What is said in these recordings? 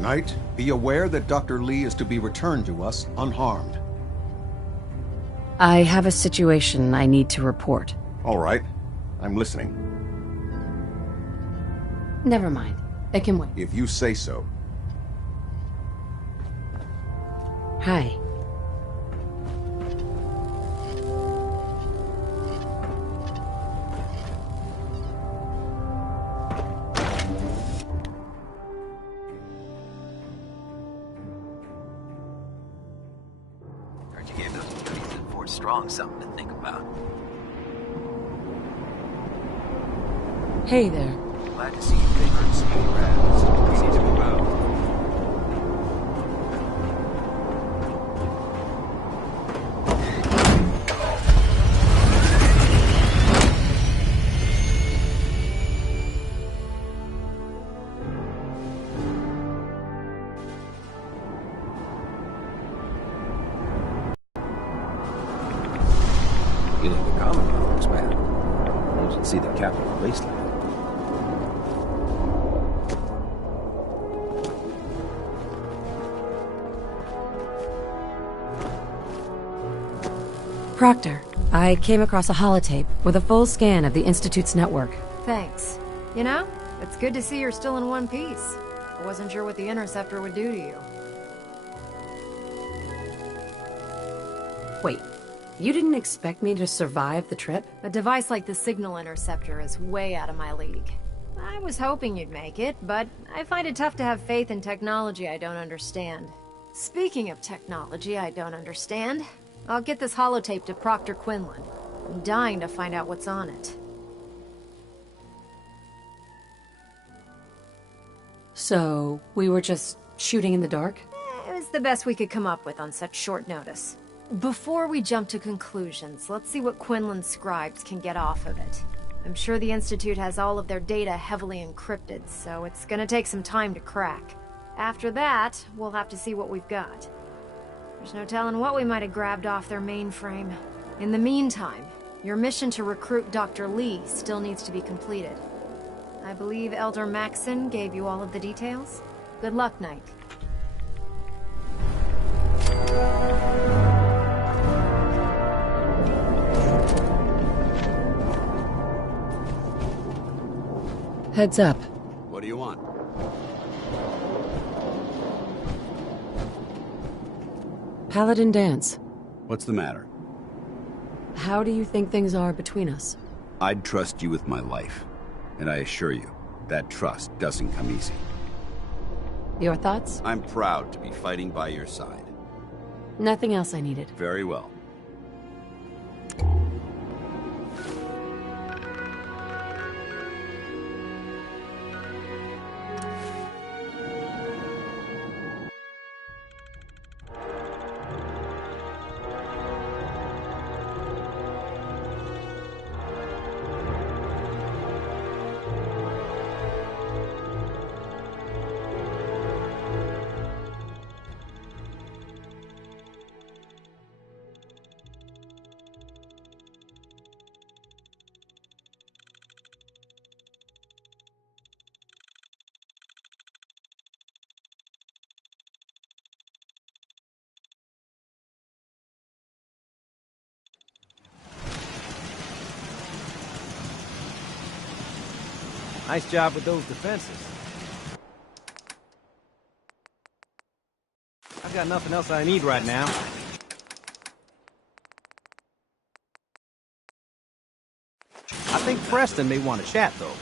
Knight, be aware that Dr. Lee is to be returned to us unharmed. I have a situation I need to report. All right. I'm listening. Never mind. It can wait. If you say so. Hi. Heard you gave those goodies at Fort Strong something to think about. Hey there. Glad to see you bigger and seeing you around. We need to move out. Feeling the common folks, man. You should see the Capitol wasteland. Proctor, I came across a holotape with a full scan of the Institute's network. Thanks. You know, it's good to see you're still in one piece. I wasn't sure what the Interceptor would do to you. Wait, you didn't expect me to survive the trip? A device like the Signal Interceptor is way out of my league. I was hoping you'd make it, but I find it tough to have faith in technology I don't understand. Speaking of technology I don't understand, I'll get this holotape to Proctor Quinlan. I'm dying to find out what's on it. So, we were just shooting in the dark? It was the best we could come up with on such short notice. Before we jump to conclusions, let's see what Quinlan's scribes can get off of it. I'm sure the Institute has all of their data heavily encrypted, so it's gonna take some time to crack. After that, we'll have to see what we've got. There's no telling what we might have grabbed off their mainframe. In the meantime, your mission to recruit Dr. Lee still needs to be completed. I believe Elder Maxson gave you all of the details? Good luck, Knight. Heads up. What do you want? Paladin Dance. What's the matter? How do you think things are between us? I'd trust you with my life. And I assure you, that trust doesn't come easy. Your thoughts? I'm proud to be fighting by your side. Nothing else I needed. Very well. Nice job with those defenses. I've got nothing else I need right now. I think Preston may want to chat, though.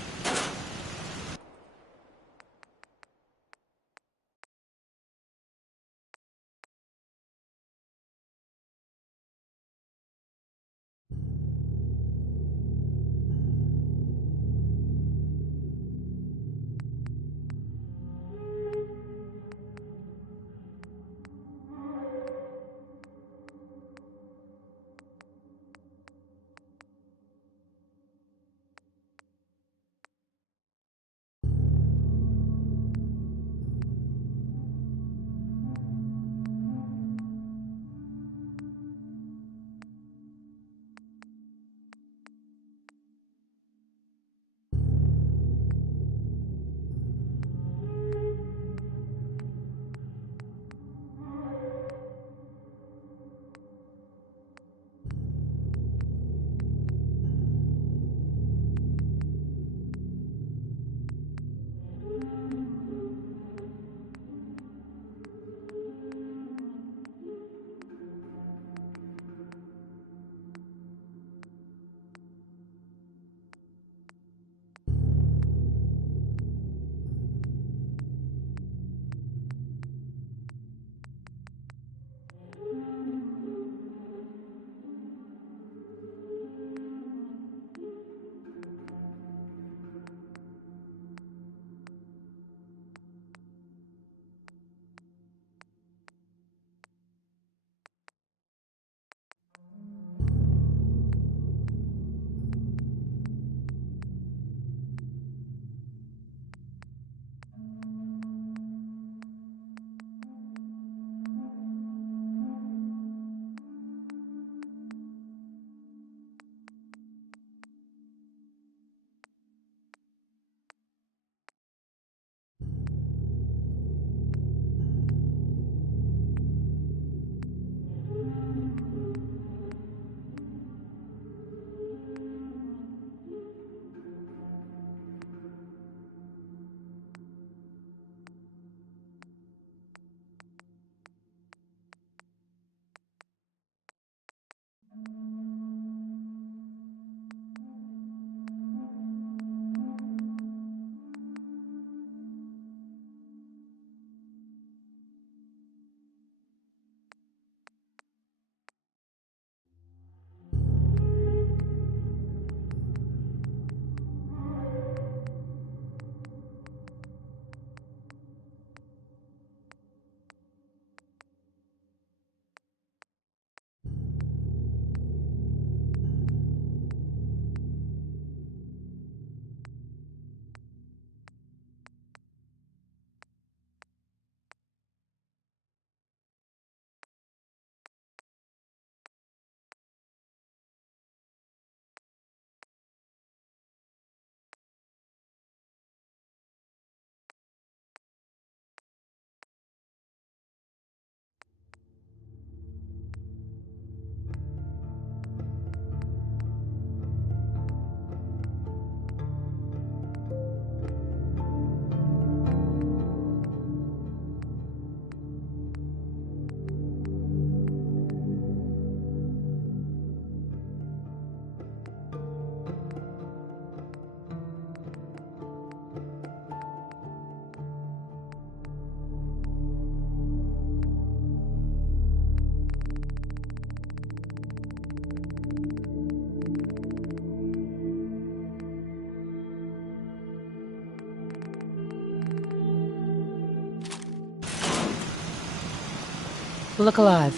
Look alive.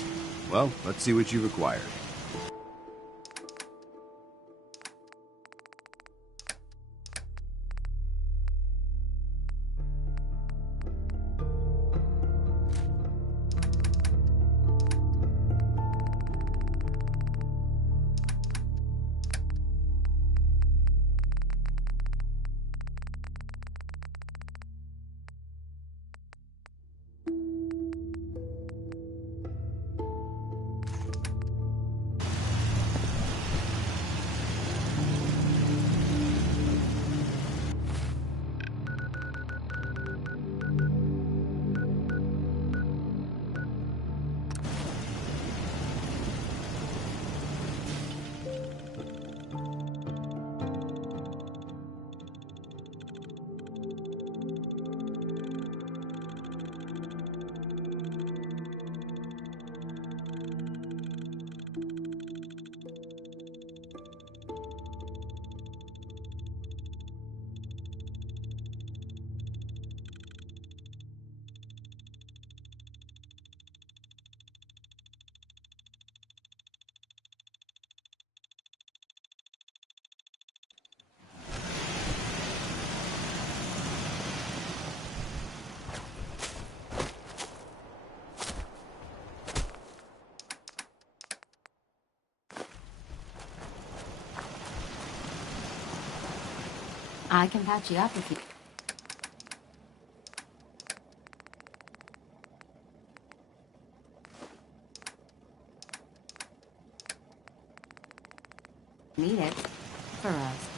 Well, let's see what you've acquired. I can patch you up if you... need it. For us.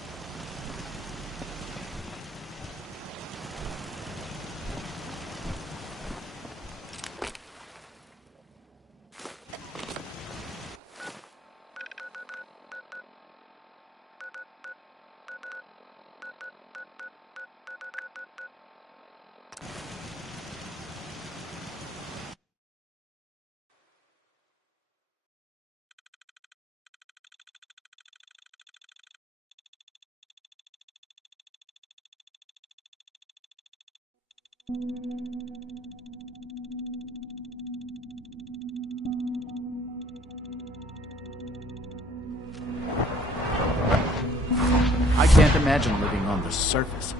I can't imagine living on the surface.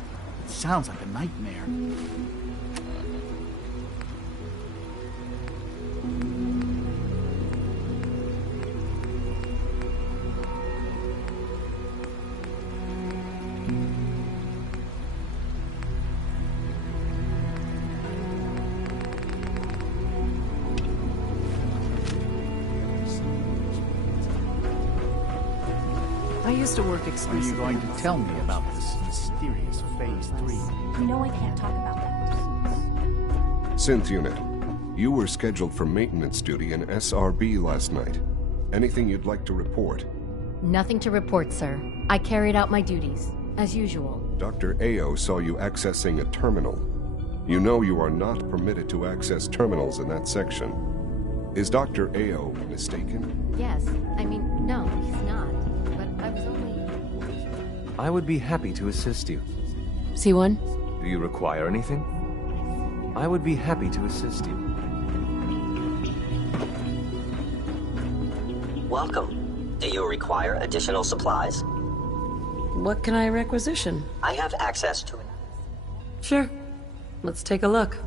It sounds like a nightmare. I used to work Are you exclusively. going to tell me about this mysterious Phase 3? No, I can't talk about that. Synth Unit, you were scheduled for maintenance duty in SRB last night. Anything you'd like to report? Nothing to report, sir. I carried out my duties, as usual. Dr. Ao saw you accessing a terminal. You know you are not permitted to access terminals in that section. Is Dr. Ao mistaken? Yes. I mean, no, he's not. But I was only... I would be happy to assist you. C1? Do you require anything? I would be happy to assist you. Welcome. Do you require additional supplies? What can I requisition? I have access to it. Sure. Let's take a look.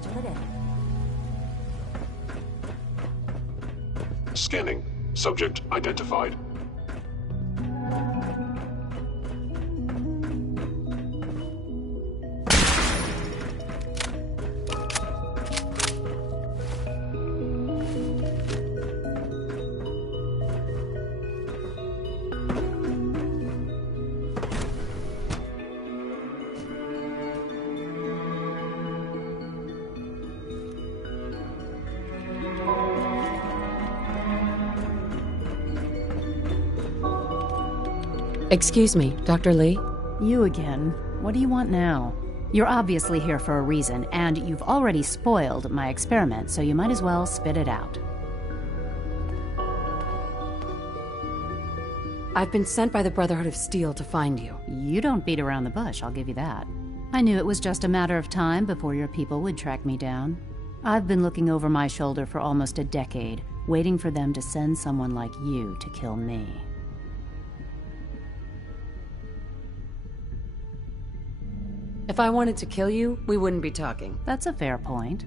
schedule it in. Scanning. Subject identified. Excuse me, Dr. Lee? You again. What do you want now? You're obviously here for a reason, and you've already spoiled my experiment, so you might as well spit it out. I've been sent by the Brotherhood of Steel to find you. You don't beat around the bush, I'll give you that. I knew it was just a matter of time before your people would track me down. I've been looking over my shoulder for almost a decade, waiting for them to send someone like you to kill me. If I wanted to kill you, we wouldn't be talking. That's a fair point.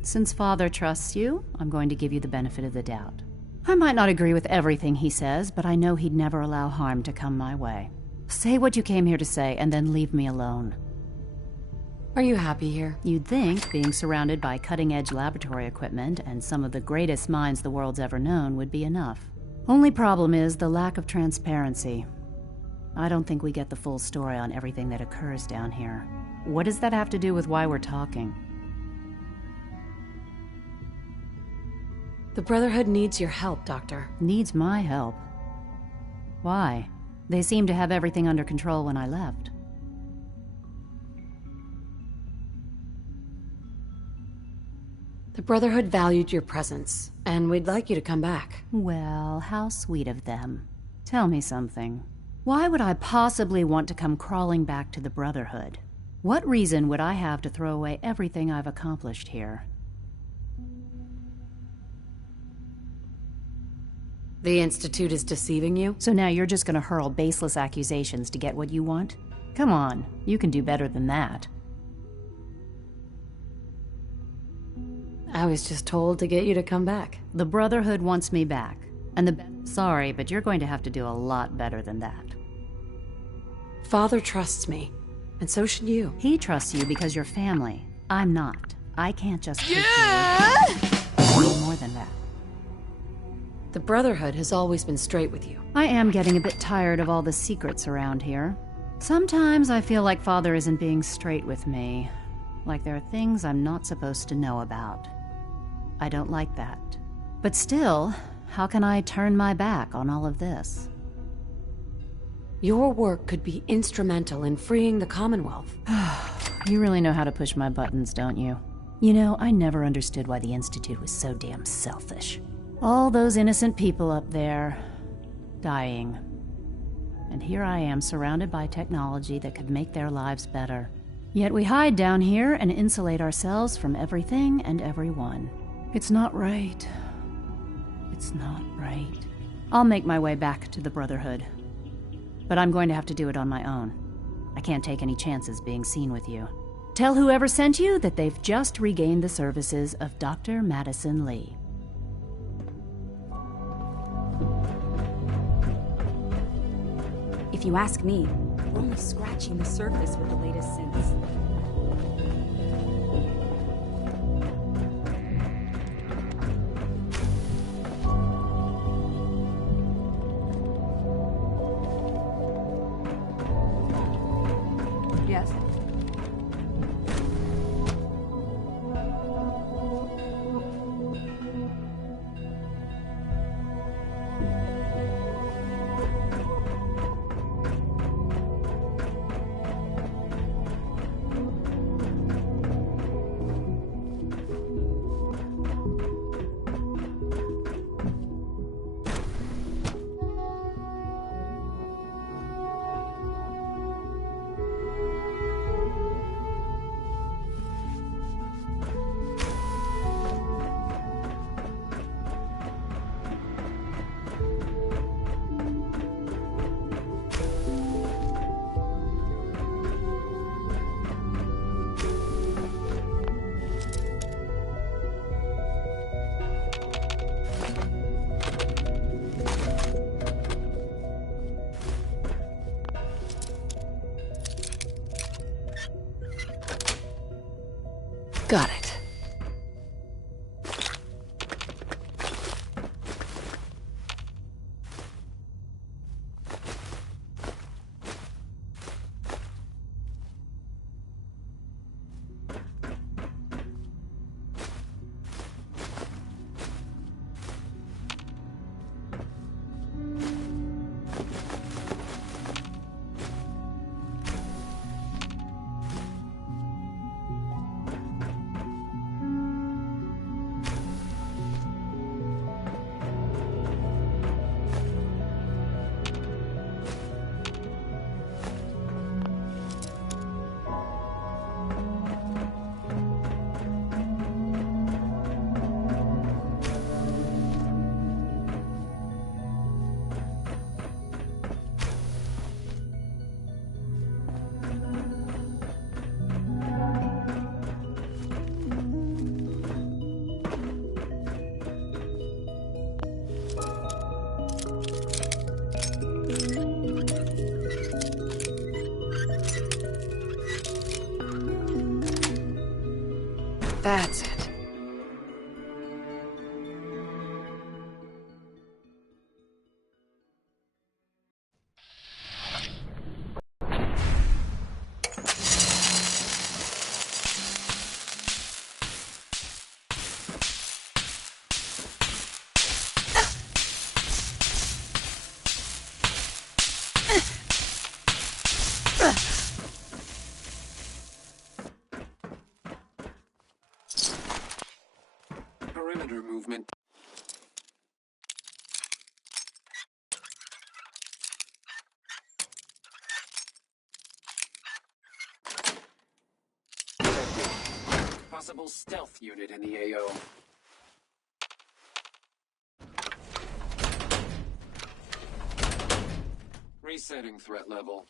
Since Father trusts you, I'm going to give you the benefit of the doubt. I might not agree with everything he says, but I know he'd never allow harm to come my way. Say what you came here to say, and then leave me alone. Are you happy here? You'd think being surrounded by cutting-edge laboratory equipment and some of the greatest minds the world's ever known would be enough. Only problem is the lack of transparency. I don't think we get the full story on everything that occurs down here. What does that have to do with why we're talking? The Brotherhood needs your help, Doctor. Needs my help? Why? They seemed to have everything under control when I left. The Brotherhood valued your presence, and we'd like you to come back. Well, how sweet of them. Tell me something. Why would I possibly want to come crawling back to the Brotherhood? What reason would I have to throw away everything I've accomplished here? The Institute is deceiving you? So now you're just gonna hurl baseless accusations to get what you want? Come on, you can do better than that. I was just told to get you to come back. The Brotherhood wants me back. And sorry, but you're going to have to do a lot better than that. Father trusts me, and so should you. He trusts you because you're family. I'm not. I can't just take you. More than that. The Brotherhood has always been straight with you. I am getting a bit tired of all the secrets around here. Sometimes I feel like Father isn't being straight with me. Like there are things I'm not supposed to know about. I don't like that. But still, how can I turn my back on all of this? Your work could be instrumental in freeing the Commonwealth. You really know how to push my buttons, don't you? You know, I never understood why the Institute was so damn selfish. All those innocent people up there, dying. And here I am, surrounded by technology that could make their lives better. Yet we hide down here and insulate ourselves from everything and everyone. It's not right. It's not right. I'll make my way back to the Brotherhood. But I'm going to have to do it on my own. I can't take any chances being seen with you. Tell whoever sent you that they've just regained the services of Dr. Madison Lee. If you ask me, we're only scratching the surface with the latest synths. Yes? Got it. That's it. Perimeter movement. Possible stealth unit in the AO. Resetting threat level.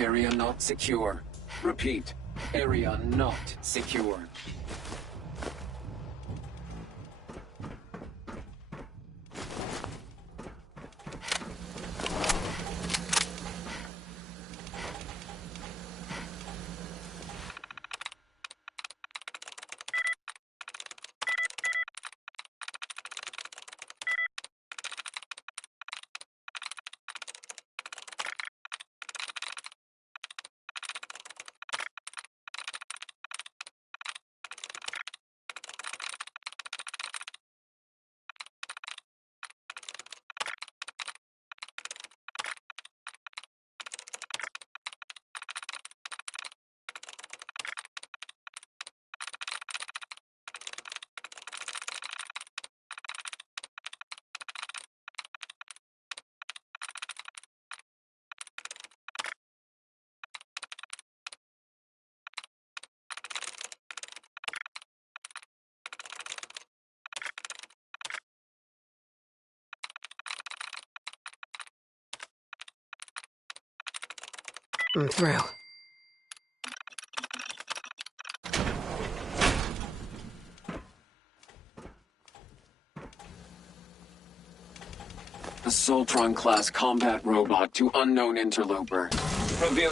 Area not secure. Repeat. Area not secure. I'm through. Assaultron-class combat robot to unknown interloper. Review.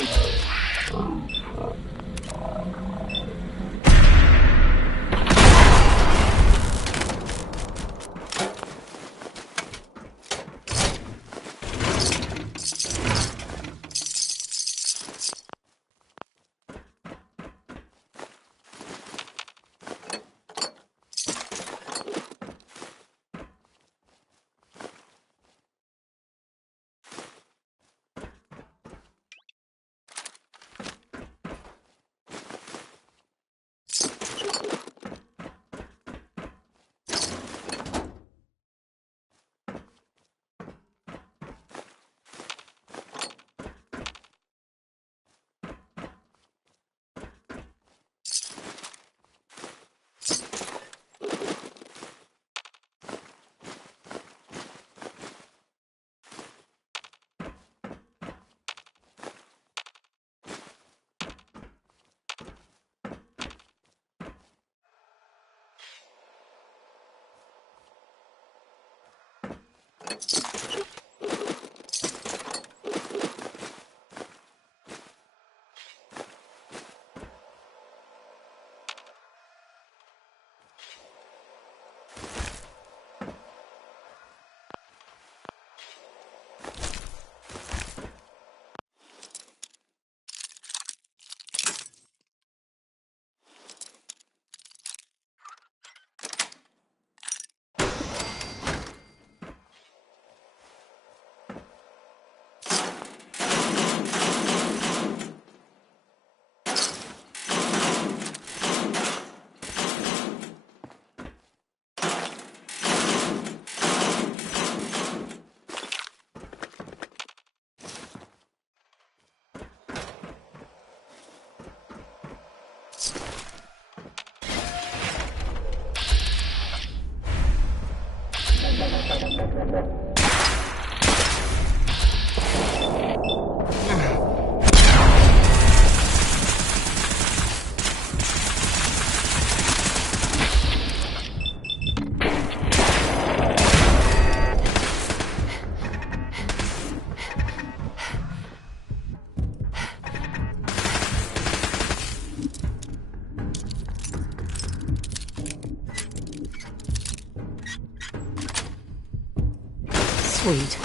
Sweet.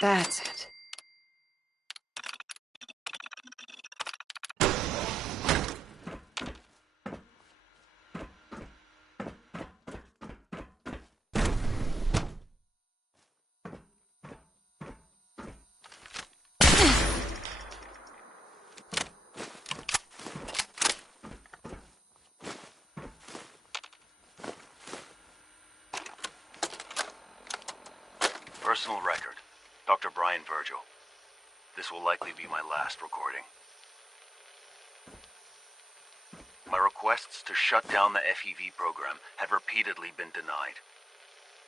That's it. Personal record. Dr. Brian Virgil. This will likely be my last recording. My requests to shut down the FEV program have repeatedly been denied.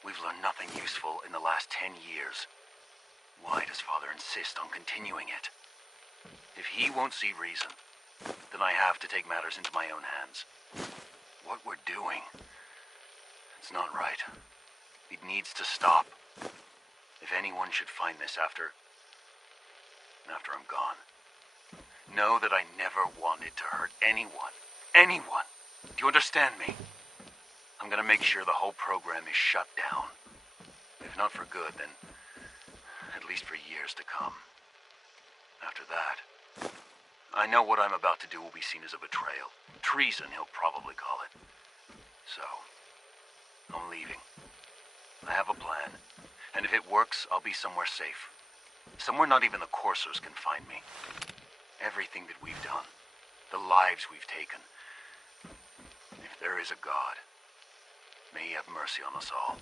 We've learned nothing useful in the last 10 years. Why does Father insist on continuing it? If he won't see reason, then I have to take matters into my own hands. What we're doing, it's not right. It needs to stop. If anyone should find this after I'm gone, know that I never wanted to hurt anyone. Anyone! Do you understand me? I'm gonna make sure the whole program is shut down. If not for good, then at least for years to come. After that, I know what I'm about to do will be seen as a betrayal. Treason, he'll probably call it. So, I'm leaving. I have a plan. And if it works, I'll be somewhere safe. Somewhere not even the coursers can find me. Everything that we've done, the lives we've taken. If there is a God, may he have mercy on us all.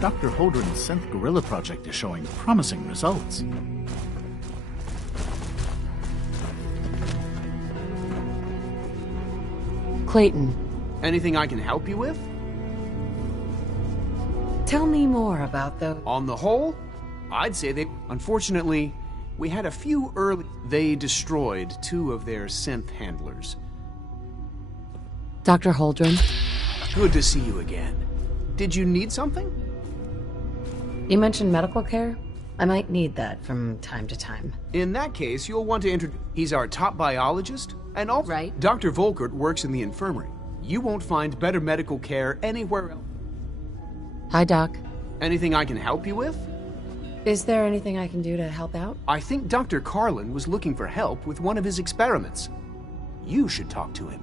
Dr. Holdren's synth gorilla project is showing promising results. Clayton. Anything I can help you with? Tell me more about the... On the whole, I'd say they... Unfortunately, we had a few early... They destroyed 2 of their synth handlers. Dr. Holdren? Good to see you again. Did you need something? You mentioned medical care? I might need that from time to time. In that case, you'll want to introduce... He's our top biologist, and also... Right. Dr. Volkert works in the infirmary. You won't find better medical care anywhere else. Hi, Doc. Anything I can help you with? Is there anything I can do to help out? I think Dr. Carlin was looking for help with one of his experiments. You should talk to him.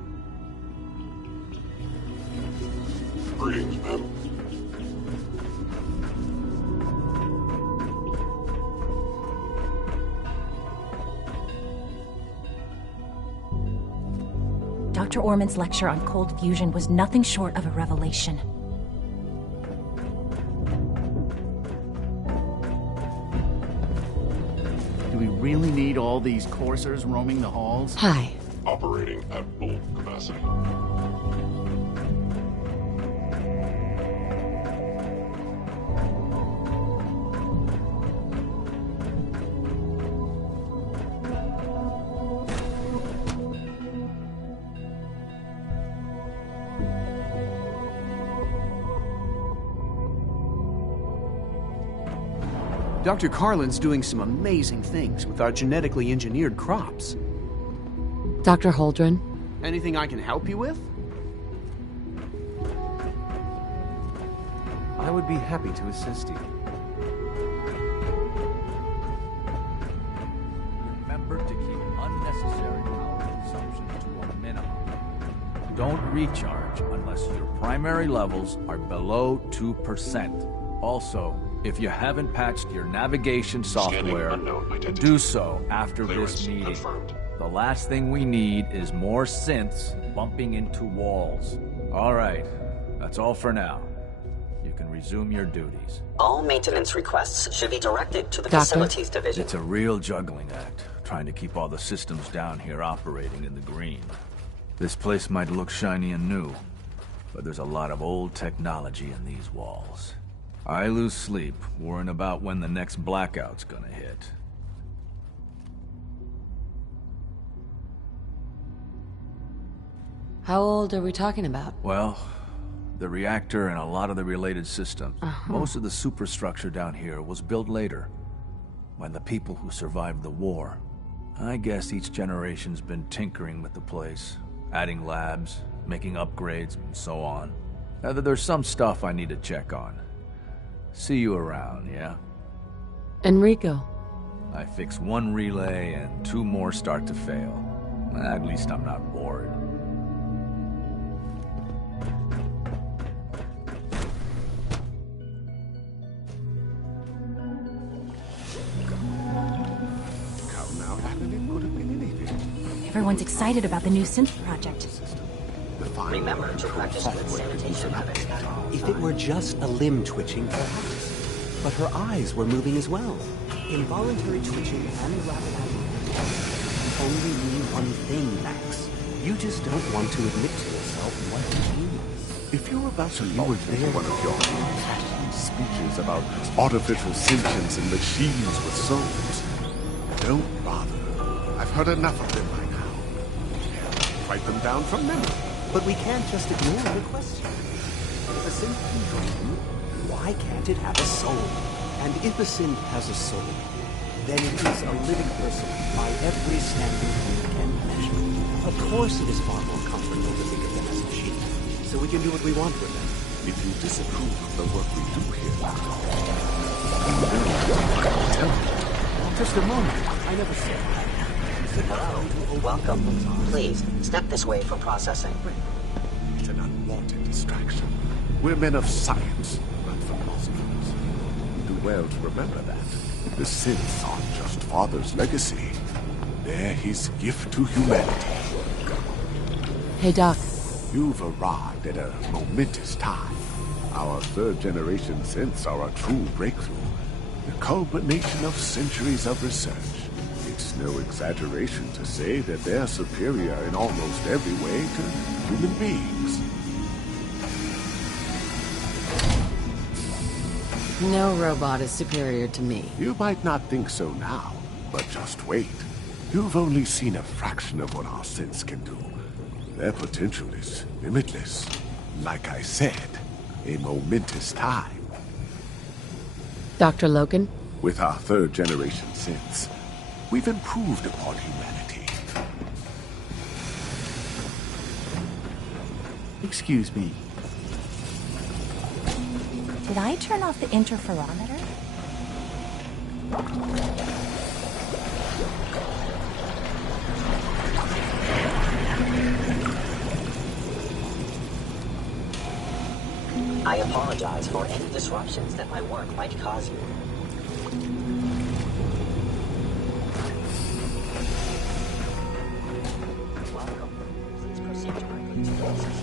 Greetings, ma'am. Dr. Orman's lecture on cold fusion was nothing short of a revelation. Do we really need all these coursers roaming the halls? Hi. Operating at full capacity. Dr. Carlin's doing some amazing things with our genetically engineered crops. Dr. Holdren? Anything I can help you with? I would be happy to assist you. Remember to keep unnecessary power consumption to a minimum. Don't recharge unless your primary levels are below 2%. Also, if you haven't patched your navigation software, do so after this meeting. Confirmed. The last thing we need is more synths bumping into walls. All right, that's all for now. You can resume your duties. All maintenance requests should be directed to the Doctor? Facilities Division. It's a real juggling act, trying to keep all the systems down here operating in the green. This place might look shiny and new, but there's a lot of old technology in these walls. I lose sleep worrying about when the next blackout's gonna hit. How old are we talking about? Well, the reactor and a lot of the related systems. Most of the superstructure down here was built later, when the people who survived the war. I guess each generation's been tinkering with the place, adding labs, making upgrades, and so on. There's some stuff I need to check on. See you around, yeah? Enrico. I fix 1 relay and 2 more start to fail. At least I'm not bored. Everyone's excited about the new synth project. Remember to practice good sanitation habits. If it were just a limb twitching, perhaps. But her eyes were moving as well. Involuntary twitching and rapid eye only mean one thing, Max. You just don't want to admit to yourself what it means. If you're about to launch into one of your impassioned speeches about artificial sentience and machines with souls, don't bother. I've heard enough of them by now. Write them down from memory. But we can't just ignore the question. If a synth can dream, why can't it have a soul? And if a synth has a soul, then it is a living person by every standard we can measure. Of course it is far more comfortable to think of them as machines, so we can do what we want with them. If you disapprove of the work we do here, you will tell me. Just a moment. I never said that. Hello. Welcome. Please, step this way for processing. It's an unwanted distraction. We're men of science, not philosophers. Do well to remember that. The synths aren't just Father's legacy. They're his gift to humanity. Hey, Doc. You've arrived at a momentous time. Our third-generation synths are a true breakthrough. The culmination of centuries of research. It's no exaggeration to say that they're superior in almost every way to human beings. No robot is superior to me. You might not think so now, but just wait. You've only seen a fraction of what our synths can do. Their potential is limitless. Like I said, a momentous time. Dr. Loken? With our third-generation synths, we've improved upon humanity. Excuse me. Did I turn off the interferometer? I apologize for any disruptions that my work might cause you. Welcome. Please proceed directly to the session.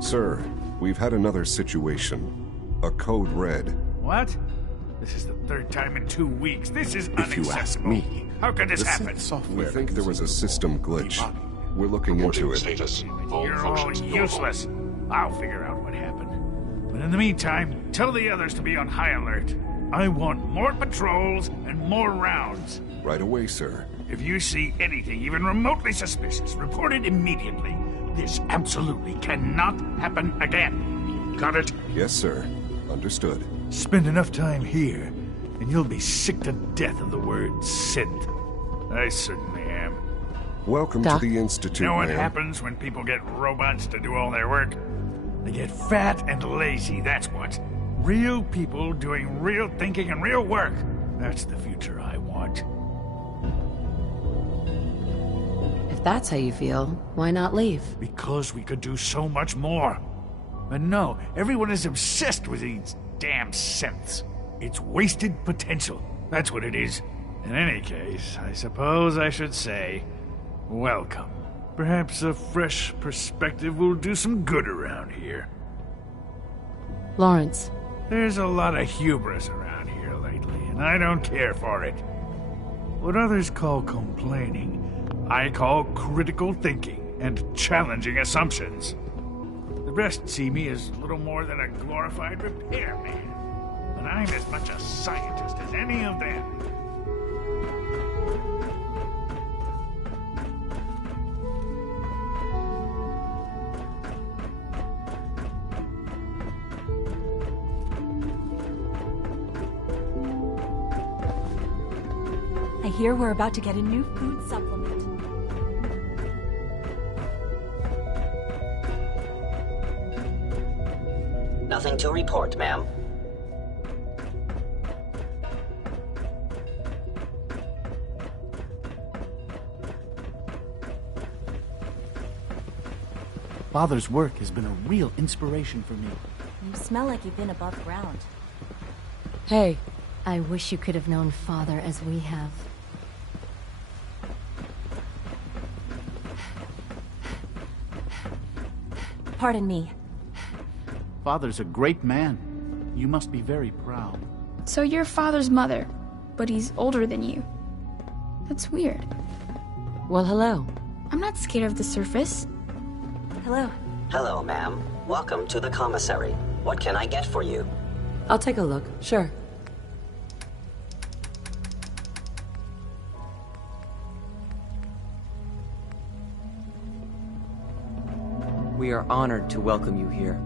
Sir, we've had another situation. A code red. What? This is the third time in 2 weeks. This is If you ask me, How could this happen? we think there was a system glitch. We're looking into it. You're all useless. I'll figure out what happened. But in the meantime, tell the others to be on high alert. I want more patrols and more rounds. Right away, sir. If you see anything even remotely suspicious, report it immediately. This absolutely cannot happen again. Got it? Yes, sir. Understood. Spend enough time here, and you'll be sick to death of the word synth. I certainly am. Welcome to the Institute, You know what ma'am. happens when people get robots to do all their work? They get fat and lazy, that's what. Real people doing real thinking and real work. That's the future I want. If that's how you feel, why not leave? Because we could do so much more. But no, everyone is obsessed with these damn synths. It's wasted potential. That's what it is. In any case, I suppose I should say, welcome. Perhaps a fresh perspective will do some good around here. Lawrence. There's a lot of hubris around here lately, and I don't care for it. What others call complaining, I call critical thinking and challenging assumptions. The rest see me as little more than a glorified repairman, but I'm as much a scientist as any of them. I hear we're about to get a new food supplement. Nothing to report, ma'am. Father's work has been a real inspiration for me. You smell like you've been above ground. Hey. I wish you could have known Father as we have. Pardon me. Father's a great man. You must be very proud. So you're Father's mother, but he's older than you. That's weird. Well, hello. I'm not scared of the surface. Hello. Hello, ma'am. Welcome to the commissary. What can I get for you? I'll take a look, sure. We are honored to welcome you here.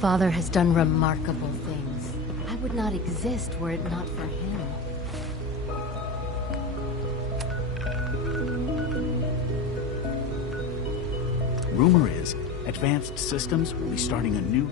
Father has done remarkable things. I would not exist were it not for him. Rumor is, Advanced Systems will be starting a new...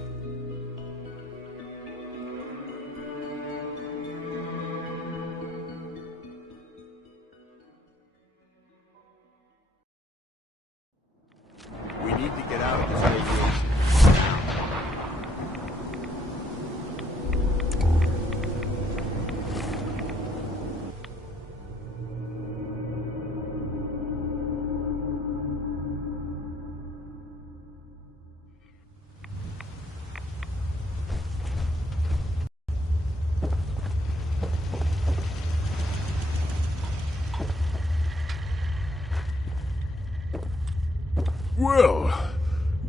Well,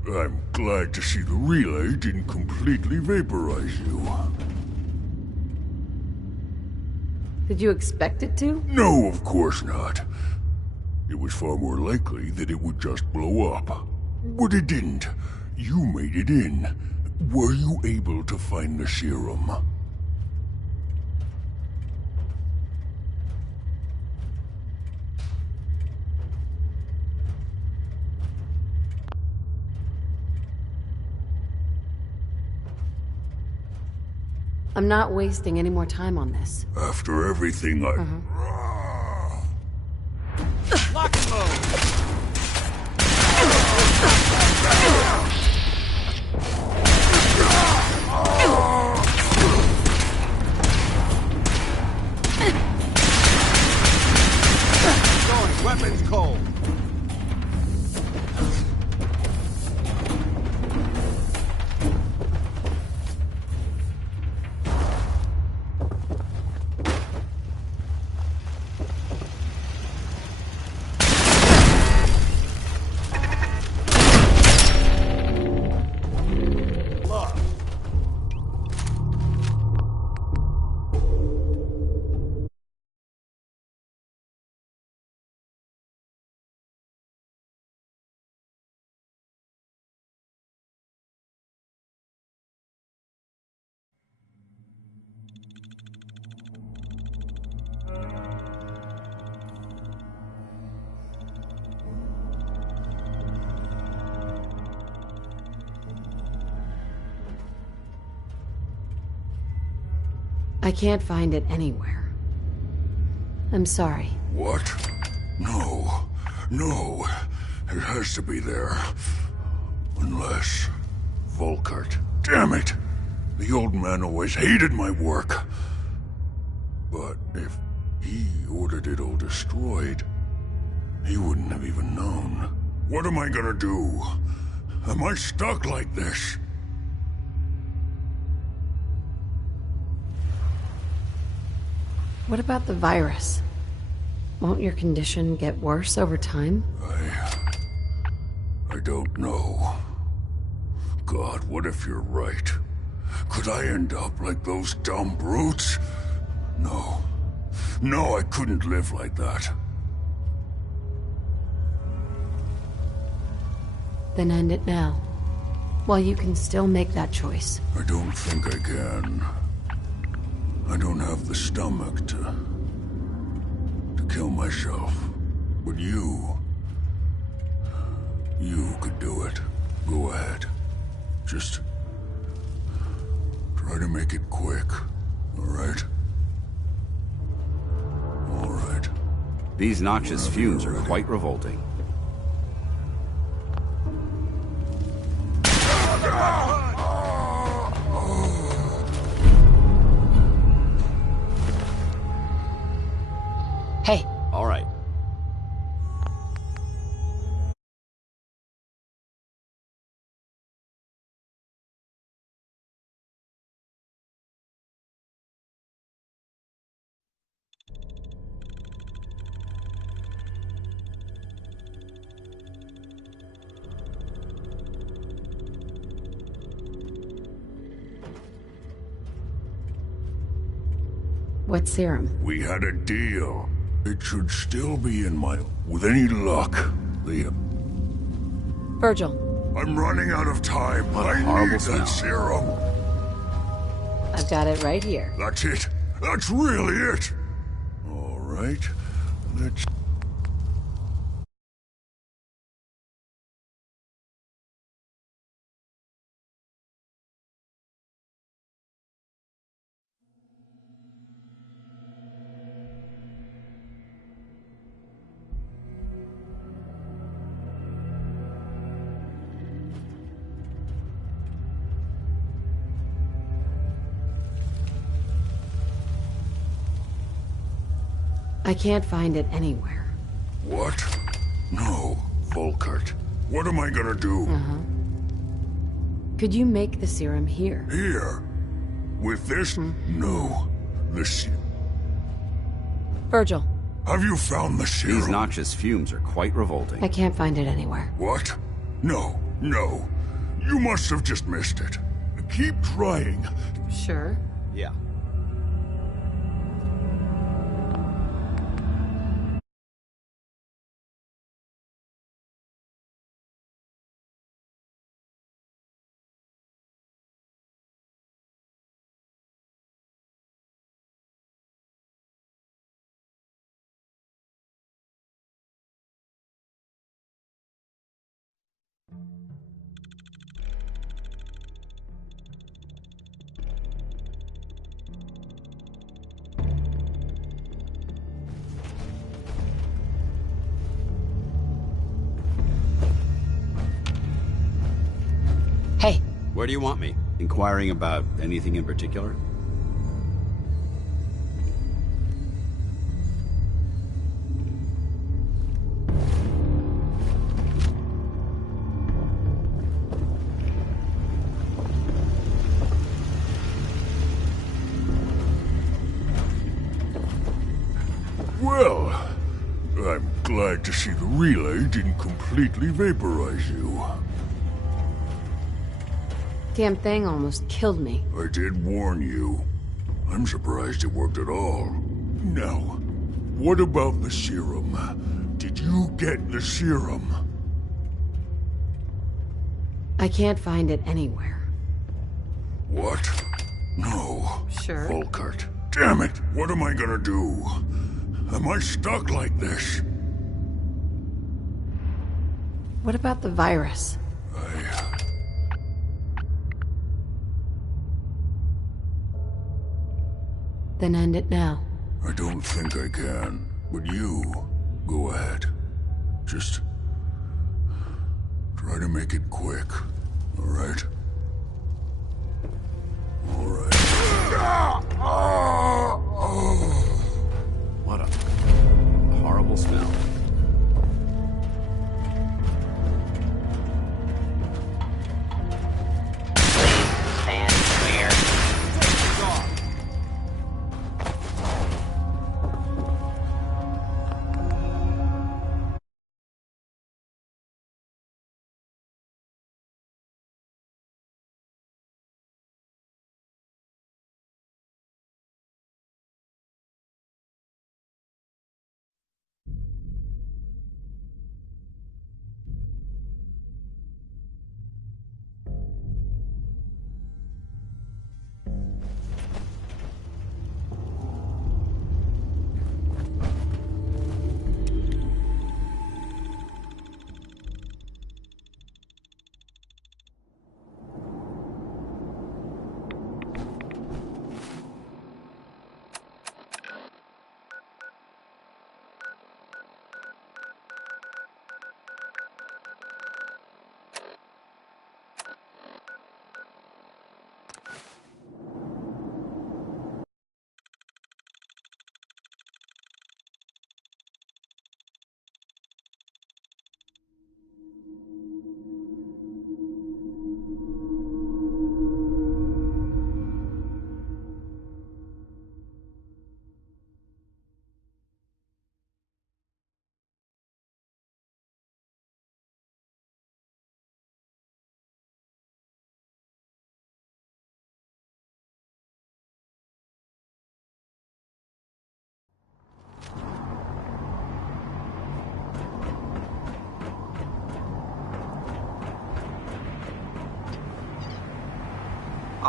I'm glad to see the relay didn't completely vaporize you. Did you expect it to? No, of course not. It was far more likely that it would just blow up. But it didn't. You made it in. Were you able to find the serum? I'm not wasting any more time on this. After everything I... Lock and load! Going, weapons cold. I can't find it anywhere. I'm sorry. What? No. No. It has to be there. Unless... Volkart. Damn it! The old man always hated my work. But if he ordered it all destroyed, he wouldn't have even known. What am I gonna do? Am I stuck like this? What about the virus? Won't your condition get worse over time? I don't know. God, what if you're right? Could I end up like those dumb brutes? No. No, I couldn't live like that. Then end it now. While you can still make that choice. I don't think I can. I don't have the stomach to kill myself. But you could do it. Go ahead. Just try to make it quick, all right? All right. These noxious fumes are quite revolting. Hey. All right. What serum? We had a deal. It should still be in my... With any luck, the... Virgil. I'm running out of time. I need that serum. I've got it right here. That's it. That's really it. All right. Let's... I can't find it anywhere. What? No, Volkart. What am I gonna do? Could you make the serum here? Here? With this? No. This... Virgil. Have you found the serum? These noxious fumes are quite revolting. I can't find it anywhere. What? No. You must have just missed it. Keep trying. Sure. Yeah. Hey. Where do you want me? Inquiring about anything in particular? Well, I'm glad to see the relay didn't completely vaporize you. Damn thing almost killed me. I did warn you. I'm surprised it worked at all. Now, what about the serum? Did you get the serum? I can't find it anywhere. What? No. Sure. Volkert. Damn it! What am I gonna do? Am I stuck like this? What about the virus? Then end it now. I don't think I can, but you, go ahead. Just try to make it quick, all right? All right. What a horrible smell. Stand clear.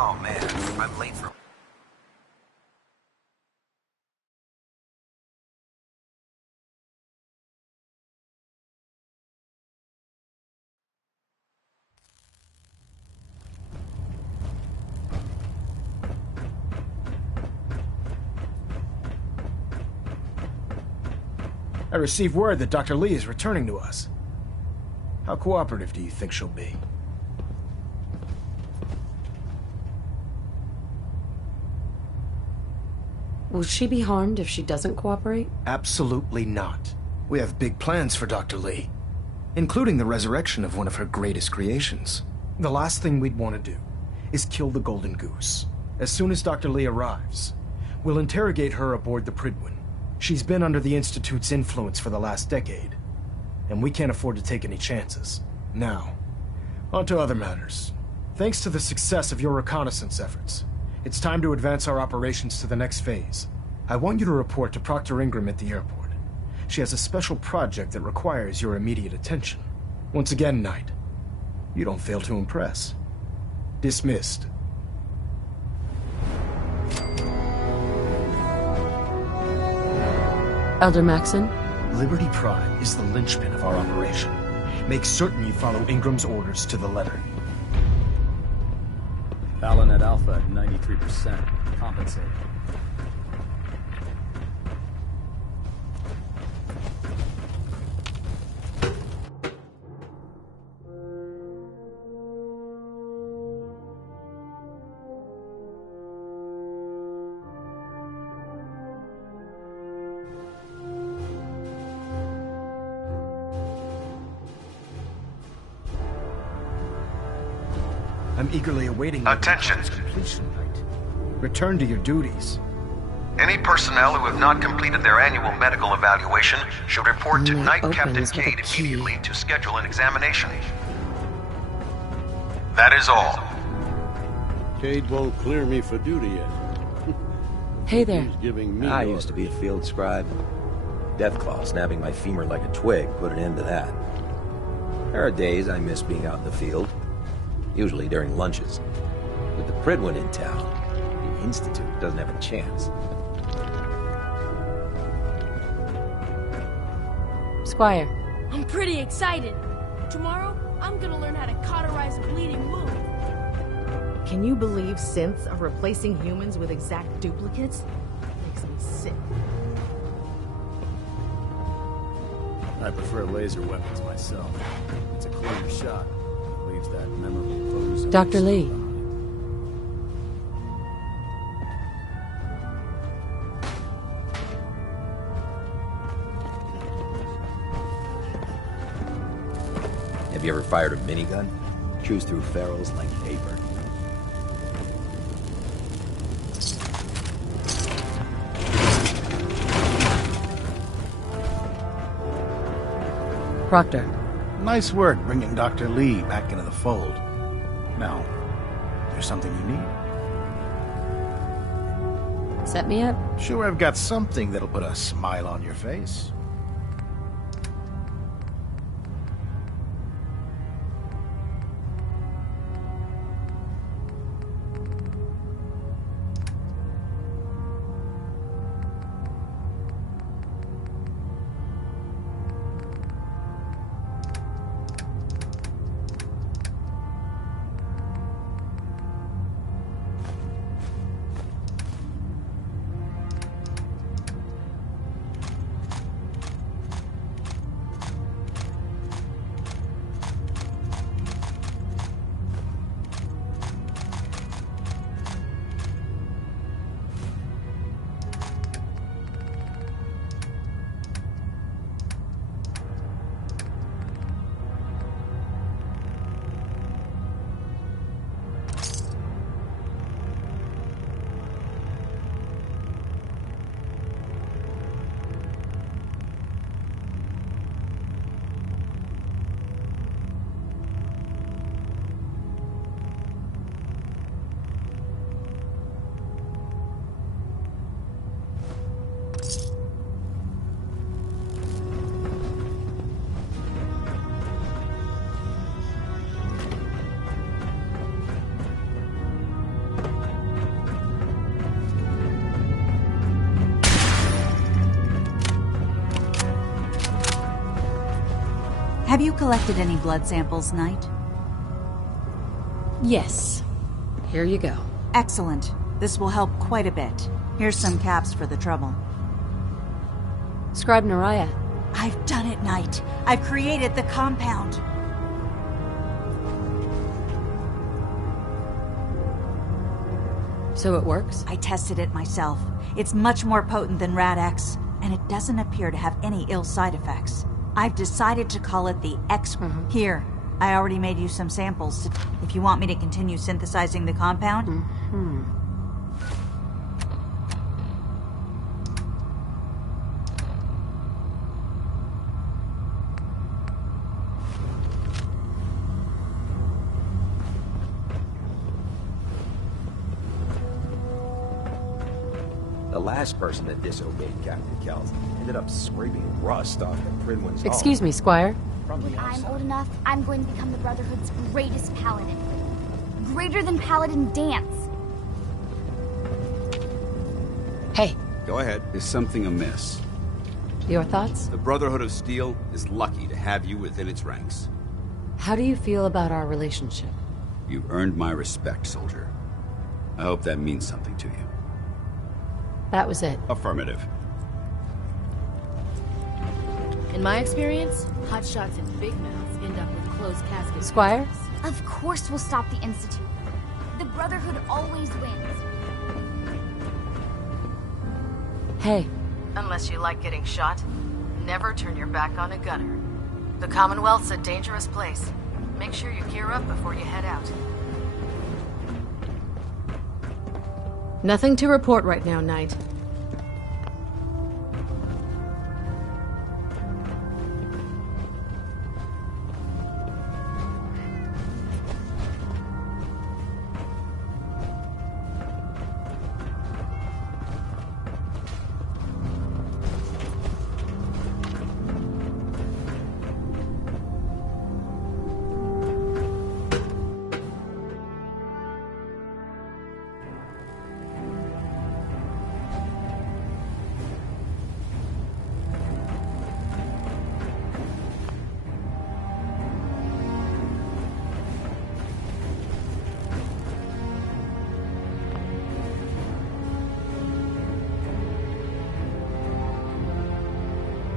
Oh man, I'm late for... I received word that Dr. Lee is returning to us. How cooperative do you think she'll be? Will she be harmed if she doesn't cooperate? Absolutely not. We have big plans for Dr. Lee, including the resurrection of one of her greatest creations. The last thing we'd want to do is kill the Golden Goose. As soon as Dr. Lee arrives, we'll interrogate her aboard the Prydwen. She's been under the Institute's influence for the last decade, and we can't afford to take any chances. Now, on to other matters. Thanks to the success of your reconnaissance efforts, it's time to advance our operations to the next phase. I want you to report to Proctor Ingram at the airport. She has a special project that requires your immediate attention. Once again, Knight, you don't fail to impress. Dismissed. Elder Maxon? Liberty Prime is the linchpin of our operation. Make certain you follow Ingram's orders to the letter. Fallon at Alpha at 93%. Compensating. I'm eagerly awaiting Attention. Completion, Knight. Return to your duties. Any personnel who have not completed their annual medical evaluation should report to Knight Captain Cade immediately to schedule an examination. That is all. Cade won't clear me for duty yet. Hey there. He's giving me I orders. used to be a field scribe. Deathclaw snapping my femur like a twig put an end to that. There are days I miss being out in the field. Usually during lunches. With the Pridwin in town, the Institute doesn't have a chance. Squire. I'm pretty excited. Tomorrow, I'm gonna learn how to cauterize a bleeding wound. Can you believe synths are replacing humans with exact duplicates? Makes me sick. I prefer laser weapons myself. It's a cleaner shot. Leaves that memorable pose. Dr. Lee. Have you ever fired a minigun? Chews through ferrules like paper. Proctor. Nice work bringing Dr. Lee back into the fold. Now, there's something you need? Set me up? Sure, I've got something that'll put a smile on your face. Have you collected any blood samples, Knight? Yes. Here you go. Excellent. This will help quite a bit. Here's some caps for the trouble. Scribe Naraya. I've done it, Knight. I've created the compound. So it works? I tested it myself. It's much more potent than Rad-X, and it doesn't appear to have any ill side effects. I've decided to call it the X. Here, I already made you some samples if you want me to continue synthesizing the compound. The last person that disobeyed Captain Kells ended up scraping rust off the Pridwin's hull. Excuse me, Squire. When I'm old enough, I'm going to become the Brotherhood's greatest paladin. Greater than Paladin Dance. Hey. Go ahead. Is something amiss? Your thoughts? The Brotherhood of Steel is lucky to have you within its ranks. How do you feel about our relationship? You've earned my respect, soldier. I hope that means something to you. That was it. Affirmative. In my experience, hotshots and big mouths end up with closed caskets. Squire? Of course we'll stop the Institute. The Brotherhood always wins. Hey. Unless you like getting shot, never turn your back on a gunner. The Commonwealth's a dangerous place. Make sure you gear up before you head out. Nothing to report right now, Knight.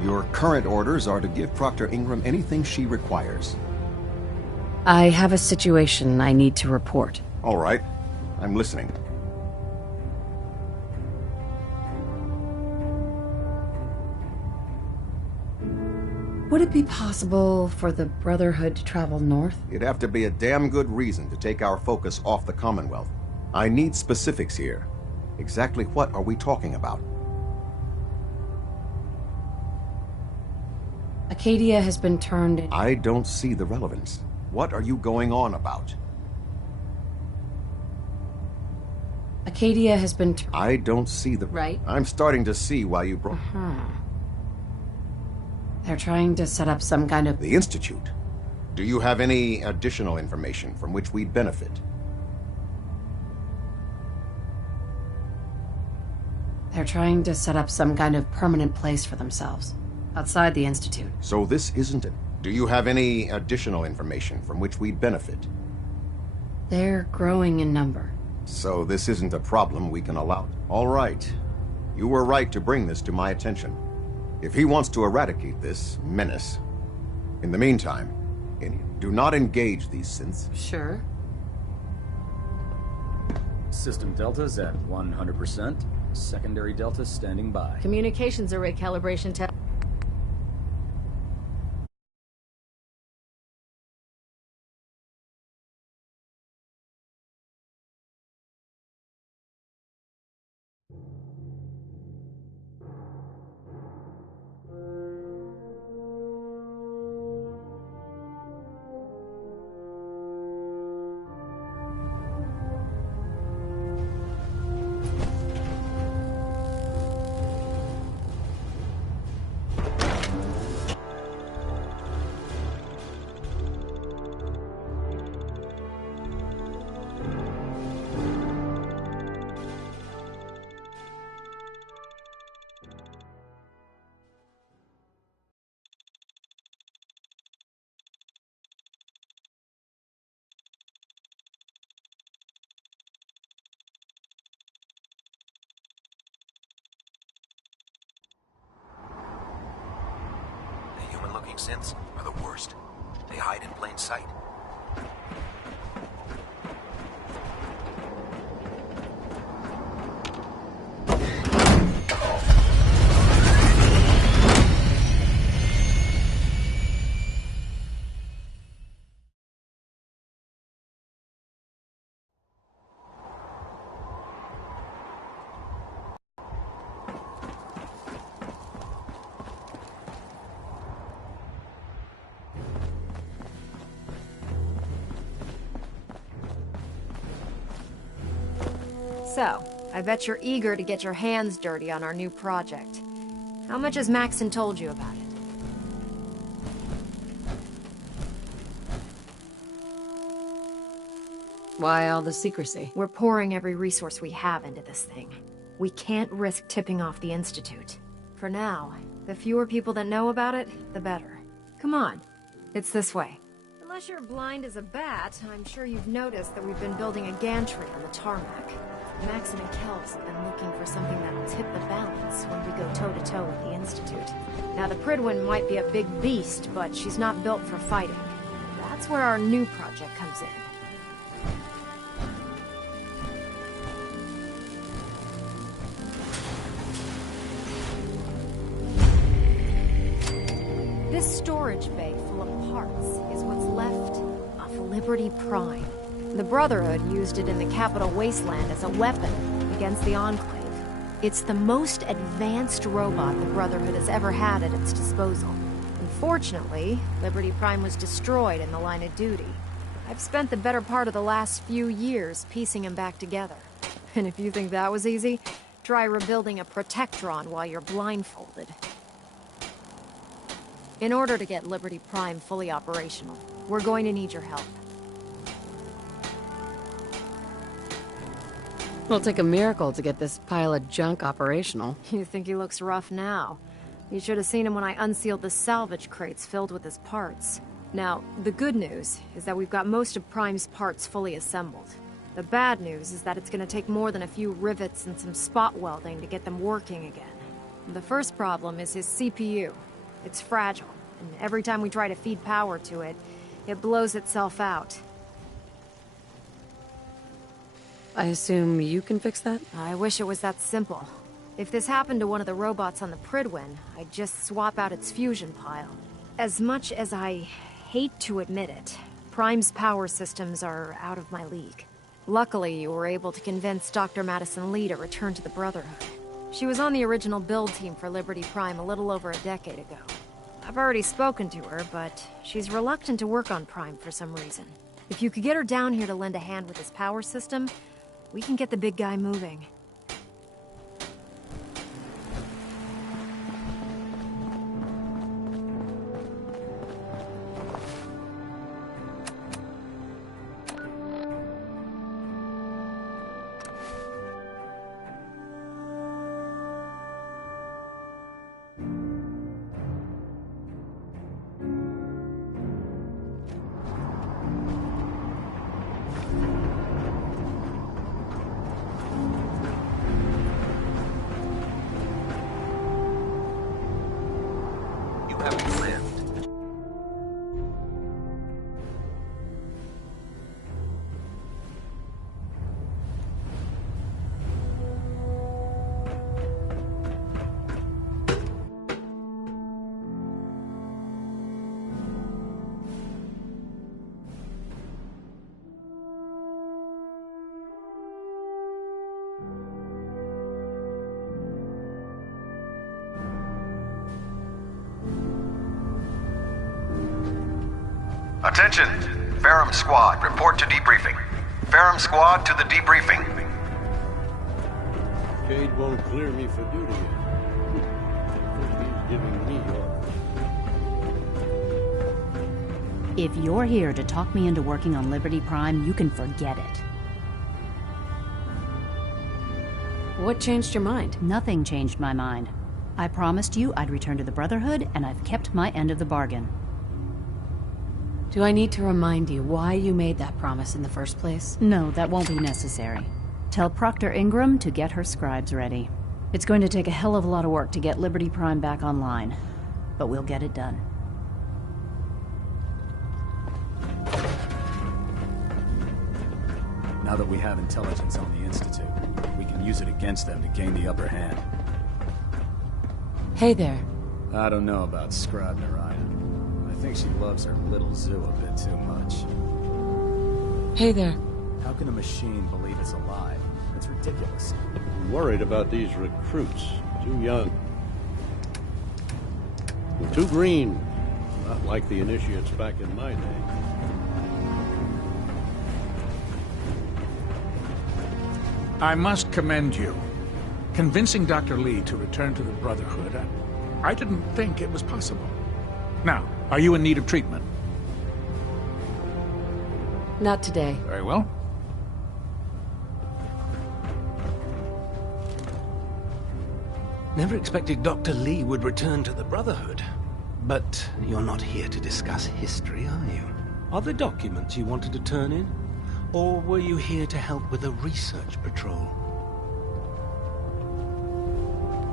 Your current orders are to give Proctor Ingram anything she requires. I have a situation I need to report. All right. I'm listening. Would it be possible for the Brotherhood to travel north? It'd have to be a damn good reason to take our focus off the Commonwealth. I need specifics here. Exactly what are we talking about? Acadia has been turned in. I don't see the relevance. What are you going on about? Acadia has been I don't see the... Right. I'm starting to see why you brought... They're trying to set up some kind of... The Institute? Do you have any additional information from which we'd benefit? They're trying to set up some kind of permanent place for themselves. Outside the Institute. So this isn't it. Do you have any additional information from which we'd benefit? They're growing in number. So this isn't a problem we can allow. All right. You were right to bring this to my attention. If he wants to eradicate this menace. In the meantime, do not engage these synths. Sure. System deltas at 100%. Secondary deltas standing by. Communications array calibration test. Human-looking synths are the worst. They hide in plain sight. So, I bet you're eager to get your hands dirty on our new project. How much has Maxon told you about it? Why all the secrecy? We're pouring every resource we have into this thing. We can't risk tipping off the Institute. For now, the fewer people that know about it, the better. Come on, it's this way. Unless you're blind as a bat, I'm sure you've noticed that we've been building a gantry on the tarmac. Maxon and Kells have been looking for something that'll tip the balance when we go toe-to-toe with the Institute. Now, the Pridwin might be a big beast, but she's not built for fighting. That's where our new project comes in. This storage bay full of parts is what's left of Liberty Prime. The Brotherhood used it in the Capital Wasteland as a weapon against the Enclave. It's the most advanced robot the Brotherhood has ever had at its disposal. Unfortunately, Liberty Prime was destroyed in the line of duty. I've spent the better part of the last few years piecing him back together. And if you think that was easy, try rebuilding a Protectron while you're blindfolded. In order to get Liberty Prime fully operational, we're going to need your help. It'll take a miracle to get this pile of junk operational. You think he looks rough now? You should have seen him when I unsealed the salvage crates filled with his parts. Now, the good news is that we've got most of Prime's parts fully assembled. The bad news is that it's going to take more than a few rivets and some spot welding to get them working again. The first problem is his CPU. It's fragile, and every time we try to feed power to it, it blows itself out. I assume you can fix that? I wish it was that simple. If this happened to one of the robots on the Pridwin, I'd just swap out its fusion pile. As much as I hate to admit it, Prime's power systems are out of my league. Luckily, you were able to convince Dr. Madison Lee to return to the Brotherhood. She was on the original build team for Liberty Prime a little over a decade ago. I've already spoken to her, but she's reluctant to work on Prime for some reason. If you could get her down here to lend a hand with his power system, we can get the big guy moving. Attention! Ferrum Squad, report to debriefing. Ferrum Squad to the debriefing. Cade won't clear me for duty yet. I think he's giving me orders. If you're here to talk me into working on Liberty Prime, you can forget it. What changed your mind? Nothing changed my mind. I promised you I'd return to the Brotherhood, and I've kept my end of the bargain. Do I need to remind you why you made that promise in the first place? No, that won't be necessary. Tell Proctor Ingram to get her scribes ready. It's going to take a hell of a lot of work to get Liberty Prime back online, but we'll get it done. Now that we have intelligence on the Institute, we can use it against them to gain the upper hand. Hey there. I don't know about Scribe Naraya. I think she loves her little zoo a bit too much. Hey there. How can a machine believe it's alive? It's ridiculous. I'm worried about these recruits. Too young. And too green. Not like the initiates back in my day. I must commend you. Convincing Dr. Lee to return to the Brotherhood, I didn't think it was possible. Now, are you in need of treatment? Not today. Very well. Never expected Dr. Lee would return to the Brotherhood. But you're not here to discuss history, are you? Are there documents you wanted to turn in? Or were you here to help with a research patrol?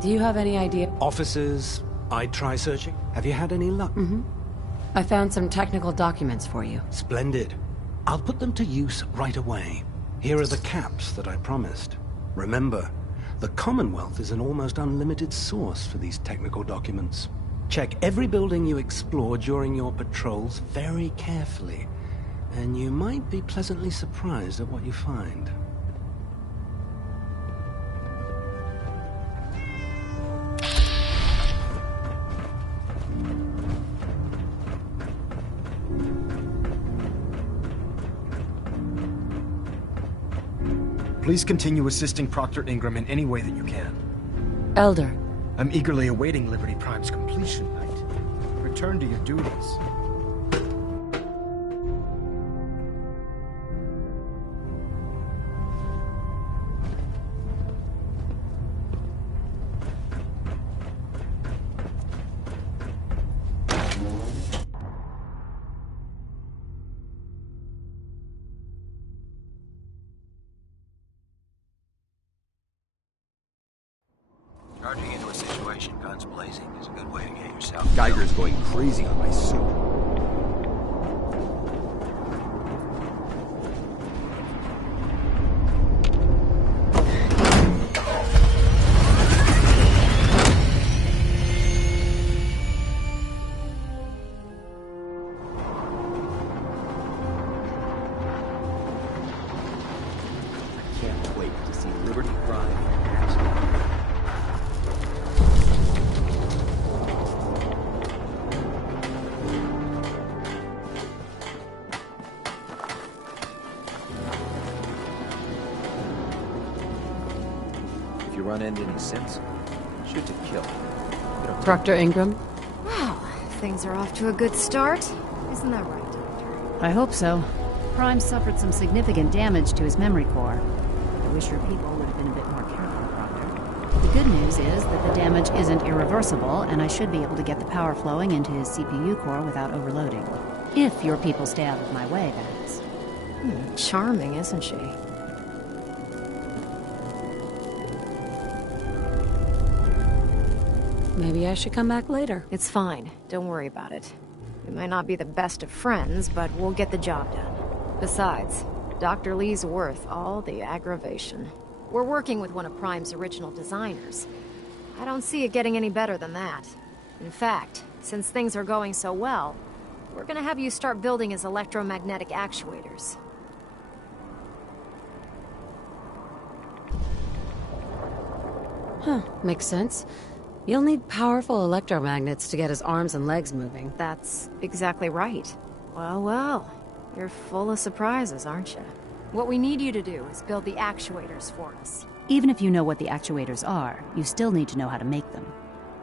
Do you have any idea? Officers, I'd try searching. Have you had any luck? I found some technical documents for you. Splendid. I'll put them to use right away. Here are the caps that I promised. Remember, the Commonwealth is an almost unlimited source for these technical documents. Check every building you explore during your patrols very carefully, and you might be pleasantly surprised at what you find. Please continue assisting Proctor Ingram in any way that you can. Elder. I'm eagerly awaiting Liberty Prime's completion, Knight. Return to your duties. Charging into a situation, guns blazing, is a good way to get yourself... Geiger's going crazy on my suit. I can't wait to see Liberty Prime in action. If you run into any sense, shoot to kill. Proctor Ingram? Wow, things are off to a good start. Isn't that right, Doctor? I hope so. Prime suffered some significant damage to his memory core. I wish your people would have been a bit more careful, Proctor. The good news is that the damage isn't irreversible, and I should be able to get the power flowing into his CPU core without overloading. If your people stay out of my way, that is. Charming, isn't she? Maybe I should come back later. It's fine. Don't worry about it. We might not be the best of friends, but we'll get the job done. Besides, Dr. Lee's worth all the aggravation. We're working with one of Prime's original designers. I don't see it getting any better than that. In fact, since things are going so well, we're gonna have you start building his electromagnetic actuators. Huh, makes sense. You'll need powerful electromagnets to get his arms and legs moving. That's exactly right. Well, well. You're full of surprises, aren't you? What we need you to do is build the actuators for us. Even if you know what the actuators are, you still need to know how to make them.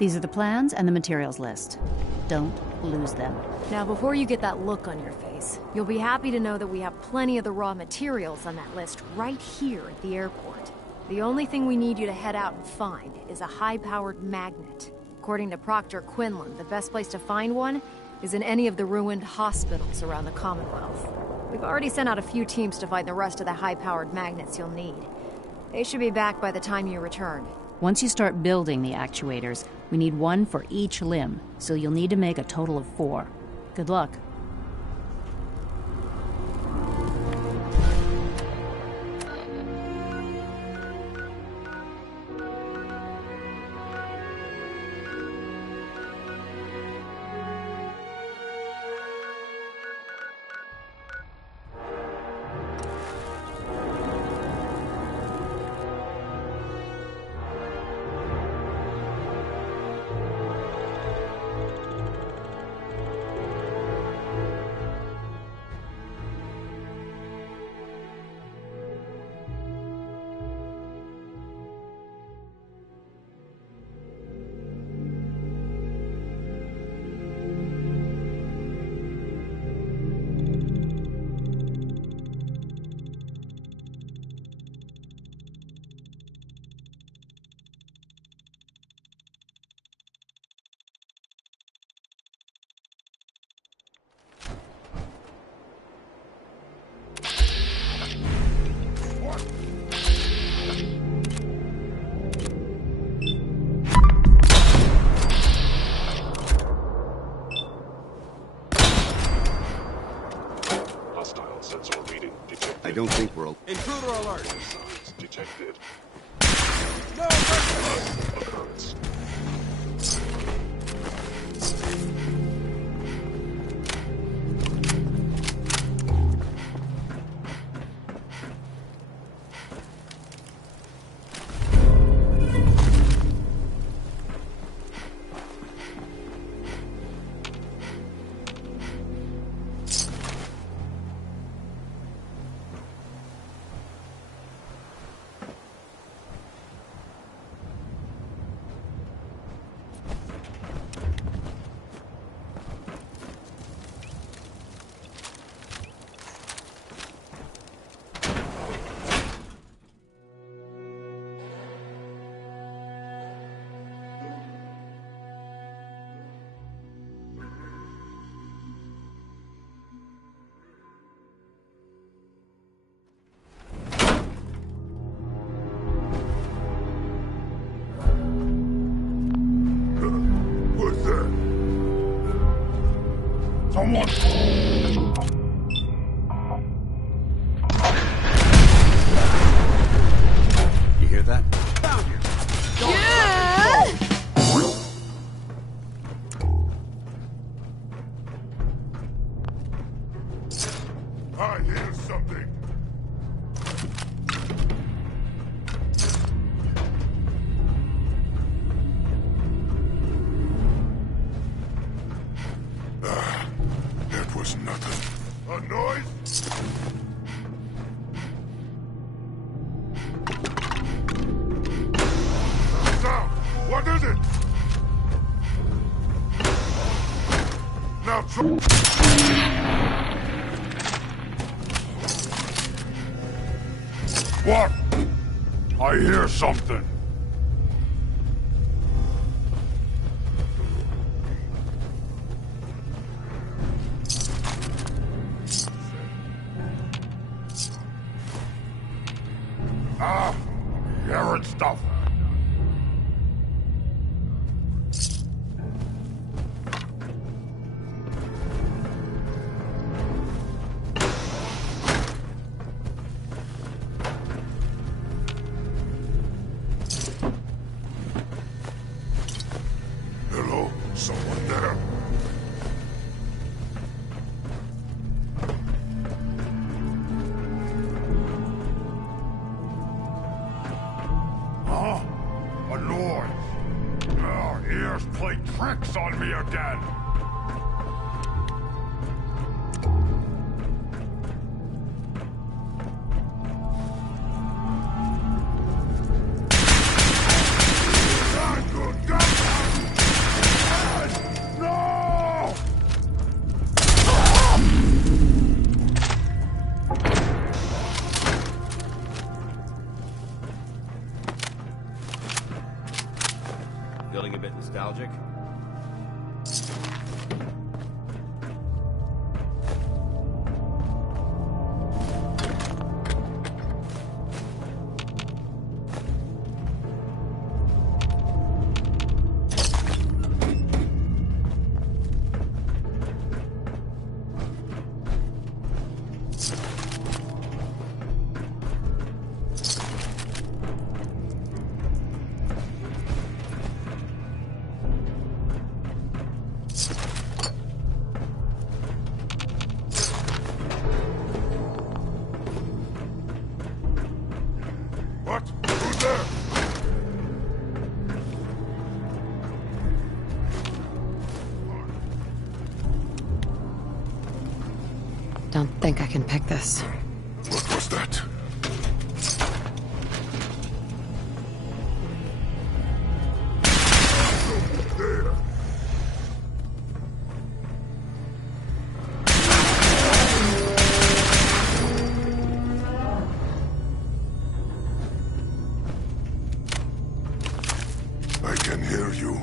These are the plans and the materials list. Don't lose them. Now, before you get that look on your face, you'll be happy to know that we have plenty of the raw materials on that list right here at the airport. The only thing we need you to head out and find is a high-powered magnet. According to Proctor Quinlan, the best place to find one is in any of the ruined hospitals around the Commonwealth. We've already sent out a few teams to find the rest of the high-powered magnets you'll need. They should be back by the time you return. Once you start building the actuators, we need one for each limb, so you'll need to make a total of 4. Good luck. sensor reading detected. I don't think we're... Intruder alert! Signs detected. No occurrence. You hear that? I hear something. That was nothing. A noise? Sound! What is it? Now What? I hear something. Hearing stuff. Hello? Someone there? Huh? A noise. Our ears play tricks on me again. No! Feeling a bit nostalgic? What? Who's there? Don't think I can pick this. What was that? There. I can hear you.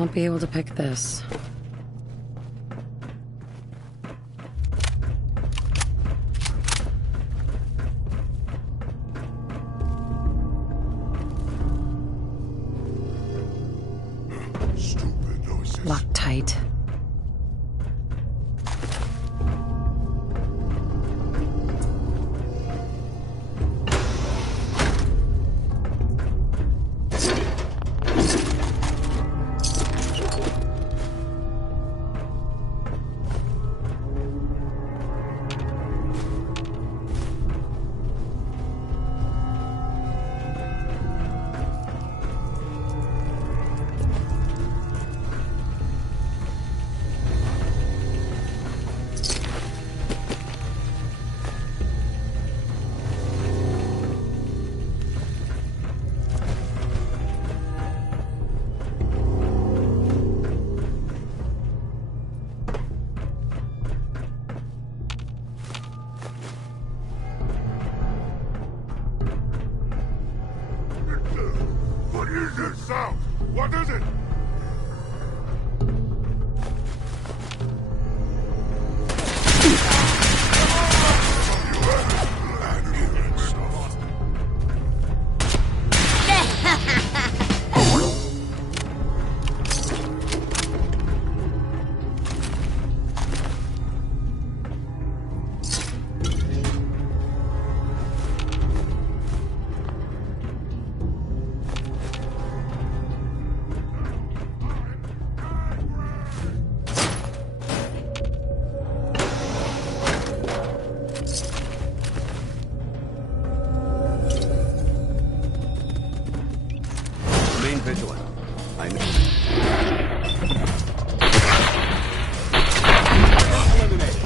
Won't be able to pick this. Locked tight. What is it? Vigilant. I know. Eliminated.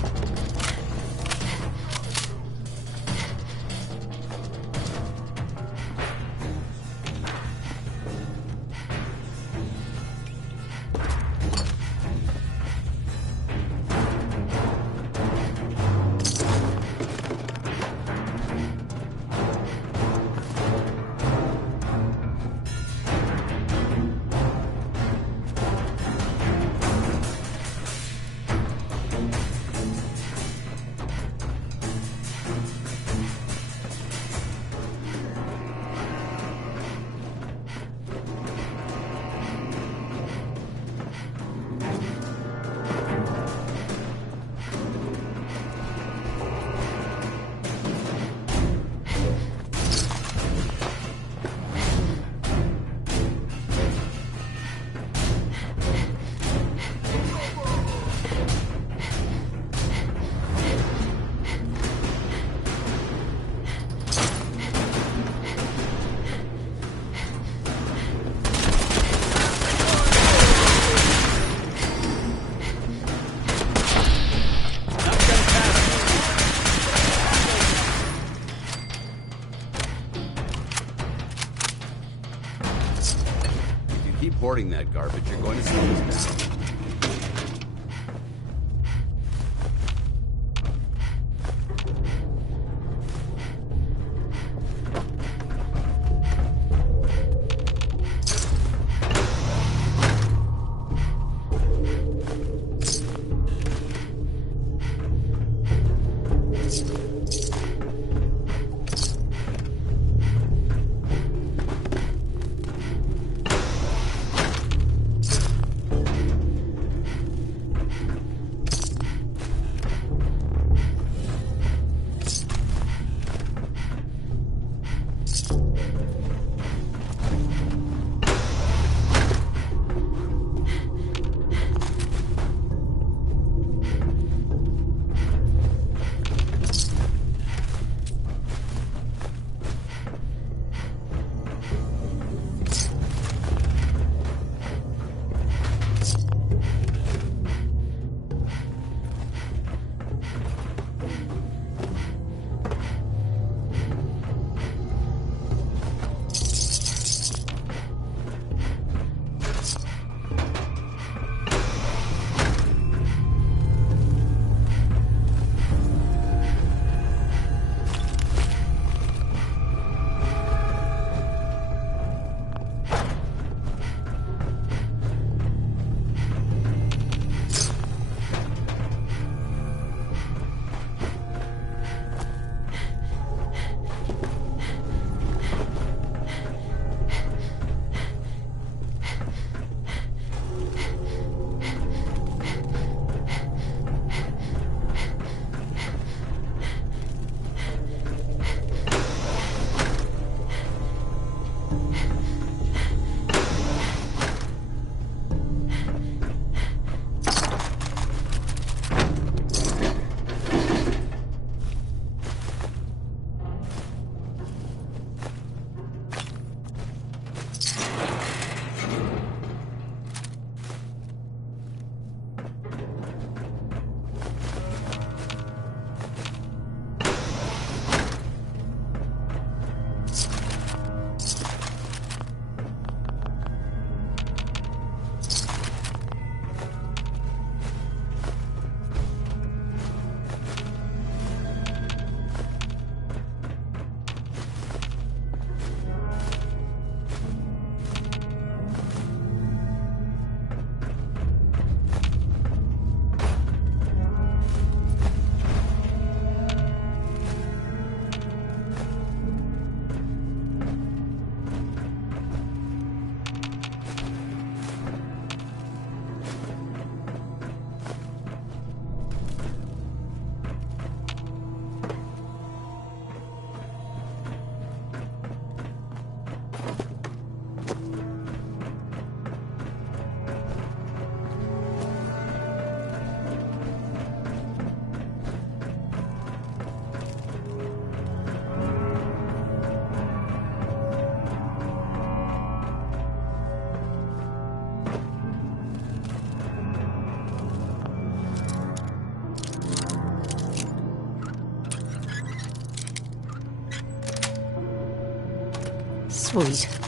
Keep hoarding that garbage, you're going to slow us down. Sweet.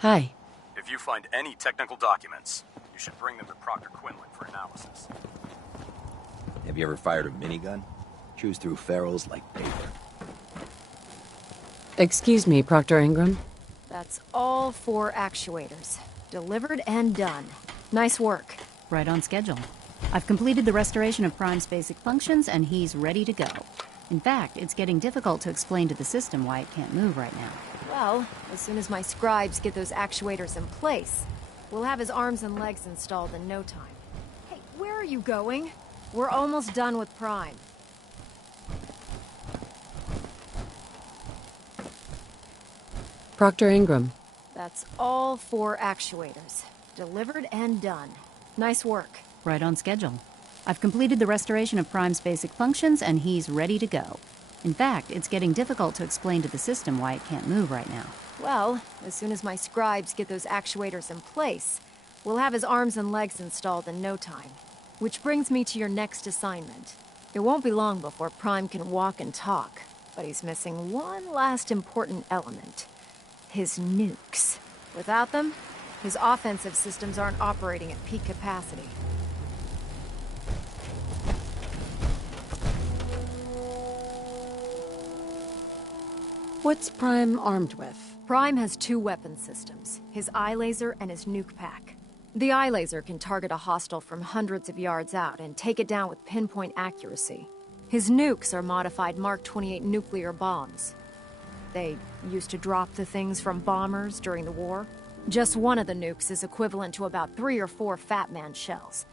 Hi. If you find any technical documents, you should bring them to Proctor Quinlan for analysis. Have you ever fired a minigun? Chews through ferrules like paper. Excuse me, Proctor Ingram. That's all 4 actuators. Delivered and done. Nice work. Right on schedule. I've completed the restoration of Prime's basic functions, and he's ready to go. In fact, it's getting difficult to explain to the system why it can't move right now. Well, as soon as my scribes get those actuators in place, we'll have his arms and legs installed in no time. Hey, where are you going? We're almost done with Prime. Proctor Ingram. That's all 4 actuators. Delivered and done. Nice work. Right on schedule. I've completed the restoration of Prime's basic functions, and he's ready to go. In fact, it's getting difficult to explain to the system why it can't move right now. Well, as soon as my scribes get those actuators in place, we'll have his arms and legs installed in no time. Which brings me to your next assignment. It won't be long before Prime can walk and talk, but he's missing one last important element. His nukes. Without them, his offensive systems aren't operating at peak capacity. What's Prime armed with? Prime has 2 weapon systems, his eye laser and his nuke pack. The eye laser can target a hostile from hundreds of yards out and take it down with pinpoint accuracy. His nukes are modified Mark 28 nuclear bombs. They used to drop the things from bombers during the war. Just one of the nukes is equivalent to about 3 or 4 Fat Man shells.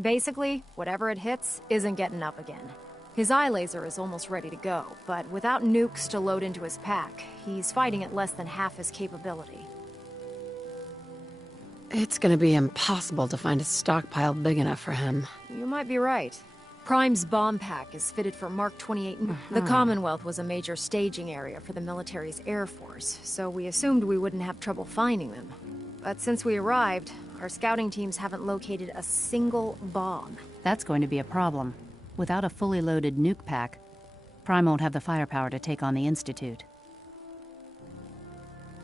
Basically, whatever it hits isn't getting up again. His eye laser is almost ready to go, but without nukes to load into his pack, he's fighting at less than half his capability. It's gonna be impossible to find a stockpile big enough for him. You might be right. Prime's bomb pack is fitted for Mark 28. The Commonwealth was a major staging area for the military's Air Force, so we assumed we wouldn't have trouble finding them. But since we arrived, our scouting teams haven't located a single bomb. That's going to be a problem. Without a fully loaded nuke pack, Prime won't have the firepower to take on the Institute.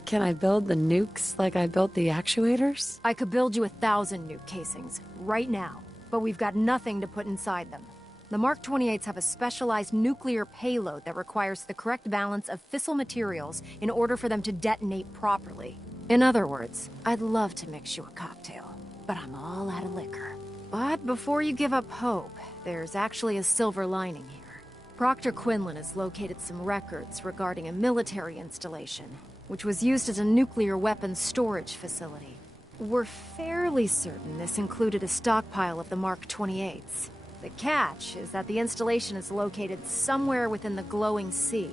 Can I build the nukes like I built the actuators? I could build you 1,000 nuke casings, right now, but we've got nothing to put inside them. The Mark 28s have a specialized nuclear payload that requires the correct balance of fissile materials in order for them to detonate properly. In other words, I'd love to mix you a cocktail, but I'm all out of liquor. But before you give up hope, there's actually a silver lining here. Proctor Quinlan has located some records regarding a military installation, which was used as a nuclear weapons storage facility. We're fairly certain this included a stockpile of the Mark 28s. The catch is that the installation is located somewhere within the glowing sea.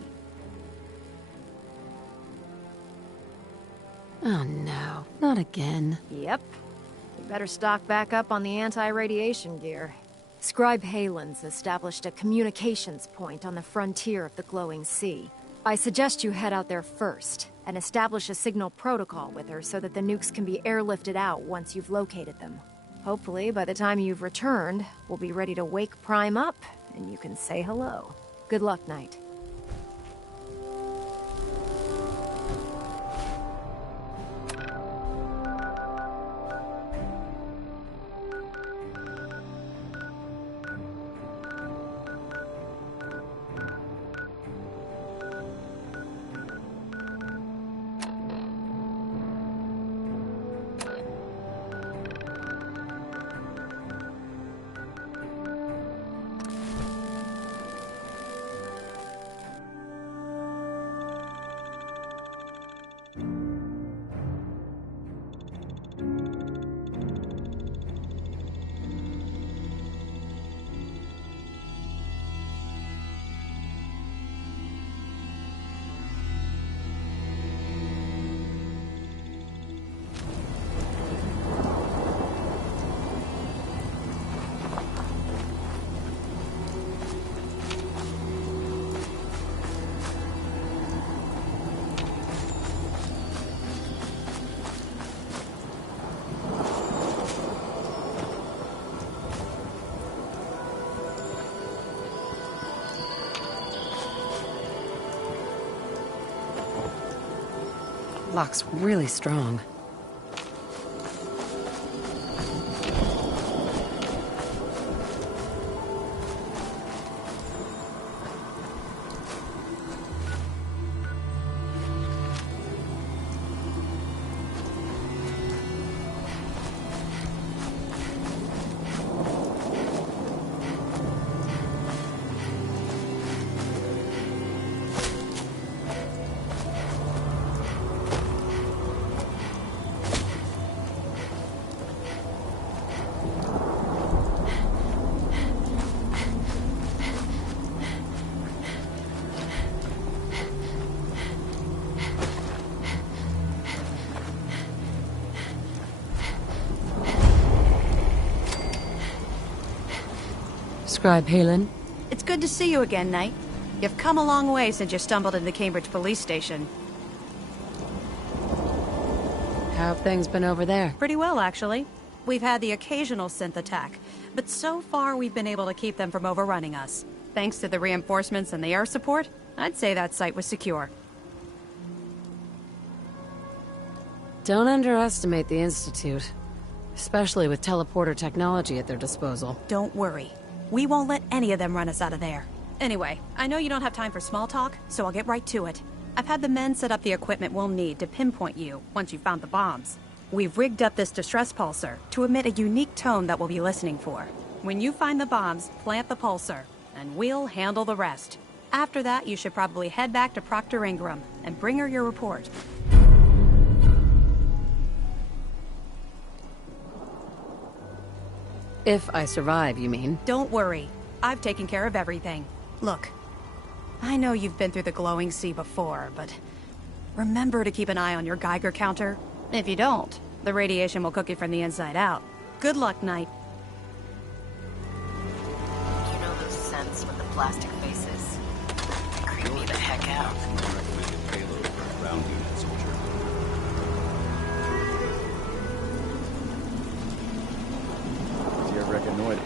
Oh no, not again. Yep. We better stock back up on the anti-radiation gear. Scribe Halen's established a communications point on the frontier of the glowing sea. I suggest you head out there first, and establish a signal protocol with her so that the nukes can be airlifted out once you've located them. Hopefully, by the time you've returned, we'll be ready to wake Prime up, and you can say hello. Good luck, Knight. Lock's really strong. Scribe Halen. It's good to see you again, Knight. You've come a long way since you stumbled into the Cambridge police station. How have things been over there? Pretty well, actually. We've had the occasional synth attack, but so far we've been able to keep them from overrunning us. Thanks to the reinforcements and the air support, I'd say that site was secure. Don't underestimate the Institute, especially with teleporter technology at their disposal. Don't worry. We won't let any of them run us out of there. Anyway, I know you don't have time for small talk, so I'll get right to it. I've had the men set up the equipment we'll need to pinpoint you once you've found the bombs. We've rigged up this distress pulsar to emit a unique tone that we'll be listening for. When you find the bombs, plant the pulsar, and we'll handle the rest. After that, you should probably head back to Proctor Ingram and bring her your report. If I survive, you mean? Don't worry. I've taken care of everything. Look, I know you've been through the glowing sea before, but remember to keep an eye on your Geiger counter. If you don't, the radiation will cook you from the inside out. Good luck, Knight. You know those scents with the plastic faces? Creep me the heck out. Payload for ground unit, soldier. Your reconnoiter.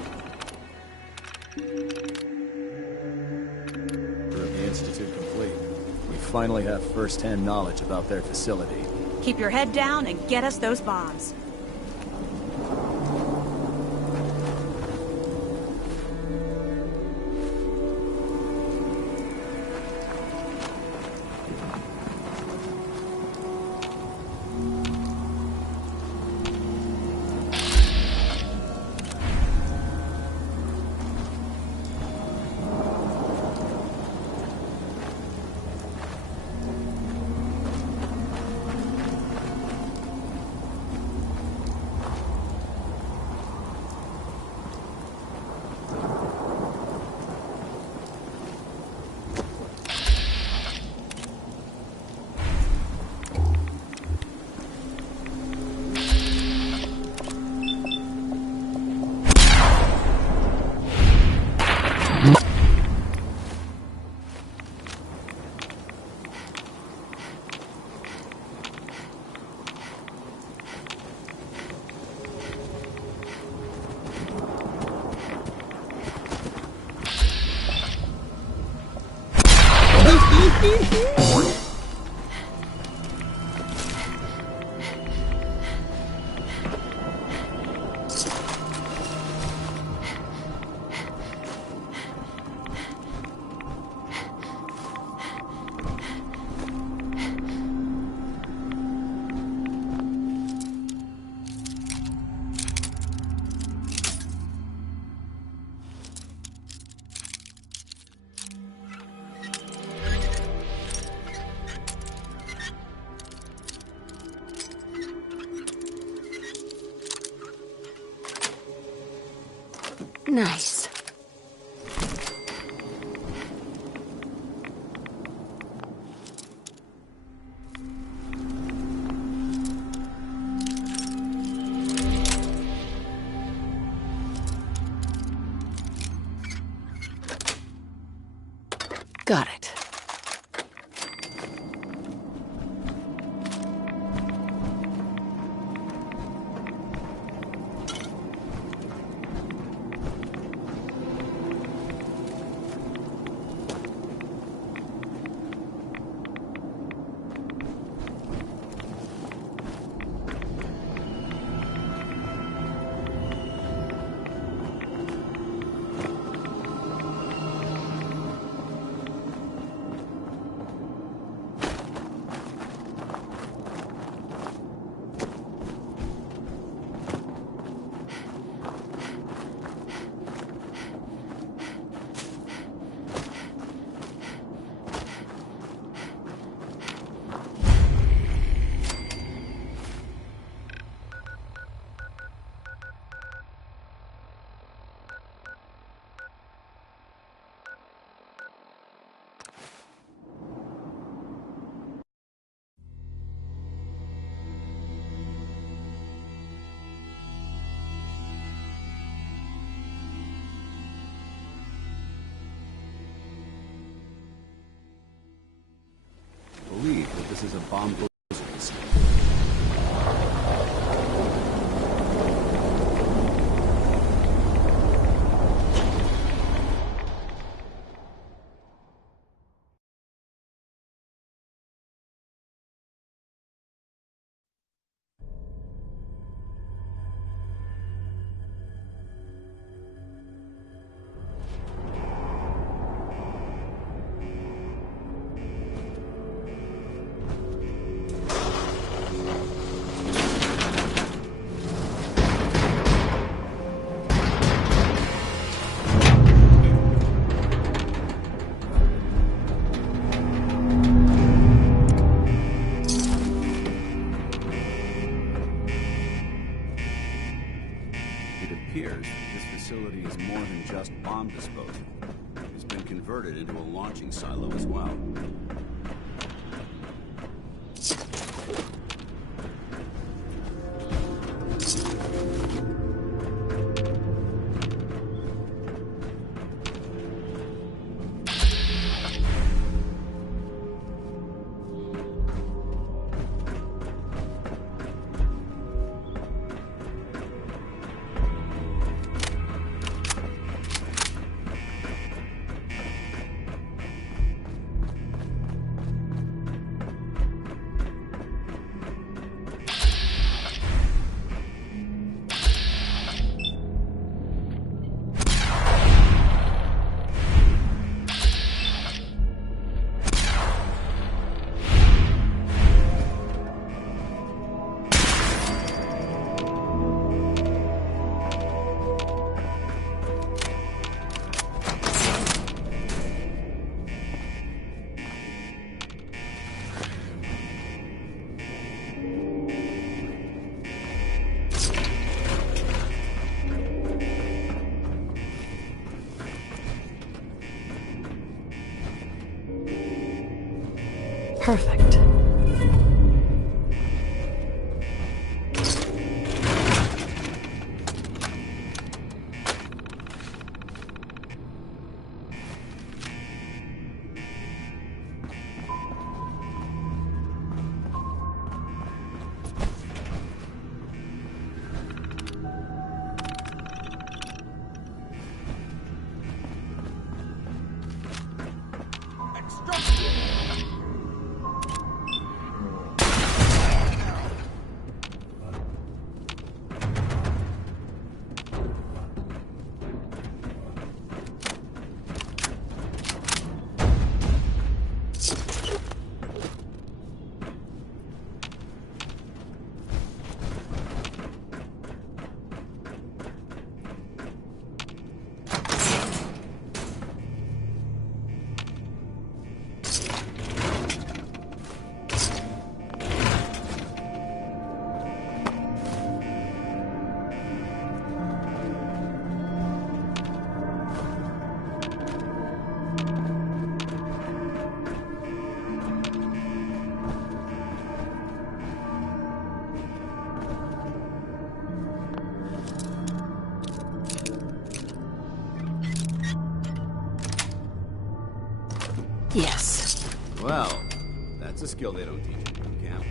Of the Institute complete. We finally have first-hand knowledge about their facility. Keep your head down and get us those bombs. Nice. Got it. Believe that this is a bomb closing scheme. facility is more than just bomb disposal. It's been converted into a launching silo as well. Perfect. Yes. Well, that's a skill they don't teach in boot camp.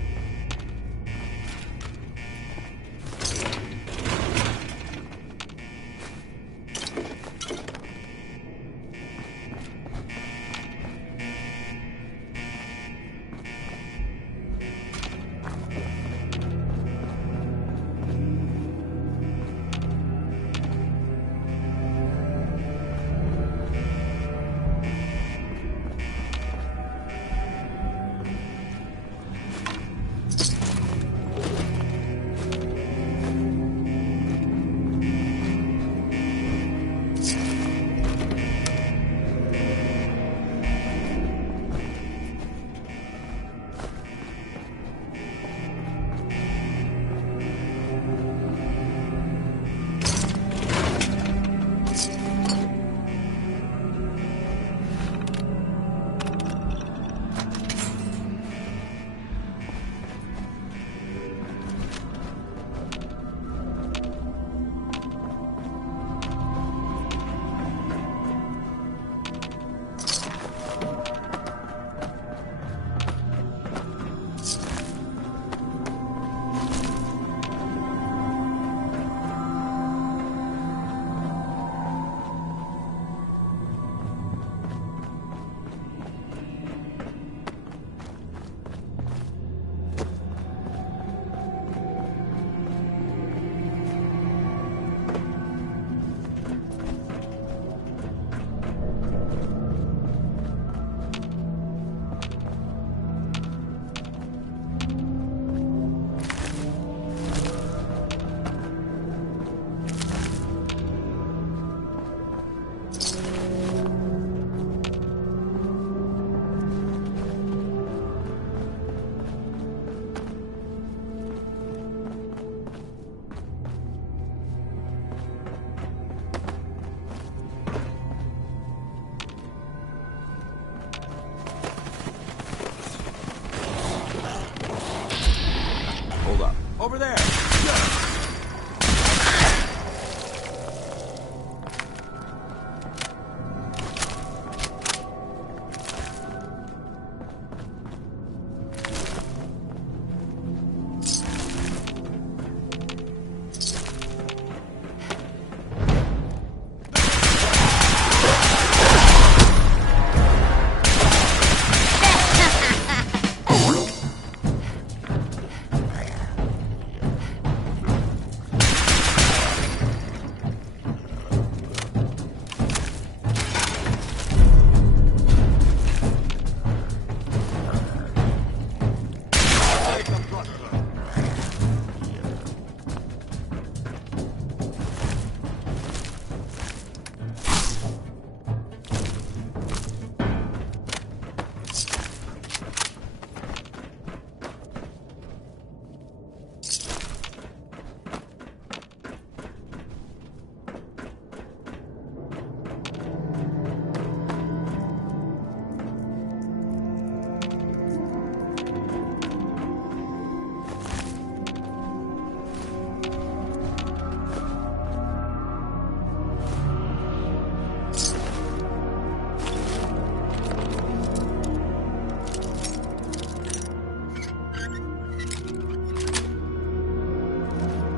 Over there!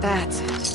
That's it.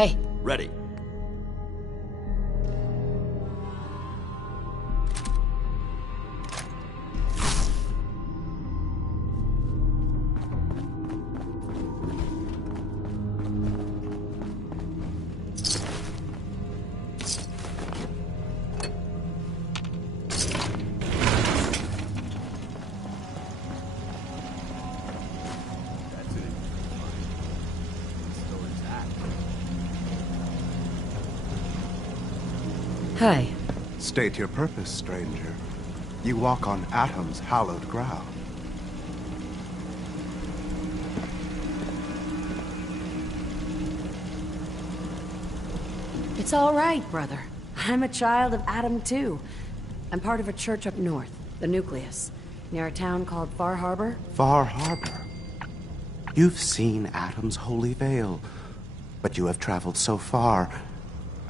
Hey. Ready. Hi. State your purpose, stranger. You walk on Atom's hallowed ground. It's all right, brother. I'm a child of Atom, too. I'm part of a church up north, the Nucleus, near a town called Far Harbor. Far Harbor? You've seen Atom's holy veil, but you have traveled so far.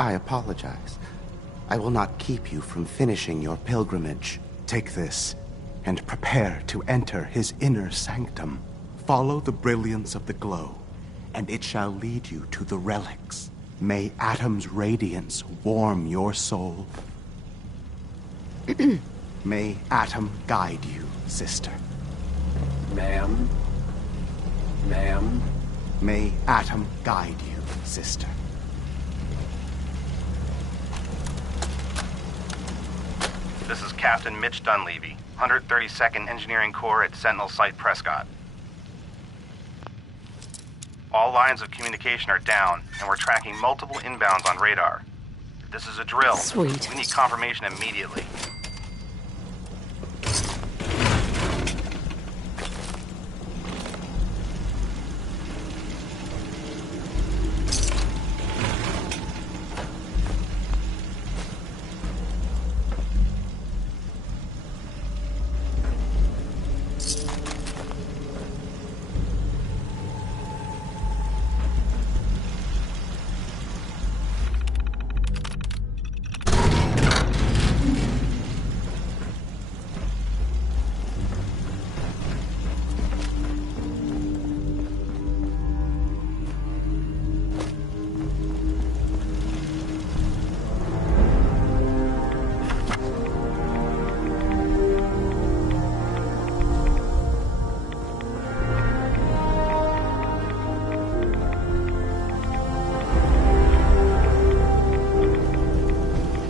I apologize. I will not keep you from finishing your pilgrimage. Take this, and prepare to enter his inner sanctum. Follow the brilliance of the glow, and it shall lead you to the relics. May Atom's radiance warm your soul. May Atom guide you, sister. Ma'am? Ma'am? May Atom guide you, sister. This is Captain Mitch Dunleavy, 132nd Engineering Corps at Sentinel Site Prescott. All lines of communication are down, and we're tracking multiple inbounds on radar. This is a drill. Sweet. We need confirmation immediately.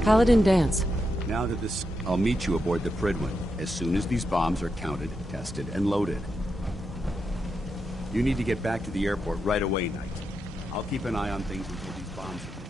Paladin dance. Now that this... I'll meet you aboard the Pridwin as soon as these bombs are counted, tested, and loaded. You need to get back to the airport right away, Knight. I'll keep an eye on things until these bombs are...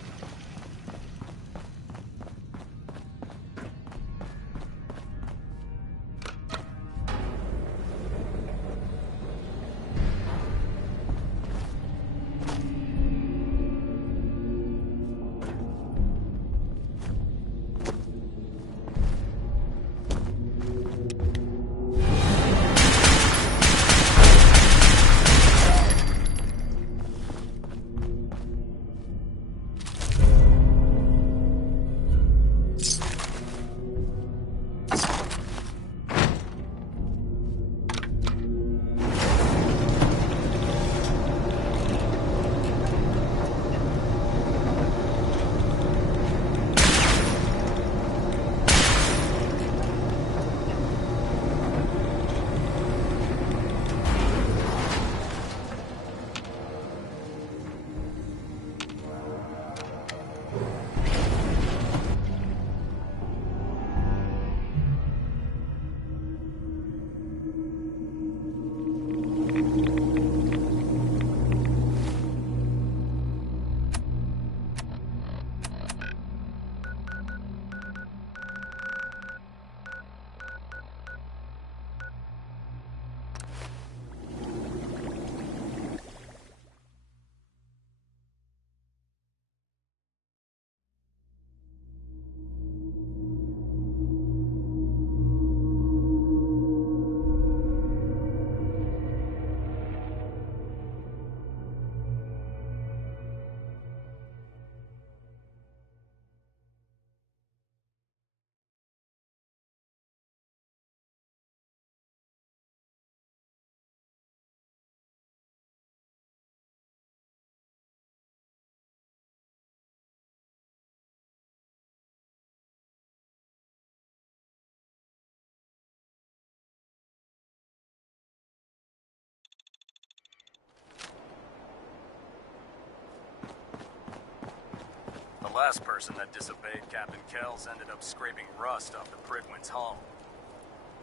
The last person that disobeyed Captain Kells ended up scraping rust off the Pridwin's hull.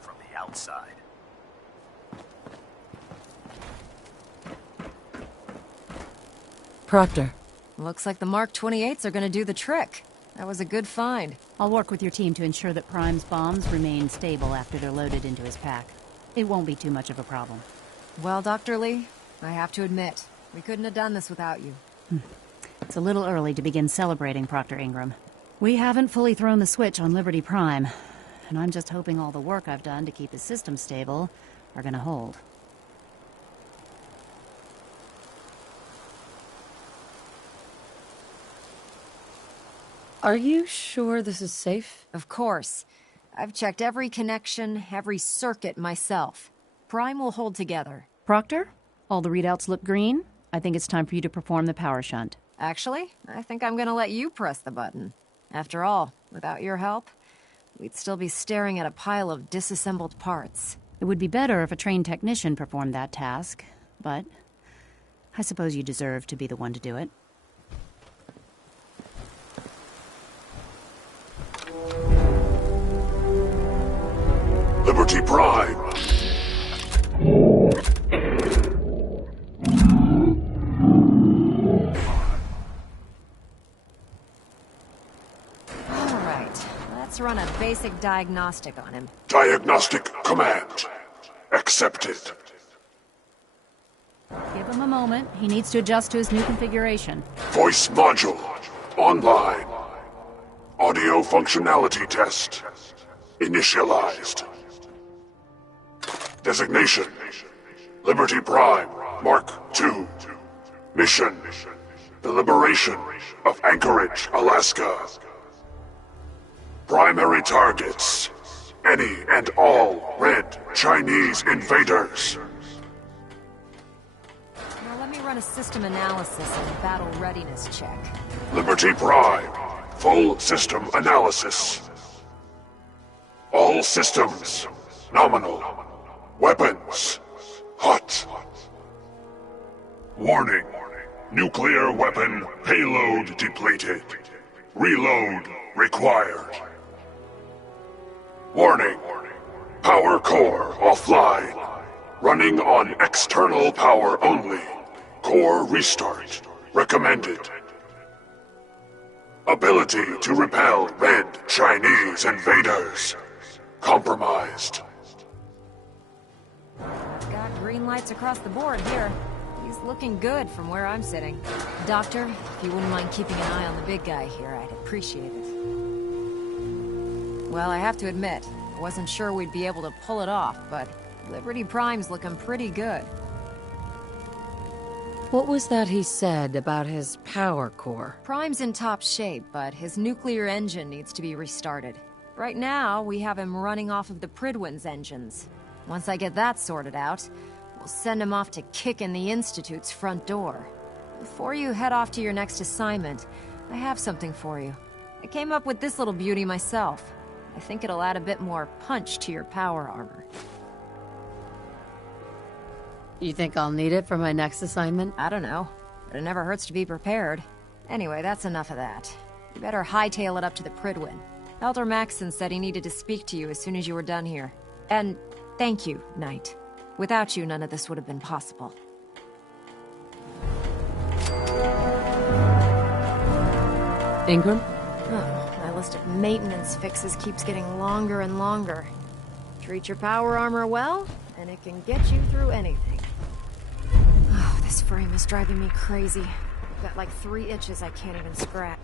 From the outside. Proctor. Looks like the Mark 28s are gonna do the trick. That was a good find. I'll work with your team to ensure that Prime's bombs remain stable after they're loaded into his pack. It won't be too much of a problem. Well, Dr. Lee, I have to admit, we couldn't have done this without you. It's a little early to begin celebrating, Proctor Ingram. We haven't fully thrown the switch on Liberty Prime, and I'm just hoping all the work I've done to keep his system stable are gonna hold. Are you sure this is safe? Of course. I've checked every connection, every circuit myself. Prime will hold together. Proctor, all the readouts look green. I think it's time for you to perform the power shunt. Actually, I think I'm gonna let you press the button. After all, without your help, we'd still be staring at a pile of disassembled parts. It would be better if a trained technician performed that task, but I suppose you deserve to be the one to do it. Liberty Prime! Alright, let's run a basic diagnostic on him. Diagnostic command. Accepted. Give him a moment. He needs to adjust to his new configuration. Voice module. Online. Audio functionality test. Initialized. Designation. Liberty Prime, Mark II. Mission. The liberation of Anchorage, Alaska. Primary targets. Any and all red Chinese invaders. Now let me run a system analysis and battle readiness check. Liberty Prime, full system analysis. All systems, nominal. Weapons, hot. Warning, nuclear weapon payload depleted. Reload required. Warning, power core offline. Running on external power only. Core restart recommended. Ability to repel red Chinese invaders compromised. I've got green lights across the board here. He's looking good from where I'm sitting. Doctor, if you wouldn't mind keeping an eye on the big guy here, I'd appreciate it. Well, I have to admit, I wasn't sure we'd be able to pull it off, but Liberty Prime's looking pretty good. What was that he said about his power core? Prime's in top shape, but his nuclear engine needs to be restarted. Right now, we have him running off of the Pridwin's engines. Once I get that sorted out, we'll send him off to kick in the Institute's front door. Before you head off to your next assignment, I have something for you. I came up with this little beauty myself. I think it'll add a bit more punch to your power armor. You think I'll need it for my next assignment? I don't know, but it never hurts to be prepared. Anyway, that's enough of that. You better hightail it up to the Pridwin. Elder Maxson said he needed to speak to you as soon as you were done here. And thank you, Knight. Without you, none of this would have been possible. Ingram? Oh, my list of maintenance fixes keeps getting longer and longer. Treat your power armor well, and it can get you through anything. Oh, this frame is driving me crazy. I've got like 3 itches I can't even scratch.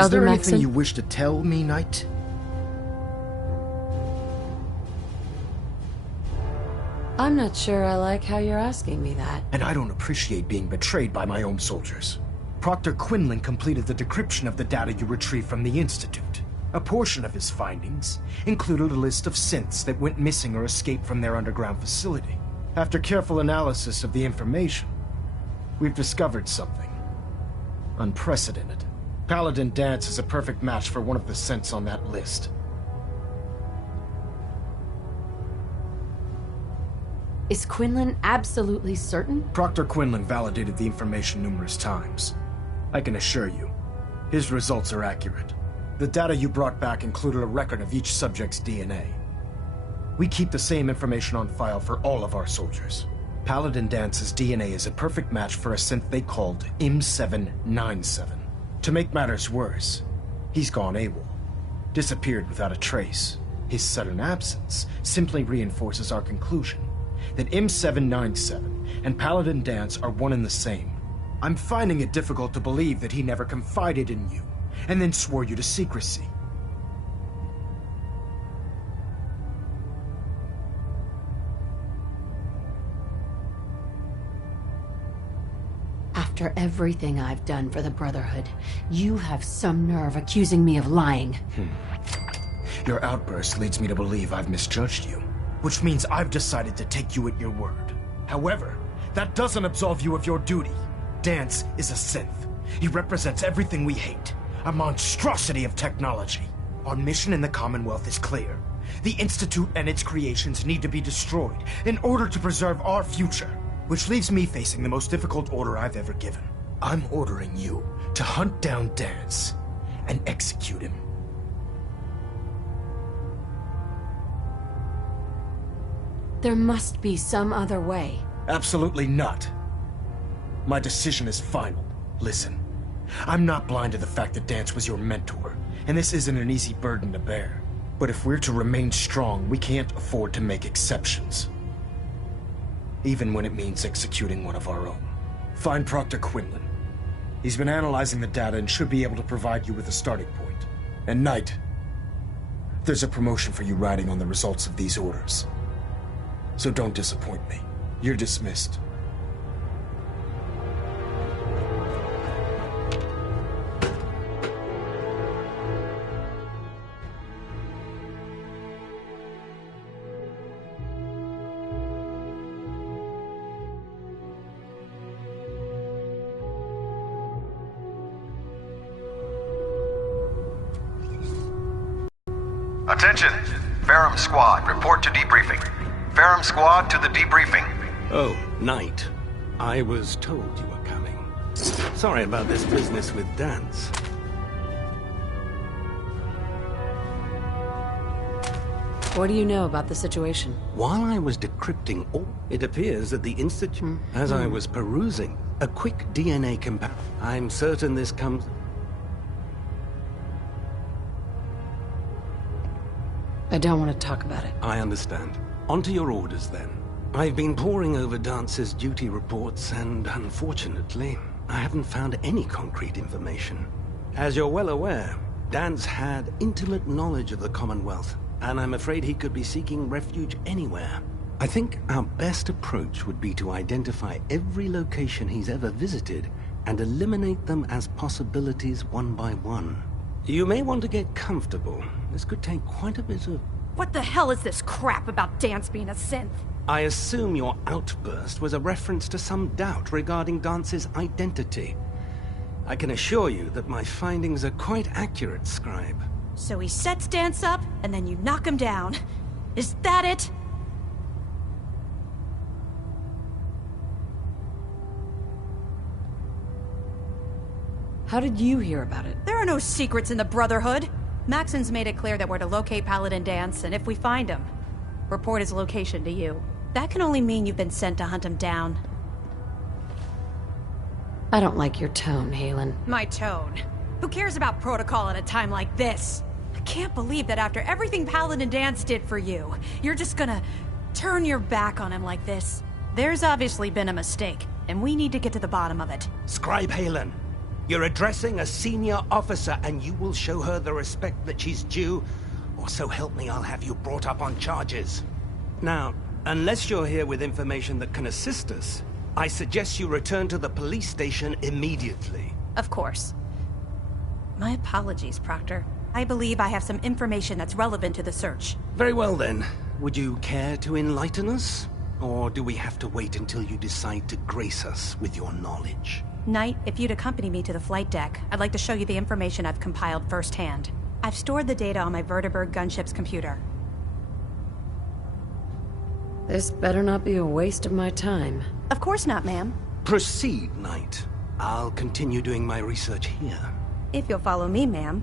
Is there anything you wish to tell me, Knight? I'm not sure I like how you're asking me that. And I don't appreciate being betrayed by my own soldiers. Proctor Quinlan completed the decryption of the data you retrieved from the Institute. A portion of his findings included a list of synths that went missing or escaped from their underground facility. After careful analysis of the information, we've discovered something unprecedented. Paladin Danse is a perfect match for one of the synths on that list. Is Quinlan absolutely certain? Proctor Quinlan validated the information numerous times. I can assure you, his results are accurate. The data you brought back included a record of each subject's DNA. We keep the same information on file for all of our soldiers. Paladin Dance's DNA is a perfect match for a synth they called M797. To make matters worse, he's gone AWOL, disappeared without a trace. His sudden absence simply reinforces our conclusion that M797 and Paladin Danse are one and the same. I'm finding it difficult to believe that he never confided in you, and then swore you to secrecy. After everything I've done for the Brotherhood, you have some nerve accusing me of lying. Your outburst leads me to believe I've misjudged you, which means I've decided to take you at your word. However, that doesn't absolve you of your duty. Danse is a synth. He represents everything we hate, a monstrosity of technology. Our mission in the Commonwealth is clear. The Institute and its creations need to be destroyed in order to preserve our future, which leaves me facing the most difficult order I've ever given. I'm ordering you to hunt down Danse and execute him. There must be some other way. Absolutely not. My decision is final. Listen, I'm not blind to the fact that Danse was your mentor, and this isn't an easy burden to bear. But if we're to remain strong, we can't afford to make exceptions. Even when it means executing one of our own. Find Proctor Quinlan. He's been analyzing the data and should be able to provide you with a starting point. And Knight, there's a promotion for you riding on the results of these orders. So don't disappoint me. You're dismissed. Attention! Ferrum Squad, report to debriefing. Ferrum Squad to the debriefing. Oh, Knight. I was told you were coming. Sorry about this business with Danse. What do you know about the situation? While I was decrypting all, it appears that the Institute, as I was perusing, a quick DNA comparison. I'm certain this comes... I don't want to talk about it. I understand. On to your orders, then. I've been poring over Dance's duty reports, and unfortunately, I haven't found any concrete information. As you're well aware, Danse had intimate knowledge of the Commonwealth, and I'm afraid he could be seeking refuge anywhere. I think our best approach would be to identify every location he's ever visited and eliminate them as possibilities one by one. You may want to get comfortable. This could take quite a bit of... What the hell is this crap about Danse being a synth? I assume your outburst was a reference to some doubt regarding Dance's identity. I can assure you that my findings are quite accurate, Scribe. So he sets Danse up, and then you knock him down. Is that it? How did you hear about it? There are no secrets in the Brotherhood. Maxon's made it clear that we're to locate Paladin Danse, and if we find him, report his location to you. That can only mean you've been sent to hunt him down. I don't like your tone, Halen. My tone? Who cares about protocol at a time like this? I can't believe that after everything Paladin Danse did for you, you're just gonna turn your back on him like this. There's obviously been a mistake, and we need to get to the bottom of it. Scribe Halen, you're addressing a senior officer, and you will show her the respect that she's due, or so help me, I'll have you brought up on charges. Now, Unless you're here with information that can assist us, I suggest you return to the police station immediately. Of course. My apologies, Proctor. I believe I have some information that's relevant to the search. Very well then. Would you care to enlighten us? Or do we have to wait until you decide to grace us with your knowledge? Knight, if you'd accompany me to the flight deck, I'd like to show you the information I've compiled firsthand. I've stored the data on my Vertibird gunship's computer. This better not be a waste of my time. Of course not, ma'am. Proceed, Knight. I'll continue doing my research here. If you'll follow me, ma'am.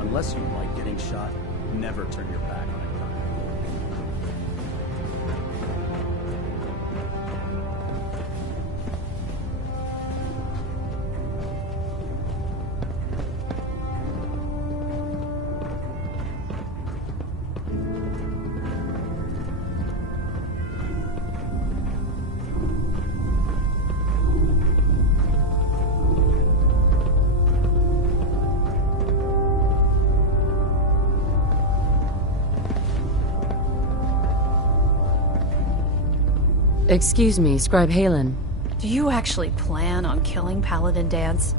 Unless you like getting shot, never turn your back on a gun. Excuse me, Scribe Halen. Do you actually plan on killing Paladin Danse?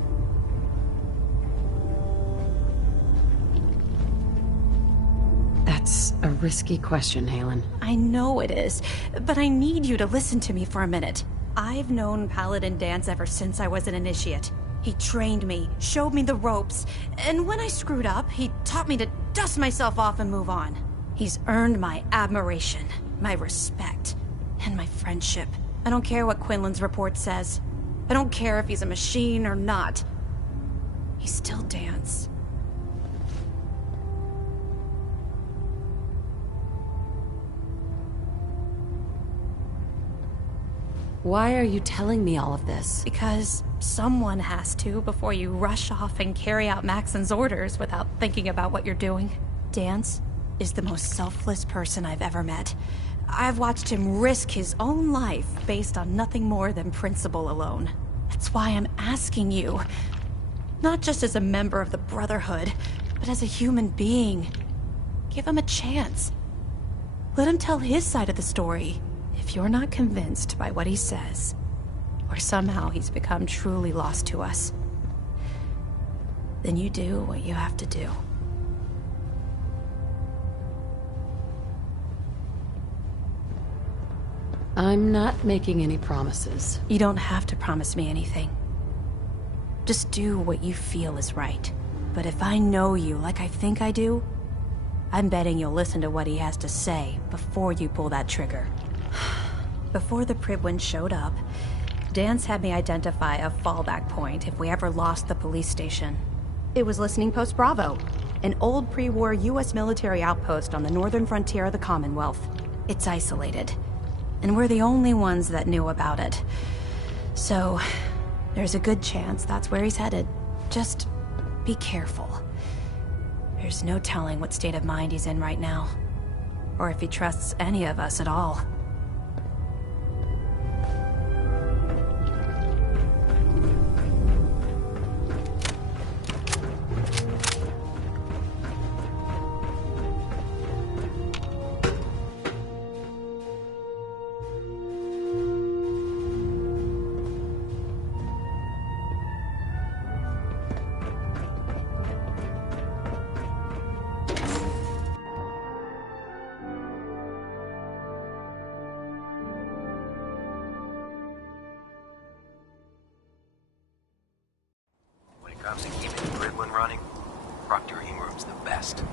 That's a risky question, Halen. I know it is, but I need you to listen to me for a minute. I've known Paladin Danse ever since I was an initiate. He trained me, showed me the ropes, and when I screwed up, he taught me to dust myself off and move on. He's earned my admiration, my respect, and my friendship. I don't care what Quinlan's report says. I don't care if he's a machine or not. He's still Danse. Why are you telling me all of this? Because someone has to before you rush off and carry out Maxon's orders without thinking about what you're doing. Danse is the most selfless person I've ever met. I've watched him risk his own life based on nothing more than principle alone. That's why I'm asking you, not just as a member of the Brotherhood, but as a human being. Give him a chance. Let him tell his side of the story. If you're not convinced by what he says, or somehow he's become truly lost to us, then you do what you have to do. I'm not making any promises. You don't have to promise me anything. Just do what you feel is right. But if I know you like I think I do, I'm betting you'll listen to what he has to say before you pull that trigger. Before the Prydwen showed up, Danse had me identify a fallback point if we ever lost the police station. It was Listening Post Bravo, an old pre-war US military outpost on the northern frontier of the Commonwealth. It's isolated, and we're the only ones that knew about it. So, there's a good chance that's where he's headed. Just be careful. There's no telling what state of mind he's in right now, or if he trusts any of us at all. Comes to keeping the Prydwen running, proctoring room's the best.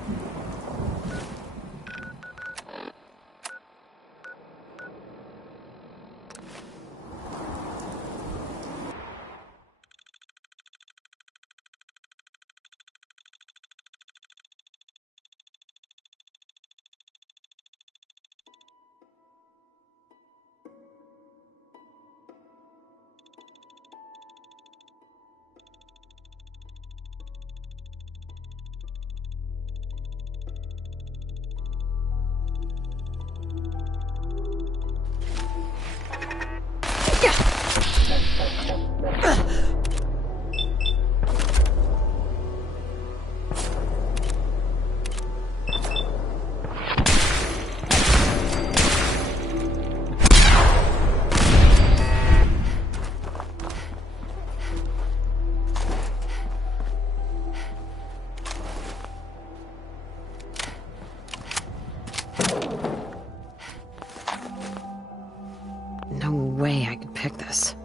No way I could pick this.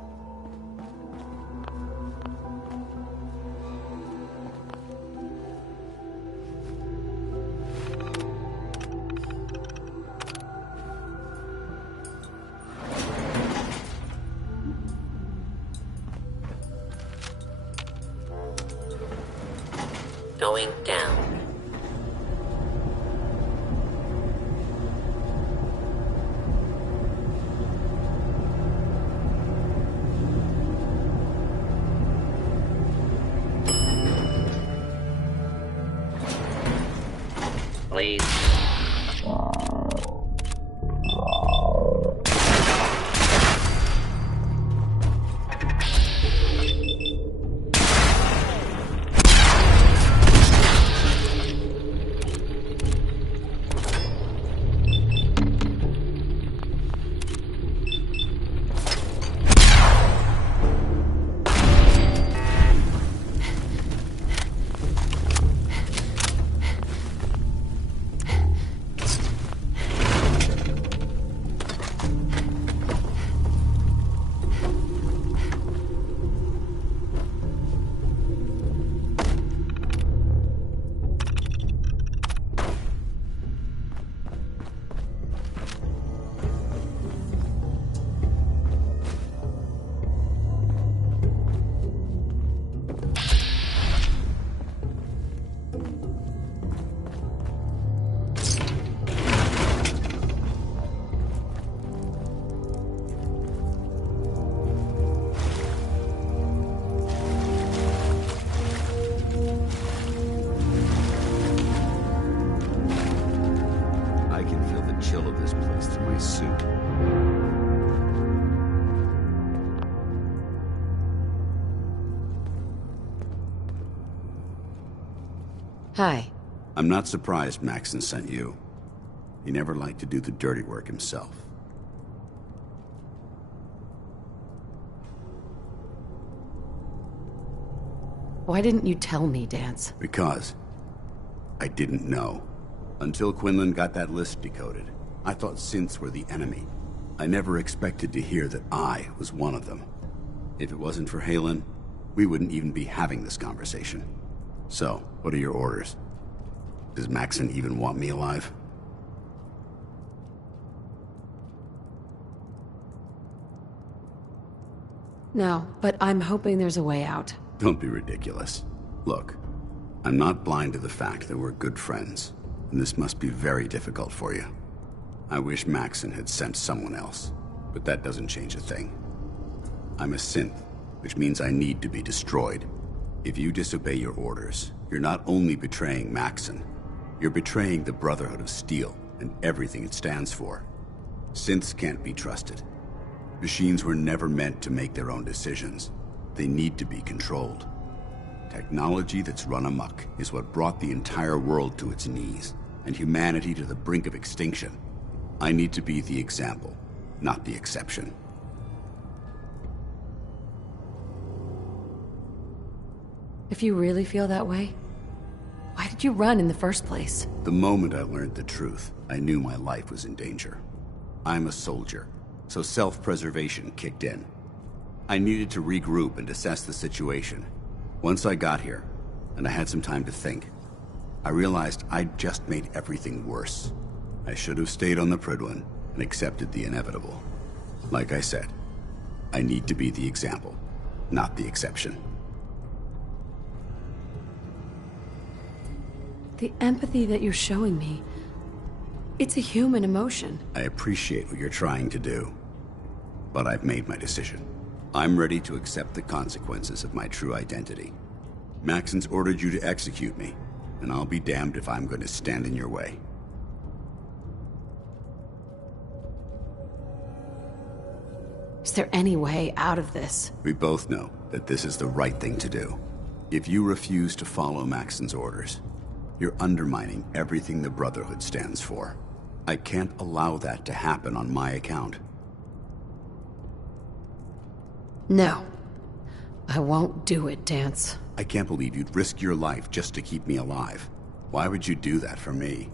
Going down. Please. Hi. I'm not surprised Maxon sent you. He never liked to do the dirty work himself. Why didn't you tell me, Dance? Because I didn't know. Until Quinlan got that list decoded, I thought synths were the enemy. I never expected to hear that I was one of them. If it wasn't for Halen, we wouldn't even be having this conversation. So, what are your orders? Does Maxon even want me alive? No, but I'm hoping there's a way out. Don't be ridiculous. Look, I'm not blind to the fact that we're good friends, and this must be very difficult for you. I wish Maxon had sent someone else, but that doesn't change a thing. I'm a synth, which means I need to be destroyed. If you disobey your orders, you're not only betraying Maxon, you're betraying the Brotherhood of Steel and everything it stands for. Synths can't be trusted. Machines were never meant to make their own decisions. They need to be controlled. Technology that's run amok is what brought the entire world to its knees, and humanity to the brink of extinction. I need to be the example, not the exception. If you really feel that way, why did you run in the first place? The moment I learned the truth, I knew my life was in danger. I'm a soldier, so self-preservation kicked in. I needed to regroup and assess the situation. Once I got here, and I had some time to think, I realized I'd just made everything worse. I should have stayed on the Prydwen and accepted the inevitable. Like I said, I need to be the example, not the exception. The empathy that you're showing me, it's a human emotion. I appreciate what you're trying to do, but I've made my decision. I'm ready to accept the consequences of my true identity. Maxon's ordered you to execute me, and I'll be damned if I'm going to stand in your way. Is there any way out of this? We both know that this is the right thing to do. If you refuse to follow Maxon's orders, you're undermining everything the Brotherhood stands for. I can't allow that to happen on my account. No. I won't do it, Dance. I can't believe you'd risk your life just to keep me alive. Why would you do that for me?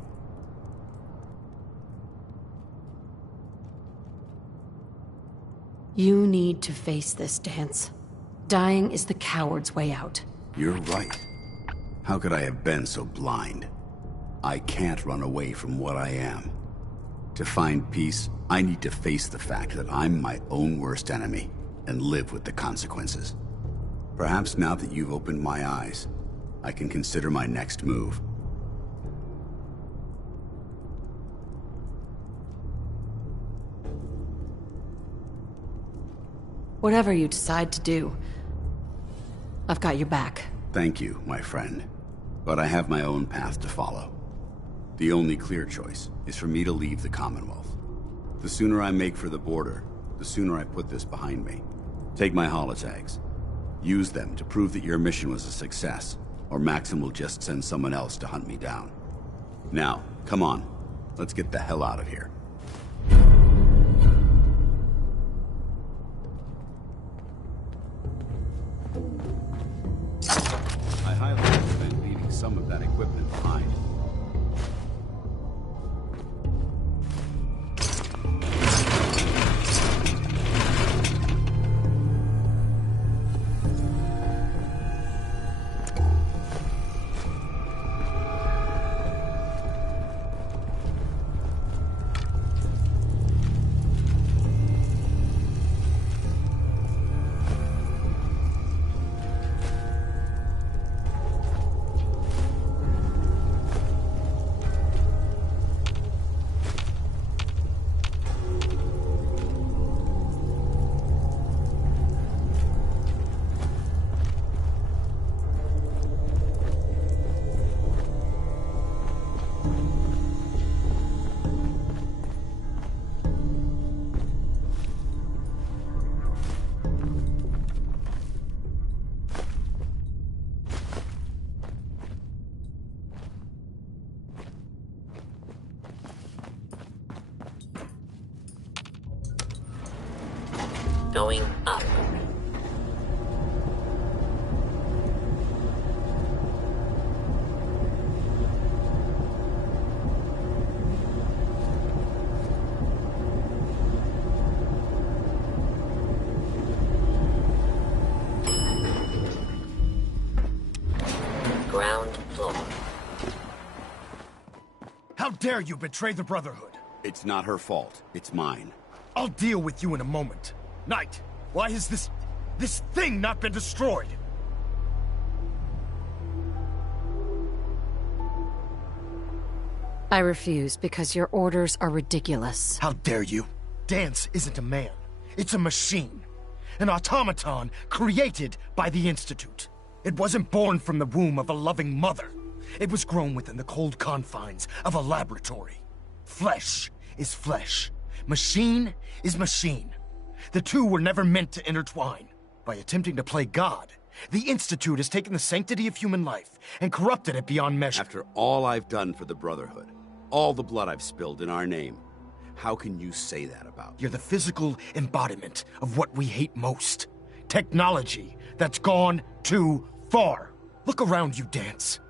You need to face this, Dance. Dying is the coward's way out. You're right. How could I have been so blind? I can't run away from what I am. To find peace, I need to face the fact that I'm my own worst enemy and live with the consequences. Perhaps now that you've opened my eyes, I can consider my next move. Whatever you decide to do, I've got your back. Thank you, my friend. But I have my own path to follow. The only clear choice is for me to leave the Commonwealth. The sooner I make for the border, the sooner I put this behind me. Take my holotags. Use them to prove that your mission was a success, or Maxim will just send someone else to hunt me down. Now, come on. Let's get the hell out of here. I highly recommend leaving some of that equipment behind. Going up. Ground floor. How dare you betray the Brotherhood? It's not her fault. It's mine. I'll deal with you in a moment. Knight, why has this thing not been destroyed? I refuse because your orders are ridiculous. How dare you? Dance isn't a man. It's a machine. An automaton created by the Institute. It wasn't born from the womb of a loving mother. It was grown within the cold confines of a laboratory. Flesh is flesh. Machine is machine. The two were never meant to intertwine. By attempting to play God, the Institute has taken the sanctity of human life and corrupted it beyond measure. After all I've done for the Brotherhood, all the blood I've spilled in our name, how can you say that about me? You're the physical embodiment of what we hate most. Technology that's gone too far. Look around you, Dance.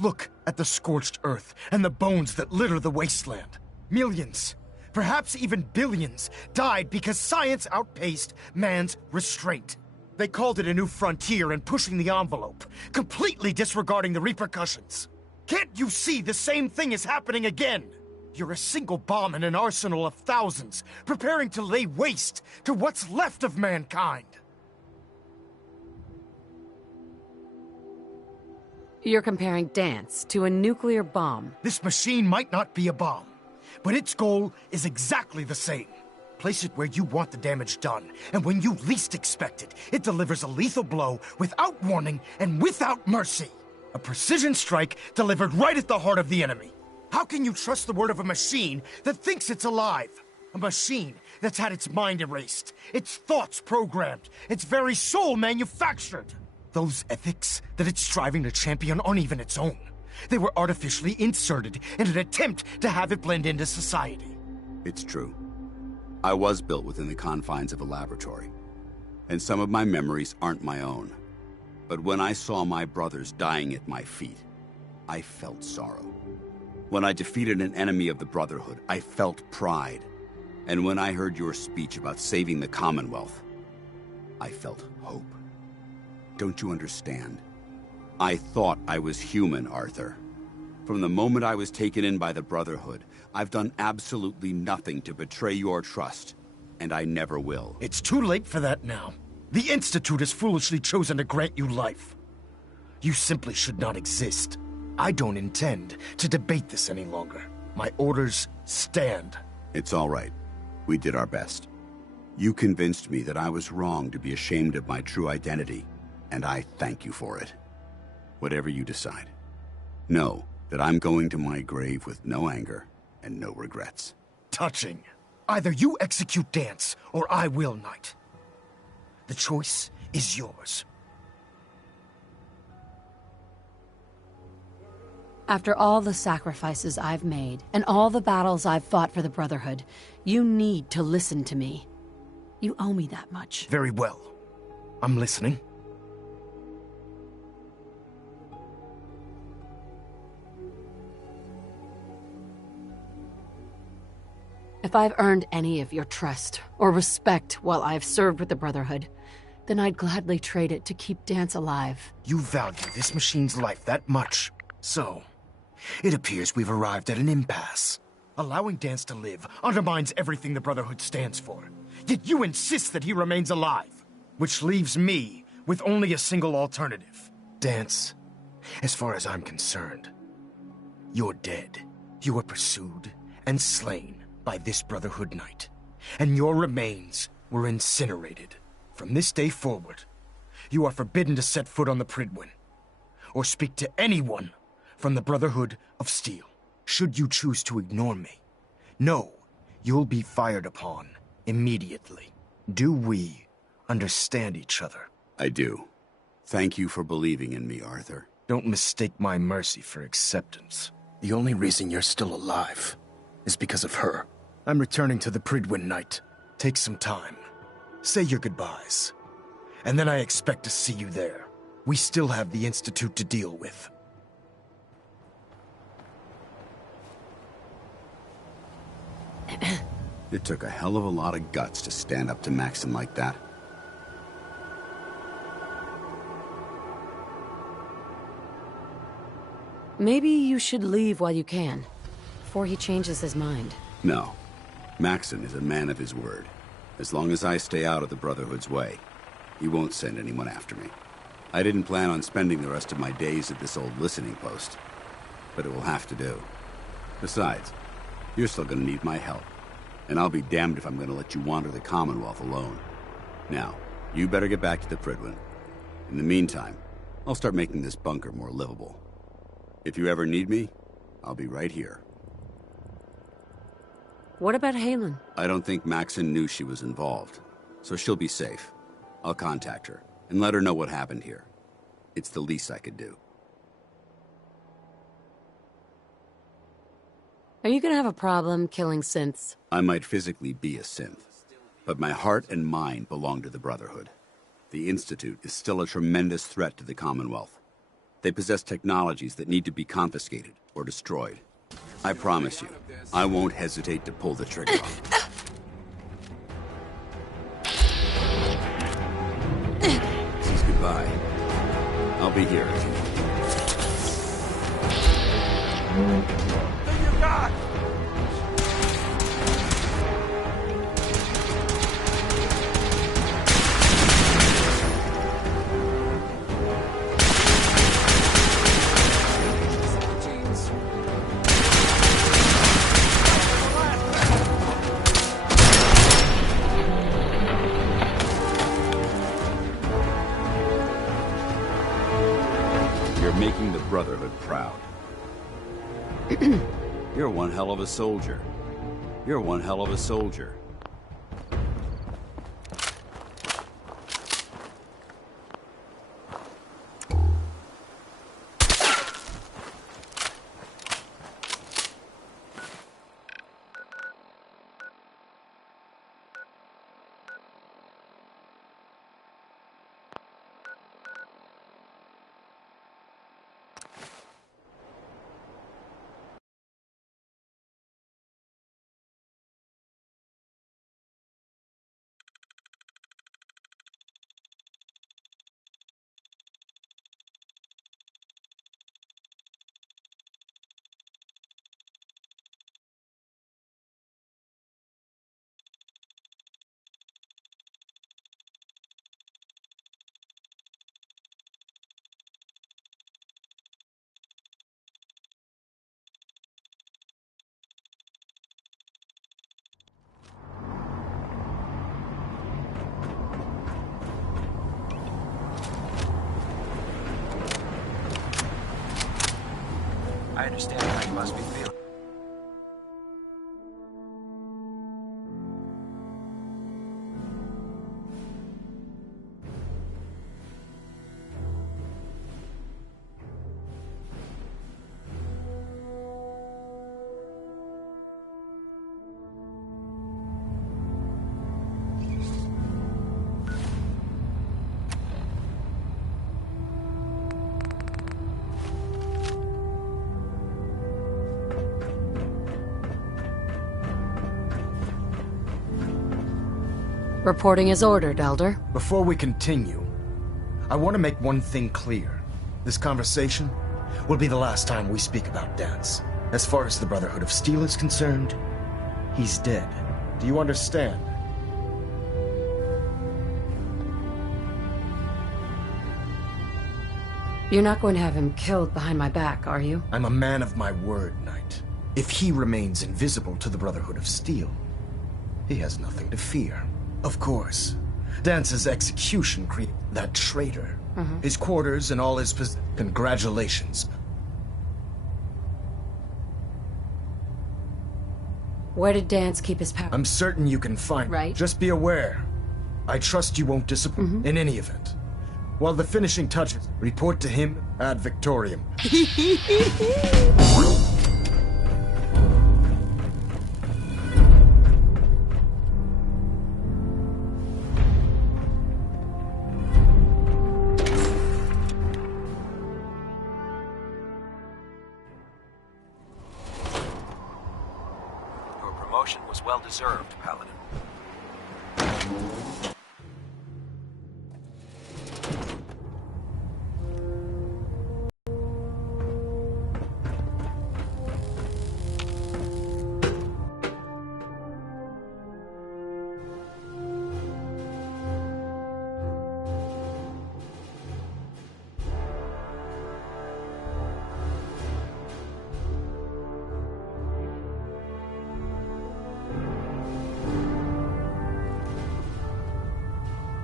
Look at the scorched earth and the bones that litter the wasteland. Millions, perhaps even billions, died because science outpaced man's restraint. They called it a new frontier and pushing the envelope, completely disregarding the repercussions. Can't you see the same thing is happening again? You're a single bomb in an arsenal of thousands, preparing to lay waste to what's left of mankind. You're comparing Dance to a nuclear bomb. This machine might not be a bomb, but its goal is exactly the same. Place it where you want the damage done, and when you least expect it, it delivers a lethal blow without warning and without mercy. A precision strike delivered right at the heart of the enemy. How can you trust the word of a machine that thinks it's alive? A machine that's had its mind erased, its thoughts programmed, its very soul manufactured. Those ethics that it's striving to champion aren't even its own. They were artificially inserted in an attempt to have it blend into society. It's true. I was built within the confines of a laboratory, and some of my memories aren't my own. But when I saw my brothers dying at my feet, I felt sorrow. When I defeated an enemy of the Brotherhood, I felt pride. And when I heard your speech about saving the Commonwealth, I felt hope. Don't you understand? I thought I was human, Arthur. From the moment I was taken in by the Brotherhood, I've done absolutely nothing to betray your trust, and I never will. It's too late for that now. The Institute has foolishly chosen to grant you life. You simply should not exist. I don't intend to debate this any longer. My orders stand. It's all right. We did our best. You convinced me that I was wrong to be ashamed of my true identity, and I thank you for it. Whatever you decide, know that I'm going to my grave with no anger and no regrets. Touching. Either you execute Dance, or I will, Knight. The choice is yours. After all the sacrifices I've made, and all the battles I've fought for the Brotherhood, you need to listen to me. You owe me that much. Very well. I'm listening. If I've earned any of your trust or respect while I've served with the Brotherhood, then I'd gladly trade it to keep Dance alive. You value this machine's life that much. So, it appears we've arrived at an impasse. Allowing Dance to live undermines everything the Brotherhood stands for. Yet you insist that he remains alive, which leaves me with only a single alternative. Dance, as far as I'm concerned, you're dead. You were pursued and slain by this Brotherhood Knight, and your remains were incinerated. From this day forward, you are forbidden to set foot on the Pridwin, or speak to anyone from the Brotherhood of Steel. Should you choose to ignore me, know you'll be fired upon immediately. Do we understand each other? I do. Thank you for believing in me, Arthur. Don't mistake my mercy for acceptance. The only reason you're still alive is because of her. I'm returning to the Pridwin Knight. Take some time. Say your goodbyes. And then I expect to see you there. We still have the Institute to deal with. It took a hell of a lot of guts to stand up to Maxon like that. Maybe you should leave while you can, before he changes his mind. No. Maxon is a man of his word. As long as I stay out of the Brotherhood's way, he won't send anyone after me. I didn't plan on spending the rest of my days at this old listening post, but it will have to do. Besides, you're still gonna need my help, and I'll be damned if I'm gonna let you wander the Commonwealth alone. Now, you better get back to the Pridwin. In the meantime, I'll start making this bunker more livable. If you ever need me, I'll be right here. What about Halen? I don't think Maxon knew she was involved, so she'll be safe. I'll contact her and let her know what happened here. It's the least I could do. Are you gonna have a problem killing synths? I might physically be a synth, but my heart and mind belong to the Brotherhood. The Institute is still a tremendous threat to the Commonwealth. They possess technologies that need to be confiscated or destroyed. I promise you, I won't hesitate to pull the trigger on it. This is goodbye. I'll be here if you need me. You got! Making the Brotherhood proud. You're one hell of a soldier. You're one hell of a soldier. understand how you must be feeling. Reporting as ordered, Elder. Before we continue, I want to make one thing clear. This conversation will be the last time we speak about Dance. As far as the Brotherhood of Steel is concerned, he's dead. Do you understand? You're not going to have him killed behind my back, are you? I'm a man of my word, Knight. If he remains invisible to the Brotherhood of Steel, he has nothing to fear. Of course, Dance's execution created that traitor. His quarters and all his Congratulations. Where did Dance keep his power? I'm certain you can find Right. Just be aware. I trust you won't disappoint in any event. While the finishing touches, report to him ad Victoriam. Your promotion was well deserved, Paladin.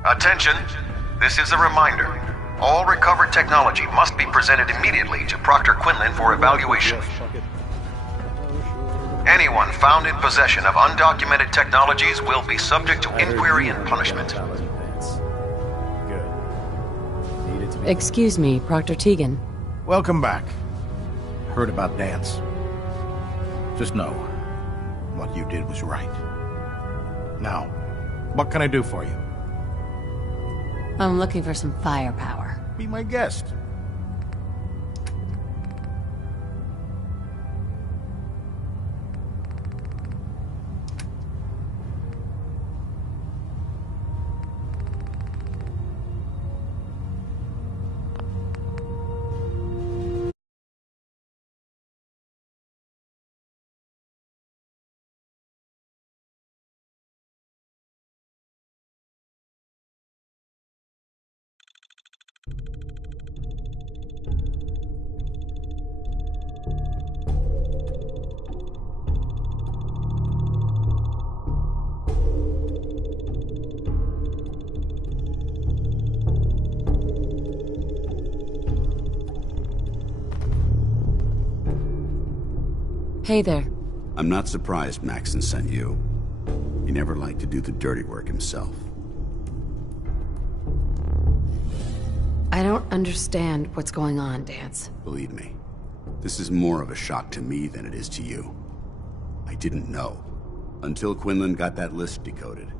Attention! This is a reminder. All recovered technology must be presented immediately to Proctor Quinlan for evaluation. Anyone found in possession of undocumented technologies will be subject to inquiry and punishment. Excuse me, Proctor Tegan. Welcome back. Heard about Dance. Just know, what you did was right. Now, what can I do for you? I'm looking for some firepower. Be my guest. Hey there. I'm not surprised Maxon sent you. He never liked to do the dirty work himself. I don't understand what's going on, Dance. Believe me, this is more of a shock to me than it is to you. I didn't know. Until Quinlan got that list decoded.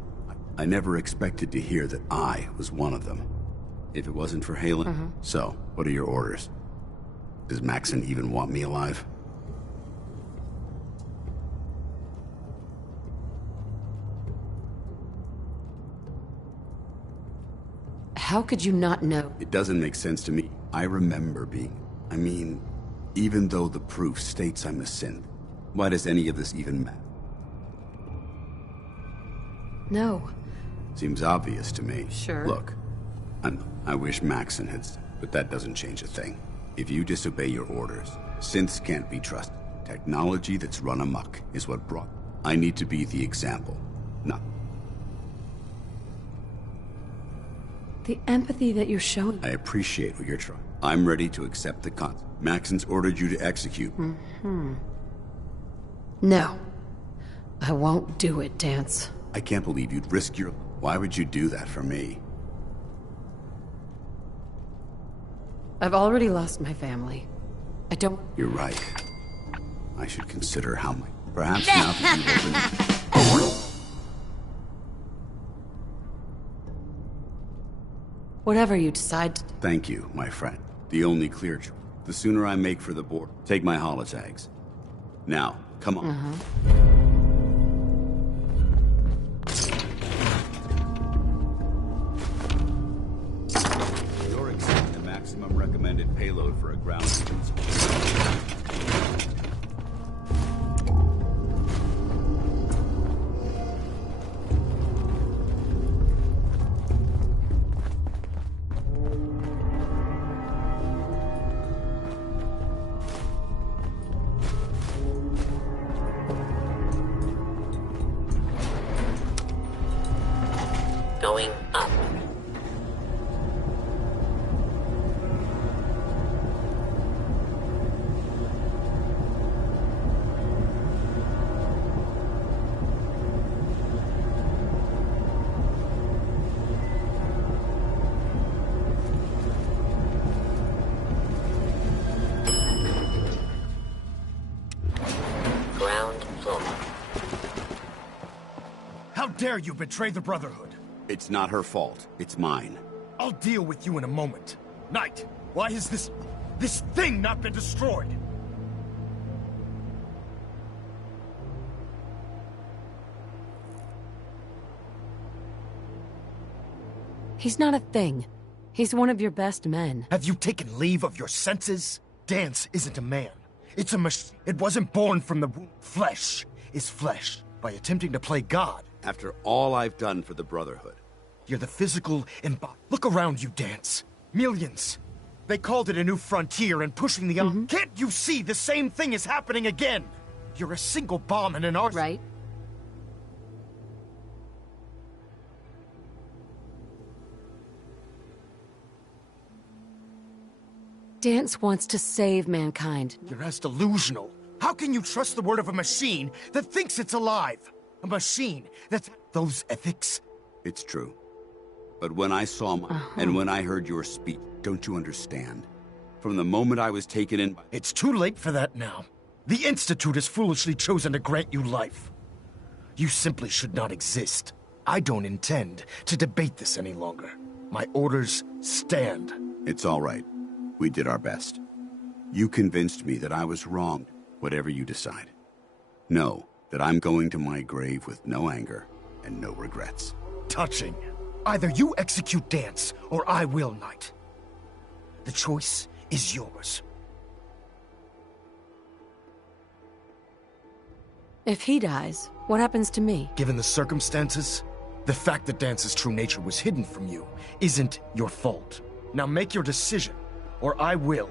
I never expected to hear that I was one of them. If it wasn't for Halen. So, what are your orders? Does Maxon even want me alive? How could you not know? It doesn't make sense to me. I remember being... I mean, even though the proof states I'm a synth, why does any of this even matter? No. Seems obvious to me. Sure. Look, I wish Maxon had... But that doesn't change a thing. If you disobey your orders, synths can't be trusted. Technology that's run amok is what brought... I need to be the example, not... The empathy that you're showing... I appreciate what you're trying. I'm ready to accept the consequences. Maxon's ordered you to execute. No. I won't do it, Dance. I can't believe you'd risk your... Why would you do that for me? I've already lost my family. I don't... You're right. I should consider how my... Perhaps now that you've opened... Whatever you decide to... Thank you, my friend. The only clear choice. The sooner I make for the board, take my holotags. Now, come on. You're exceeding the maximum recommended payload for a ground defense. Going up. Ground floor. How dare you betray the Brotherhood? It's not her fault. It's mine. I'll deal with you in a moment. Knight, why has this thing not been destroyed? He's not a thing. He's one of your best men. Have you taken leave of your senses? Dance isn't a man. It's a machine. It wasn't born from the womb. Flesh is flesh. By attempting to play God. After all I've done for the Brotherhood. You're the physical Look around you, Dance. Millions. They called it a new frontier and pushing the... Can't you see the same thing is happening again? You're a single bomb in an arsenal. Right. Dance wants to save mankind. You're as delusional. How can you trust the word of a machine that thinks it's alive? A machine that's... Those ethics? It's true. But when I saw and when I heard your speech, don't you understand? From the moment I was taken in... It's too late for that now. The Institute has foolishly chosen to grant you life. You simply should not exist. I don't intend to debate this any longer. My orders stand. It's all right. We did our best. You convinced me that I was wrong, whatever you decide. Know that I'm going to my grave with no anger and no regrets. Touching. Either you execute Dance, or I will, Knight. The choice is yours. If he dies, what happens to me? Given the circumstances, the fact that Dance's true nature was hidden from you isn't your fault. Now make your decision, or I will.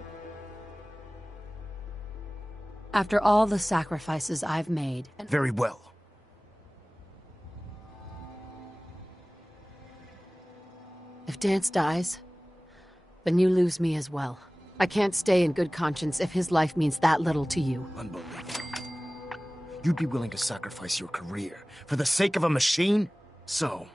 After all the sacrifices I've made... Very well. If Dance dies, then you lose me as well. I can't stay in good conscience if his life means that little to you. Unbelievable. You'd be willing to sacrifice your career for the sake of a machine? So,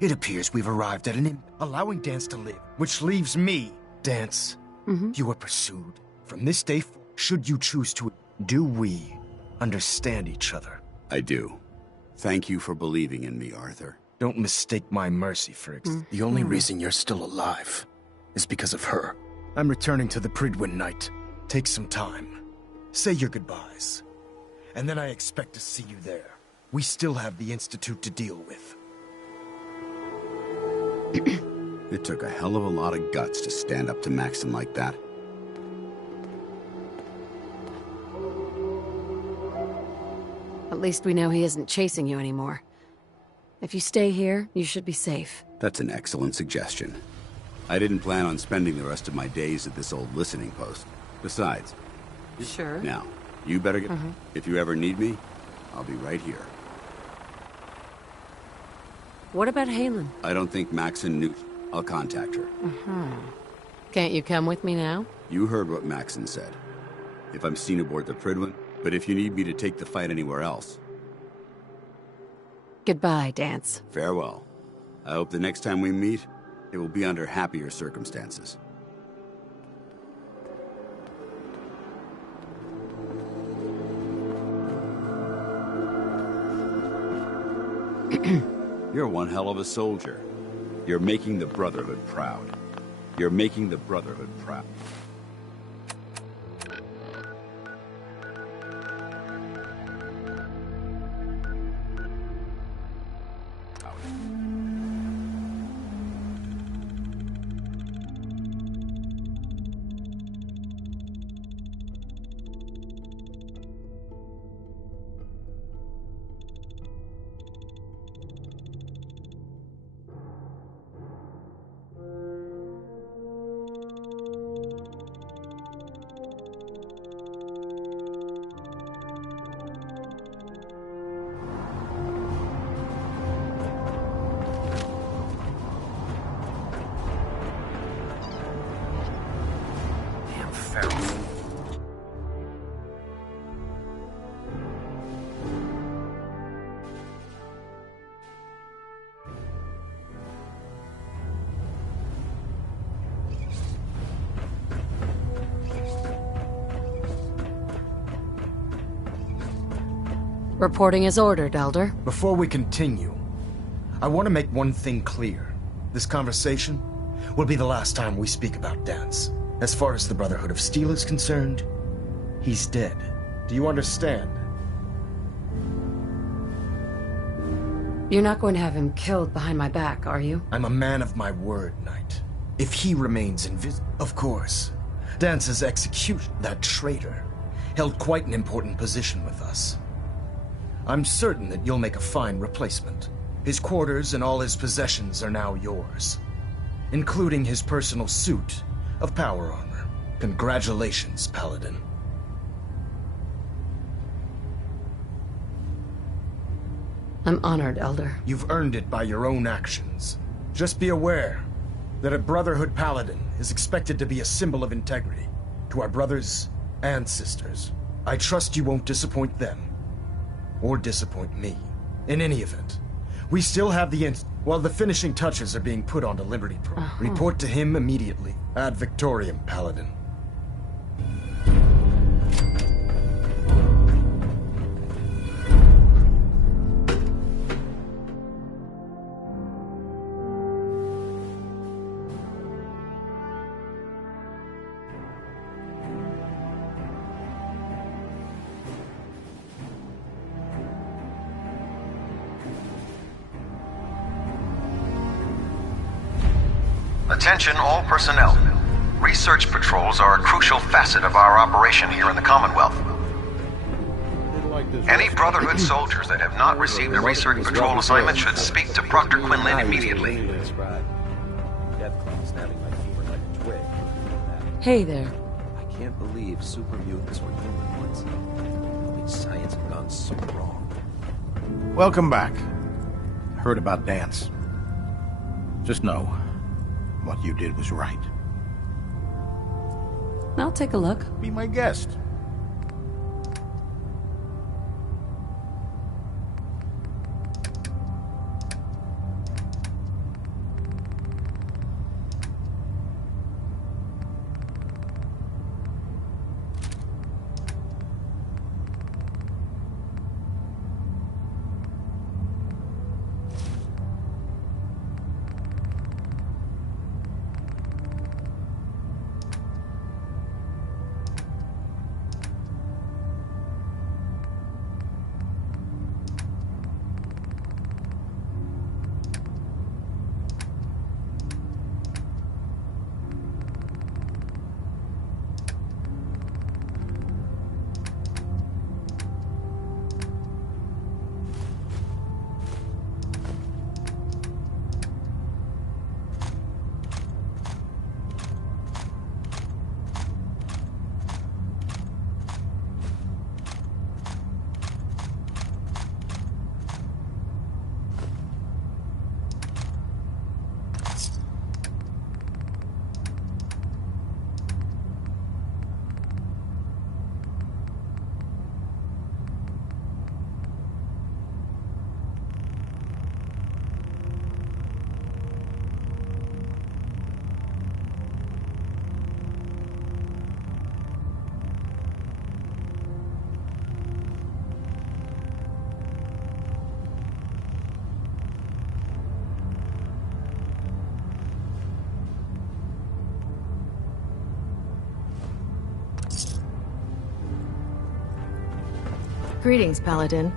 it appears we've arrived at an allowing Dance to live, which leaves me, Dance. You are pursued. From this day forward, should you choose to... Do we understand each other? I do. Thank you for believing in me, Arthur. Don't mistake my mercy for The only reason you're still alive is because of her. I'm returning to the Pridwin, Knight. Take some time. Say your goodbyes. And then I expect to see you there. We still have the Institute to deal with. It took a hell of a lot of guts to stand up to Maxon like that. At least we know he isn't chasing you anymore. If you stay here, you should be safe. That's an excellent suggestion. I didn't plan on spending the rest of my days at this old listening post. Besides... Sure. Now, you better get... If you ever need me, I'll be right here. What about Halen? I don't think Maxon knew... I'll contact her. Can't you come with me now? You heard what Maxon said. If I'm seen aboard the Pridwin, but if you need me to take the fight anywhere else. Goodbye, Dance. Farewell. I hope the next time we meet, it will be under happier circumstances. You're one hell of a soldier. You're making the Brotherhood proud. You're making the Brotherhood proud. Reporting as ordered, Elder. Before we continue, I want to make one thing clear. This conversation will be the last time we speak about Dance. As far as the Brotherhood of Steel is concerned, he's dead. Do you understand? You're not going to have him killed behind my back, are you? I'm a man of my word, Knight. If he remains invisible, of course. Dance's execution, that traitor, held quite an important position with us. I'm certain that you'll make a fine replacement. His quarters and all his possessions are now yours, including his personal suit of power armor. Congratulations, Paladin. I'm honored, Elder. You've earned it by your own actions. Just be aware that a Brotherhood Paladin is expected to be a symbol of integrity to our brothers and sisters. I trust you won't disappoint them. Or disappoint me. In any event, we still have the while the finishing touches are being put onto Liberty Pro. Report to him immediately. Ad Victoriam, Paladin. Attention all personnel. Research patrols are a crucial facet of our operation here in the Commonwealth. Any Brotherhood soldiers that have not received a research patrol assignment should speak to Proctor Quinlan immediately. Hey there. I can't believe super mutants were human once. I mean, science had gone so wrong. Welcome back. Heard about Dance. Just know, what you did was right. I'll take a look. Be my guest. Greetings, Paladin.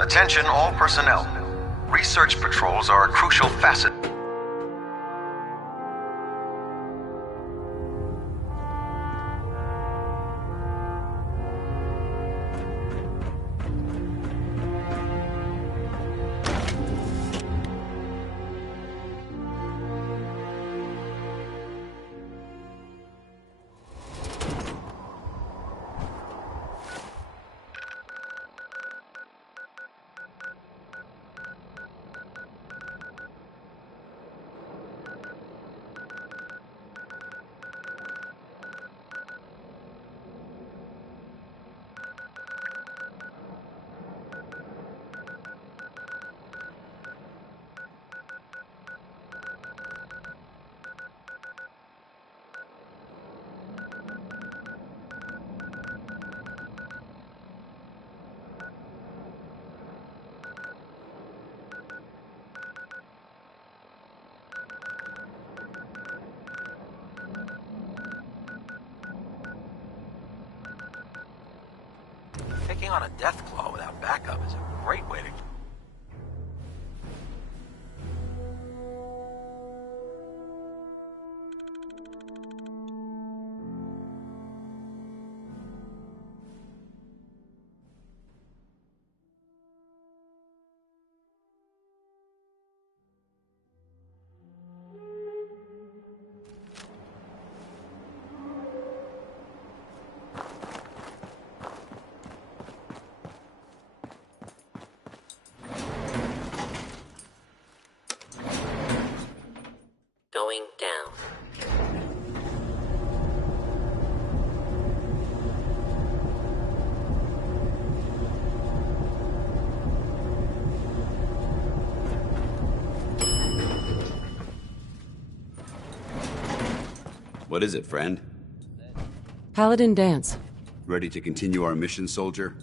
Attention all personnel. Research patrols are a crucial facet. Taking on a death claw without backup is a great way to... Going down. What is it, friend? Paladin Dance. Ready to continue our mission, soldier?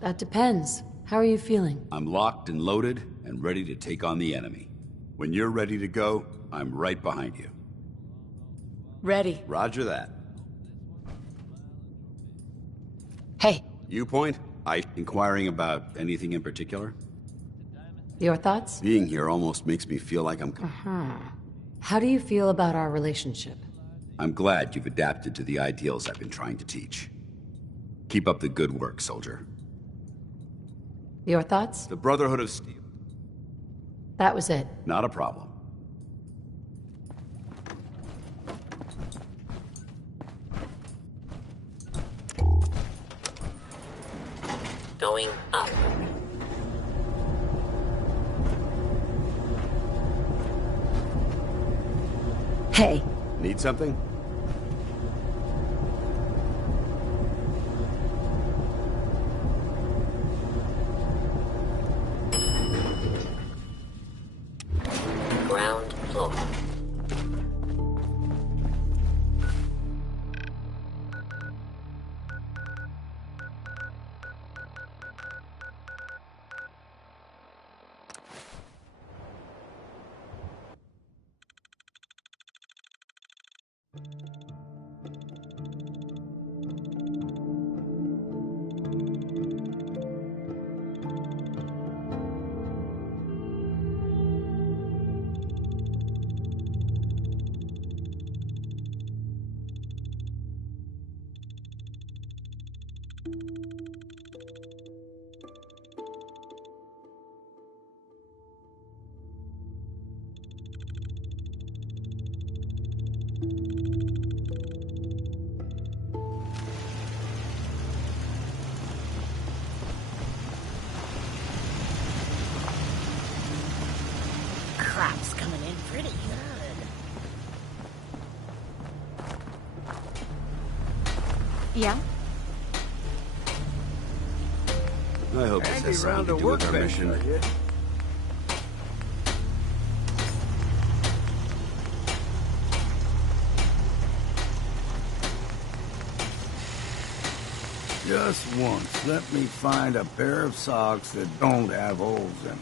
That depends. How are you feeling? I'm locked and loaded and ready to take on the enemy. When you're ready to go, I'm right behind you. Ready. Roger that. Hey. You point? Inquiring about anything in particular? Your thoughts? Being here almost makes me feel like I'm... How do you feel about our relationship? I'm glad you've adapted to the ideals I've been trying to teach. Keep up the good work, soldier. Your thoughts? The Brotherhood of Steel. That was it. Not a problem. Going up. Hey. Need something? Crop's coming in pretty good. Yeah? I hope this has something to do with our mission. Just once, let me find a pair of socks that don't have holes in them.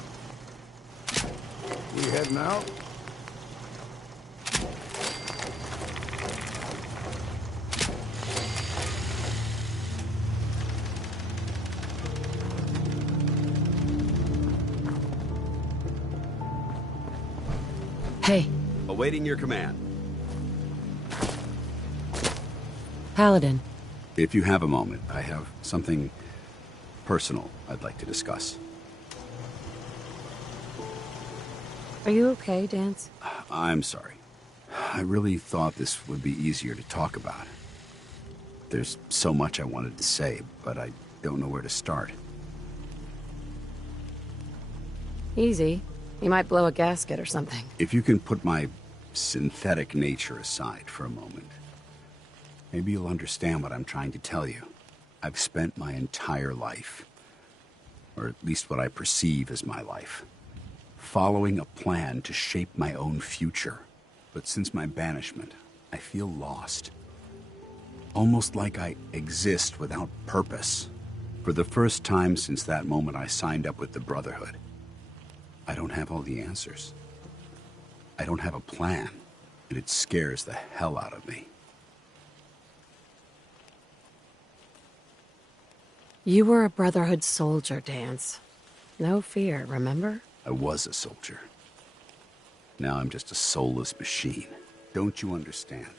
We heading out? Hey. Awaiting your command. Paladin. If you have a moment, I have something personal I'd like to discuss. Are you okay, Dance? I'm sorry. I really thought this would be easier to talk about. There's so much I wanted to say, but I don't know where to start. Easy. You might blow a gasket or something. If you can put my synthetic nature aside for a moment, maybe you'll understand what I'm trying to tell you. I've spent my entire life, or at least what I perceive as my life, following a plan to shape my own future. But since my banishment, I feel lost. Almost like I exist without purpose. For the first time since that moment I signed up with the Brotherhood, I don't have all the answers. I don't have a plan, and it scares the hell out of me. You were a Brotherhood soldier, Dance. No fear, remember? I was a soldier. Now I'm just a soulless machine. Don't you understand?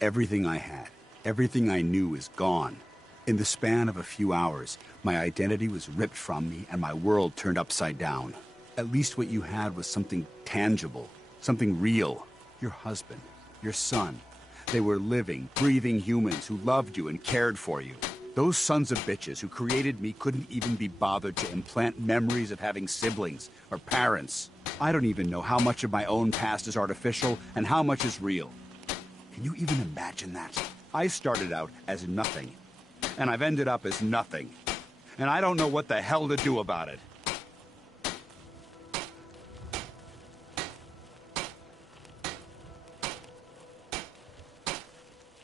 Everything I had, everything I knew is gone. In the span of a few hours, my identity was ripped from me and my world turned upside down. At least what you had was something tangible, something real. Your husband, your son. They were living, breathing humans who loved you and cared for you. Those sons of bitches who created me couldn't even be bothered to implant memories of having siblings or parents. I don't even know how much of my own past is artificial and how much is real. Can you even imagine that? I started out as nothing, and I've ended up as nothing. And I don't know what the hell to do about it.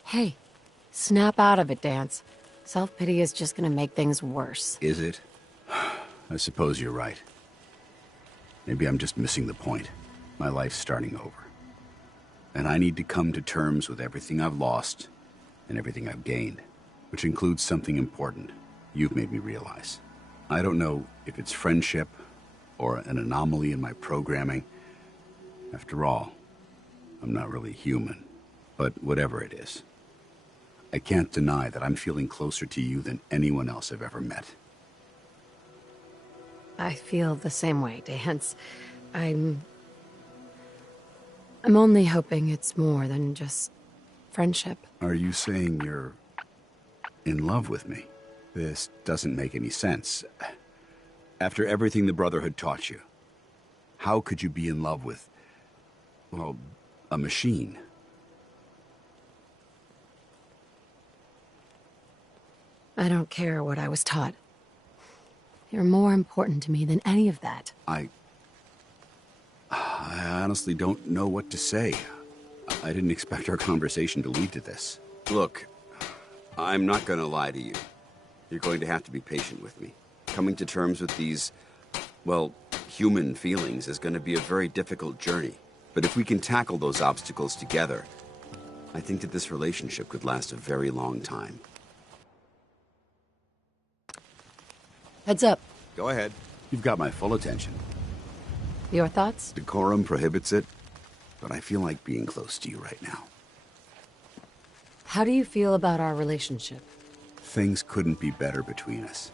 Hey, snap out of it, Dance. Self-pity is just gonna make things worse. Is it? I suppose you're right. Maybe I'm just missing the point. My life's starting over. And I need to come to terms with everything I've lost and everything I've gained, which includes something important you've made me realize. I don't know if it's friendship or an anomaly in my programming. After all, I'm not really human. But whatever it is, I can't deny that I'm feeling closer to you than anyone else I've ever met. I feel the same way, Dance. I'm only hoping it's more than just friendship. Are you saying you're in love with me? This doesn't make any sense. After everything the Brotherhood taught you, how could you be in love with, well, a machine? I don't care what I was taught. You're more important to me than any of that. I honestly don't know what to say. I didn't expect our conversation to lead to this. Look, I'm not gonna lie to you. You're going to have to be patient with me. Coming to terms with these, well, human feelings is going to be a very difficult journey. But if we can tackle those obstacles together, I think that this relationship could last a very long time. Heads up. Go ahead. You've got my full attention. Your thoughts? Decorum prohibits it, but I feel like being close to you right now. How do you feel about our relationship? Things couldn't be better between us.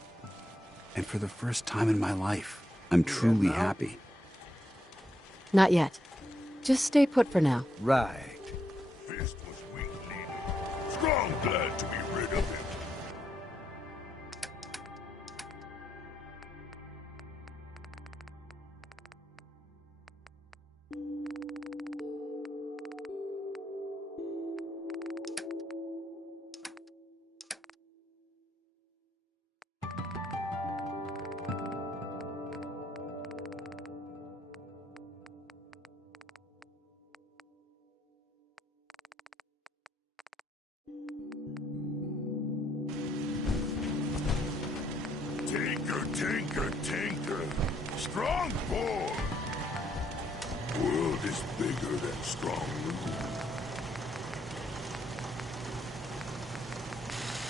And for the first time in my life, I'm truly happy. Not yet. Just stay put for now. Right. Fist was weak-leaning. Strong glad to be rid of him. Tinker. Strong boy. World is bigger than strong.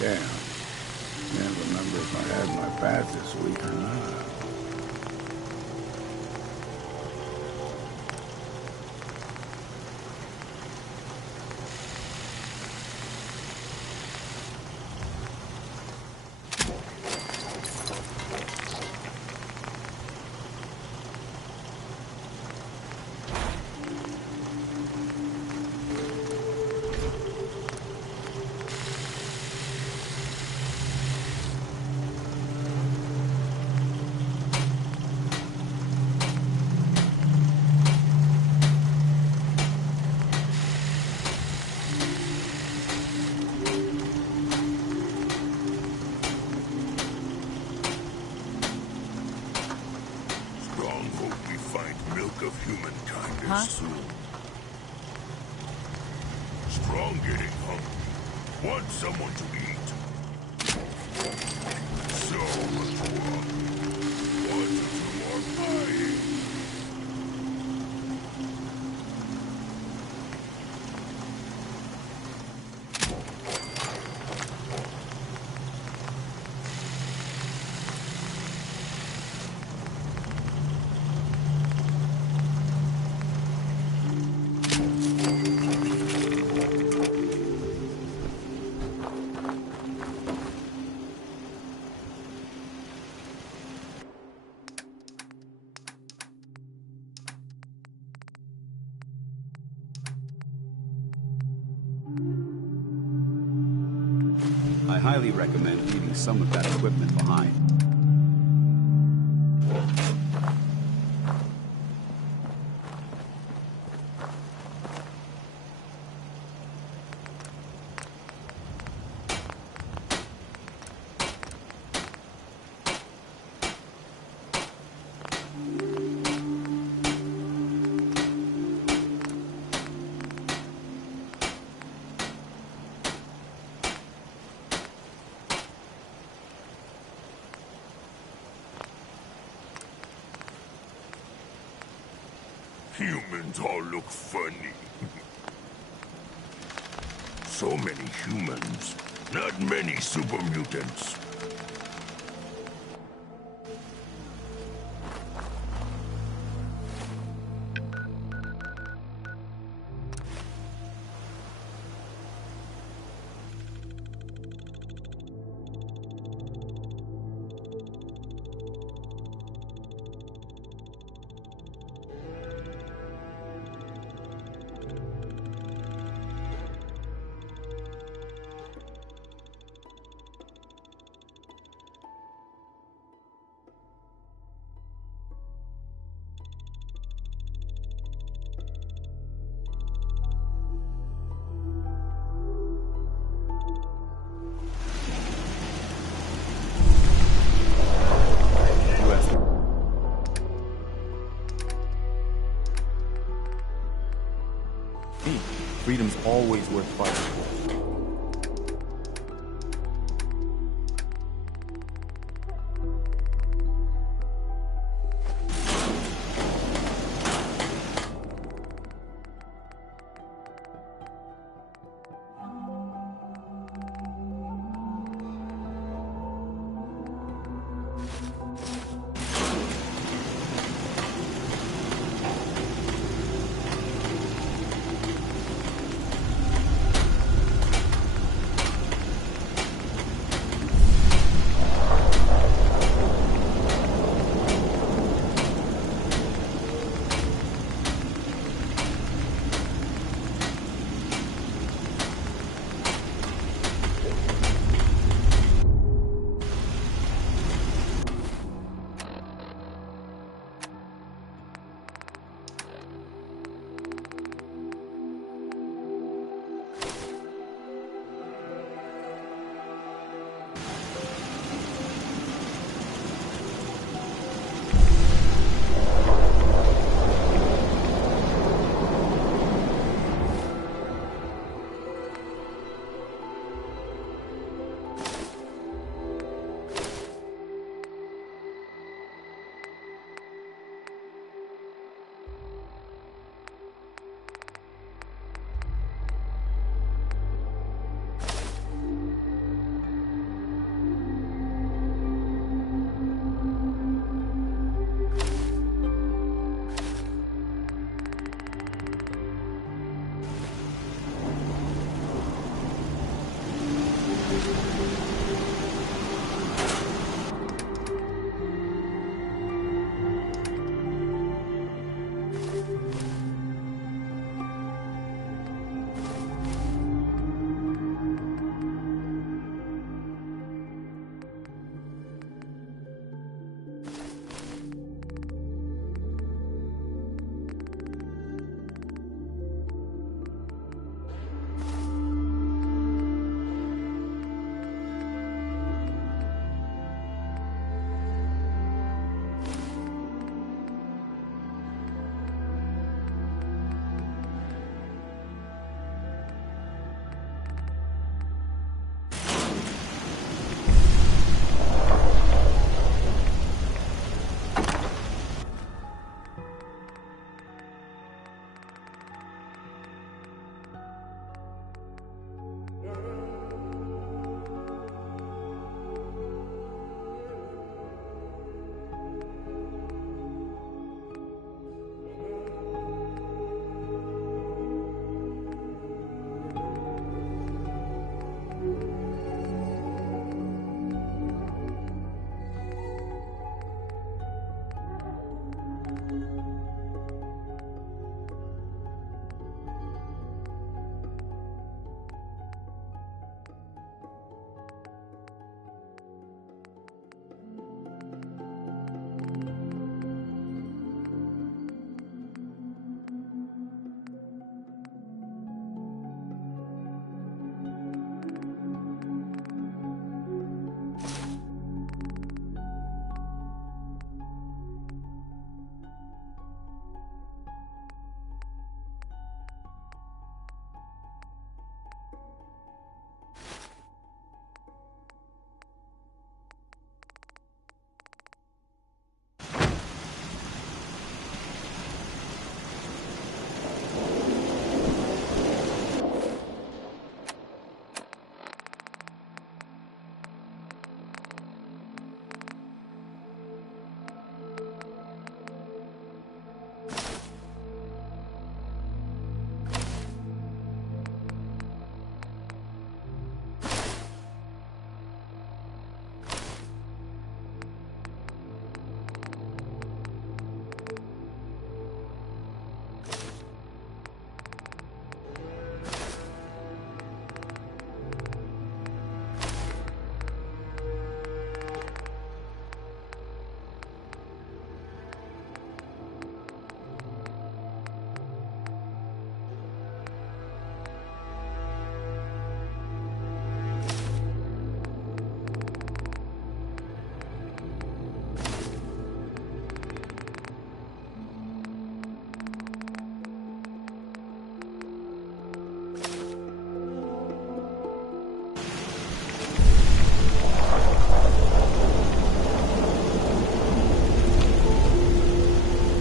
Damn. Can't remember if I had my bath this week or not. Strong getting hungry. Want someone to eat. So much work. Want to do more buying. I highly recommend leaving some of that equipment behind. Humans all look funny. So many humans, not many super mutants. Freedom's always worth fighting for.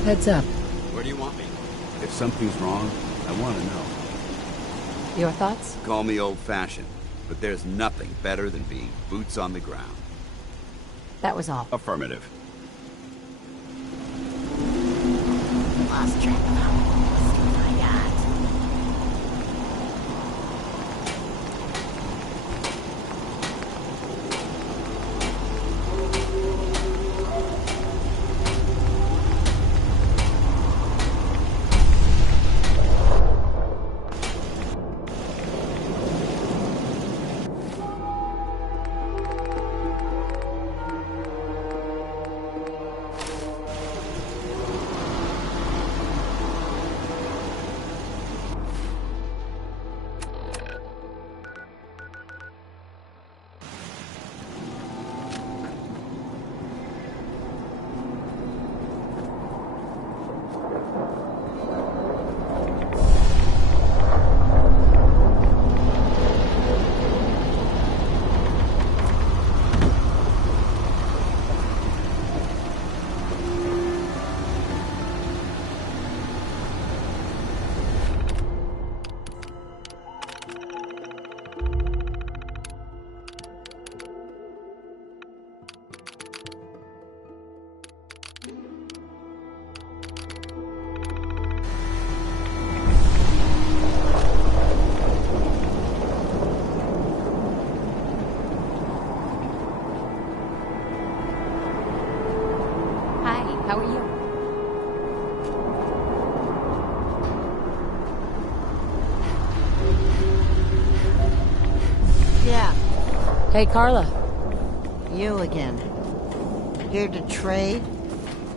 Heads up. Where do you want me? If something's wrong, I want to know. Your thoughts? Call me old-fashioned, but there's nothing better than being boots on the ground. That was all. Affirmative. Lost track of how many pistols I got. Hey, Carla. You again. Here to trade?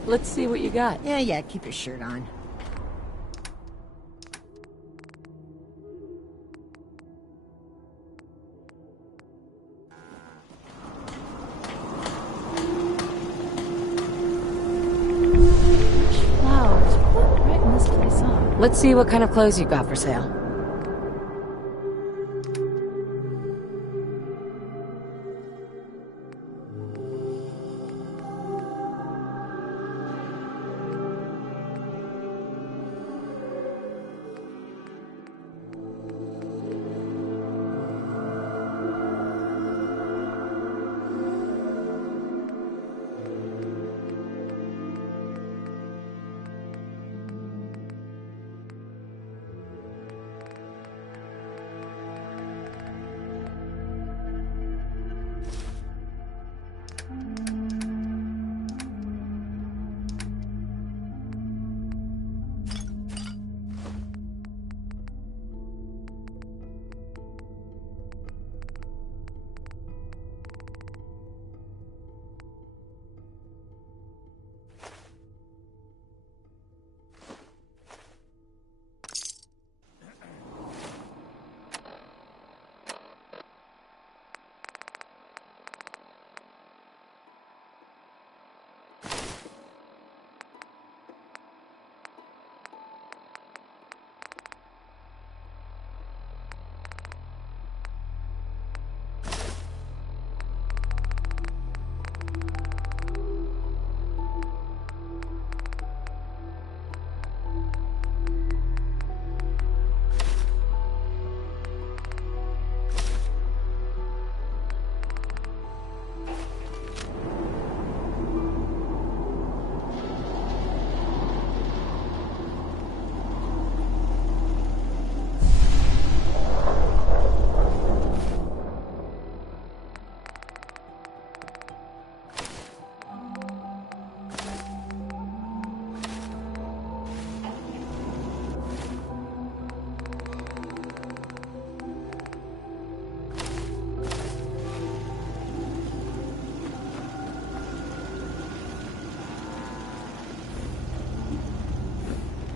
Let's see what you got. Yeah, keep your shirt on. Flowers. Put right in this place up. Let's see what kind of clothes you got for sale.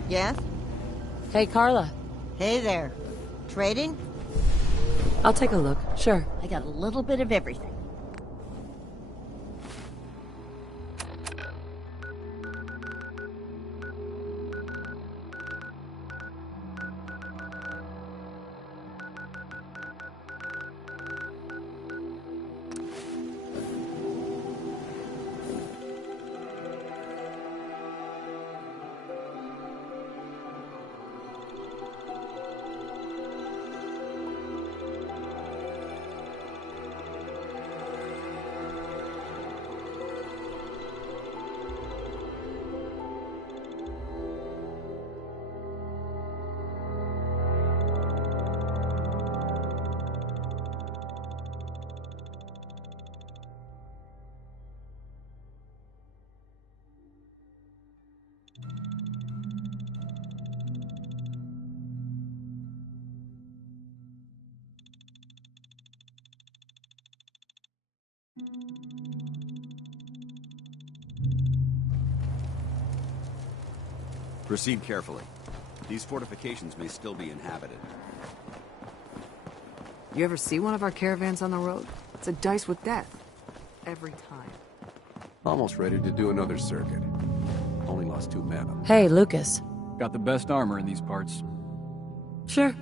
Yes? Hey, Carla. Hey there. Trading? I'll take a look, sure. I got a little bit of everything. Proceed carefully. These fortifications may still be inhabited. You ever see one of our caravans on the road? It's a dice with death. Every time. Almost ready to do another circuit. Only lost 2 men. Hey, Lucas. Got the best armor in these parts. Sure.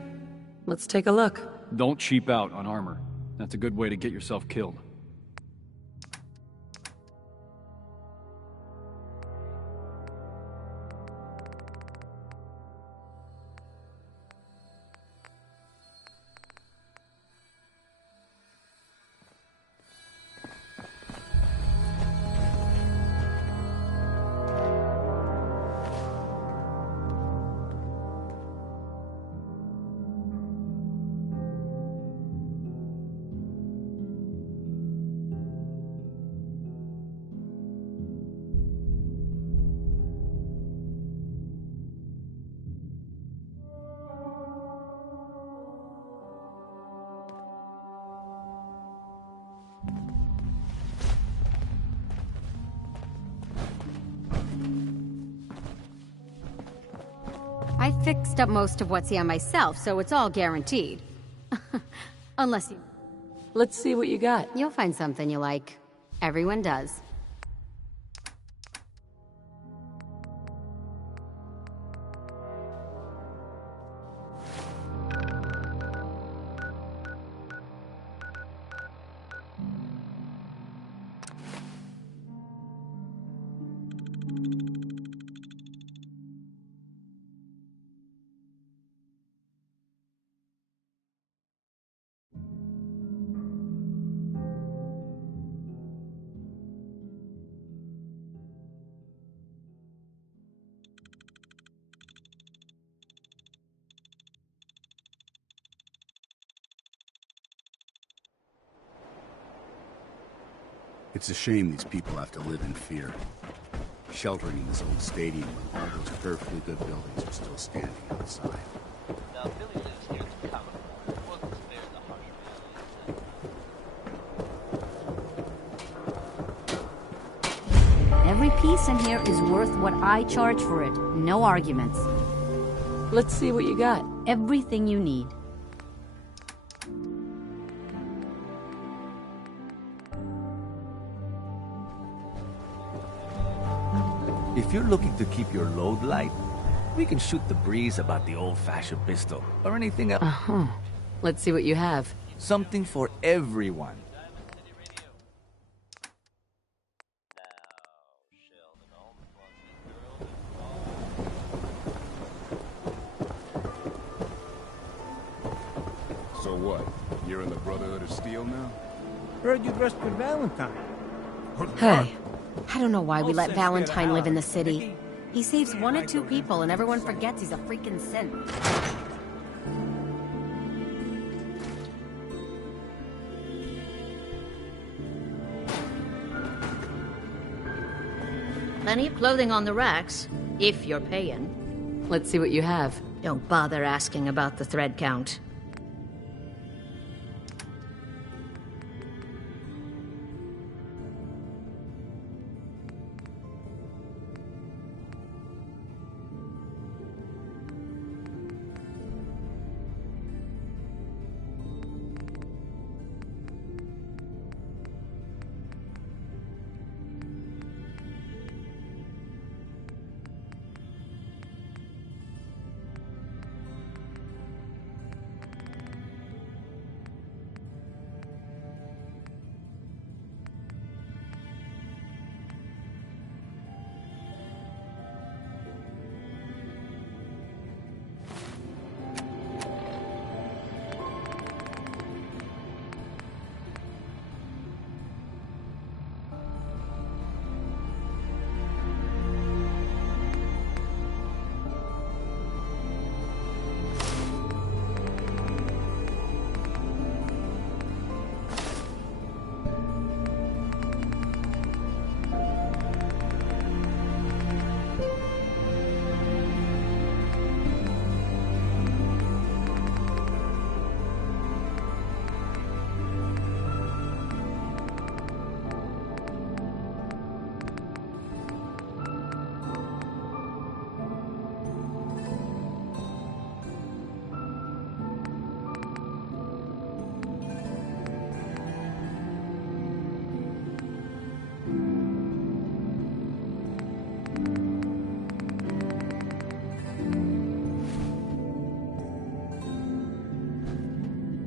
Let's take a look. Don't cheap out on armor. That's a good way to get yourself killed. I fixed up most of what's here myself, so it's all guaranteed. Unless you... Let's see what you got. You'll find something you like. Everyone does. It's a shame these people have to live in fear. Sheltering in this old stadium when all those perfectly good buildings are still standing outside. Now, Billy lives near the Commonwealth. He wasn't spared the harsh reality. Every piece in here is worth what I charge for it. No arguments. Let's see what you got. Everything you need. If you're looking to keep your load light, we can shoot the breeze about the old-fashioned pistol, or anything else. Uh-huh. Let's see what you have. Something for everyone. So what? You're in the Brotherhood of Steel now? Heard you dressed for Valentine. Hey. I don't know why we let Valentine live in the city. He saves 1 or 2 people and everyone forgets he's a freaking synth. Plenty of clothing on the racks, if you're paying. Let's see what you have. Don't bother asking about the thread count.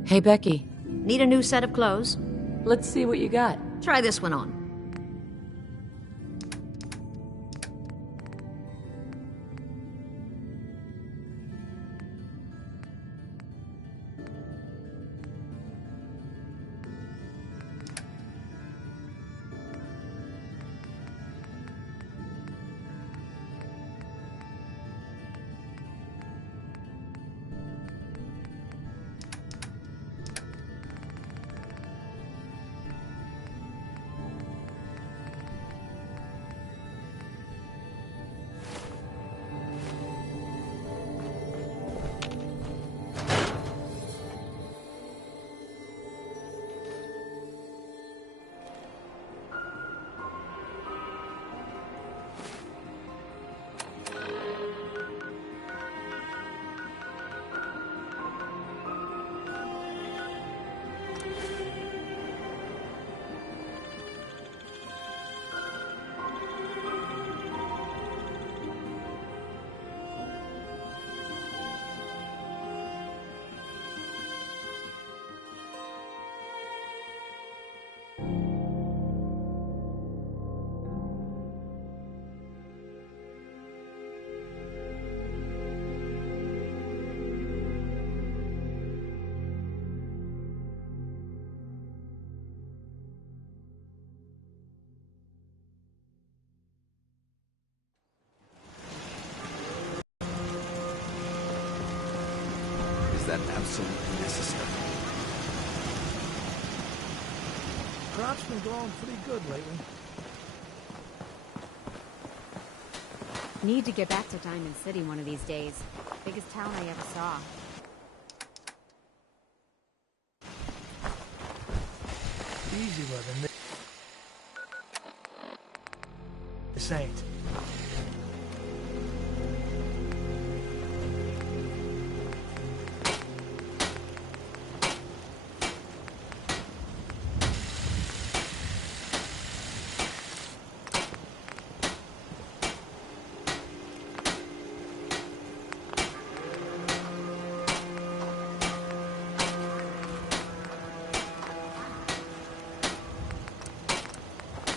Hey, Becky. Need a new set of clothes? Let's see what you got. Try this one on. than absolutely necessary. Crop's been growing pretty good lately. Need to get back to Diamond City one of these days. Biggest town I ever saw. Easy living. This ain't.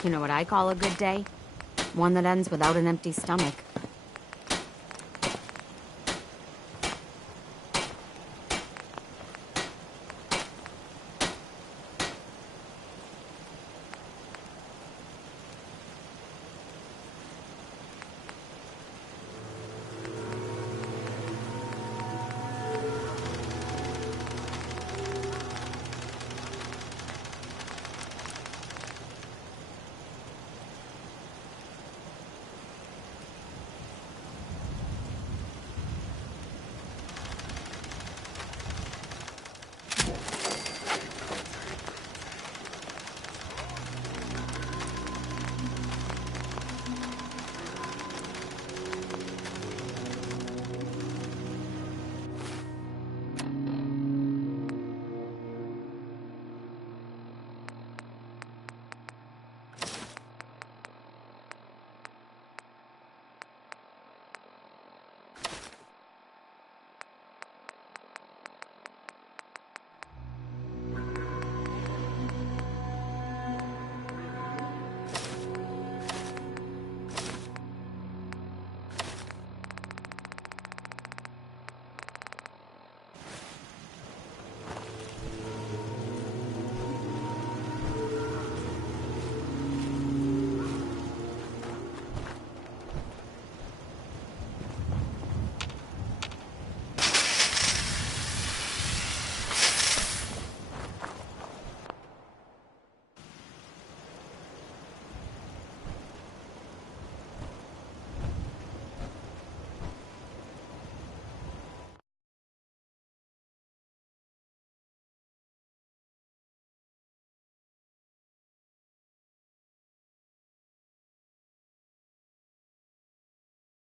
You know what I call a good day? One that ends without an empty stomach.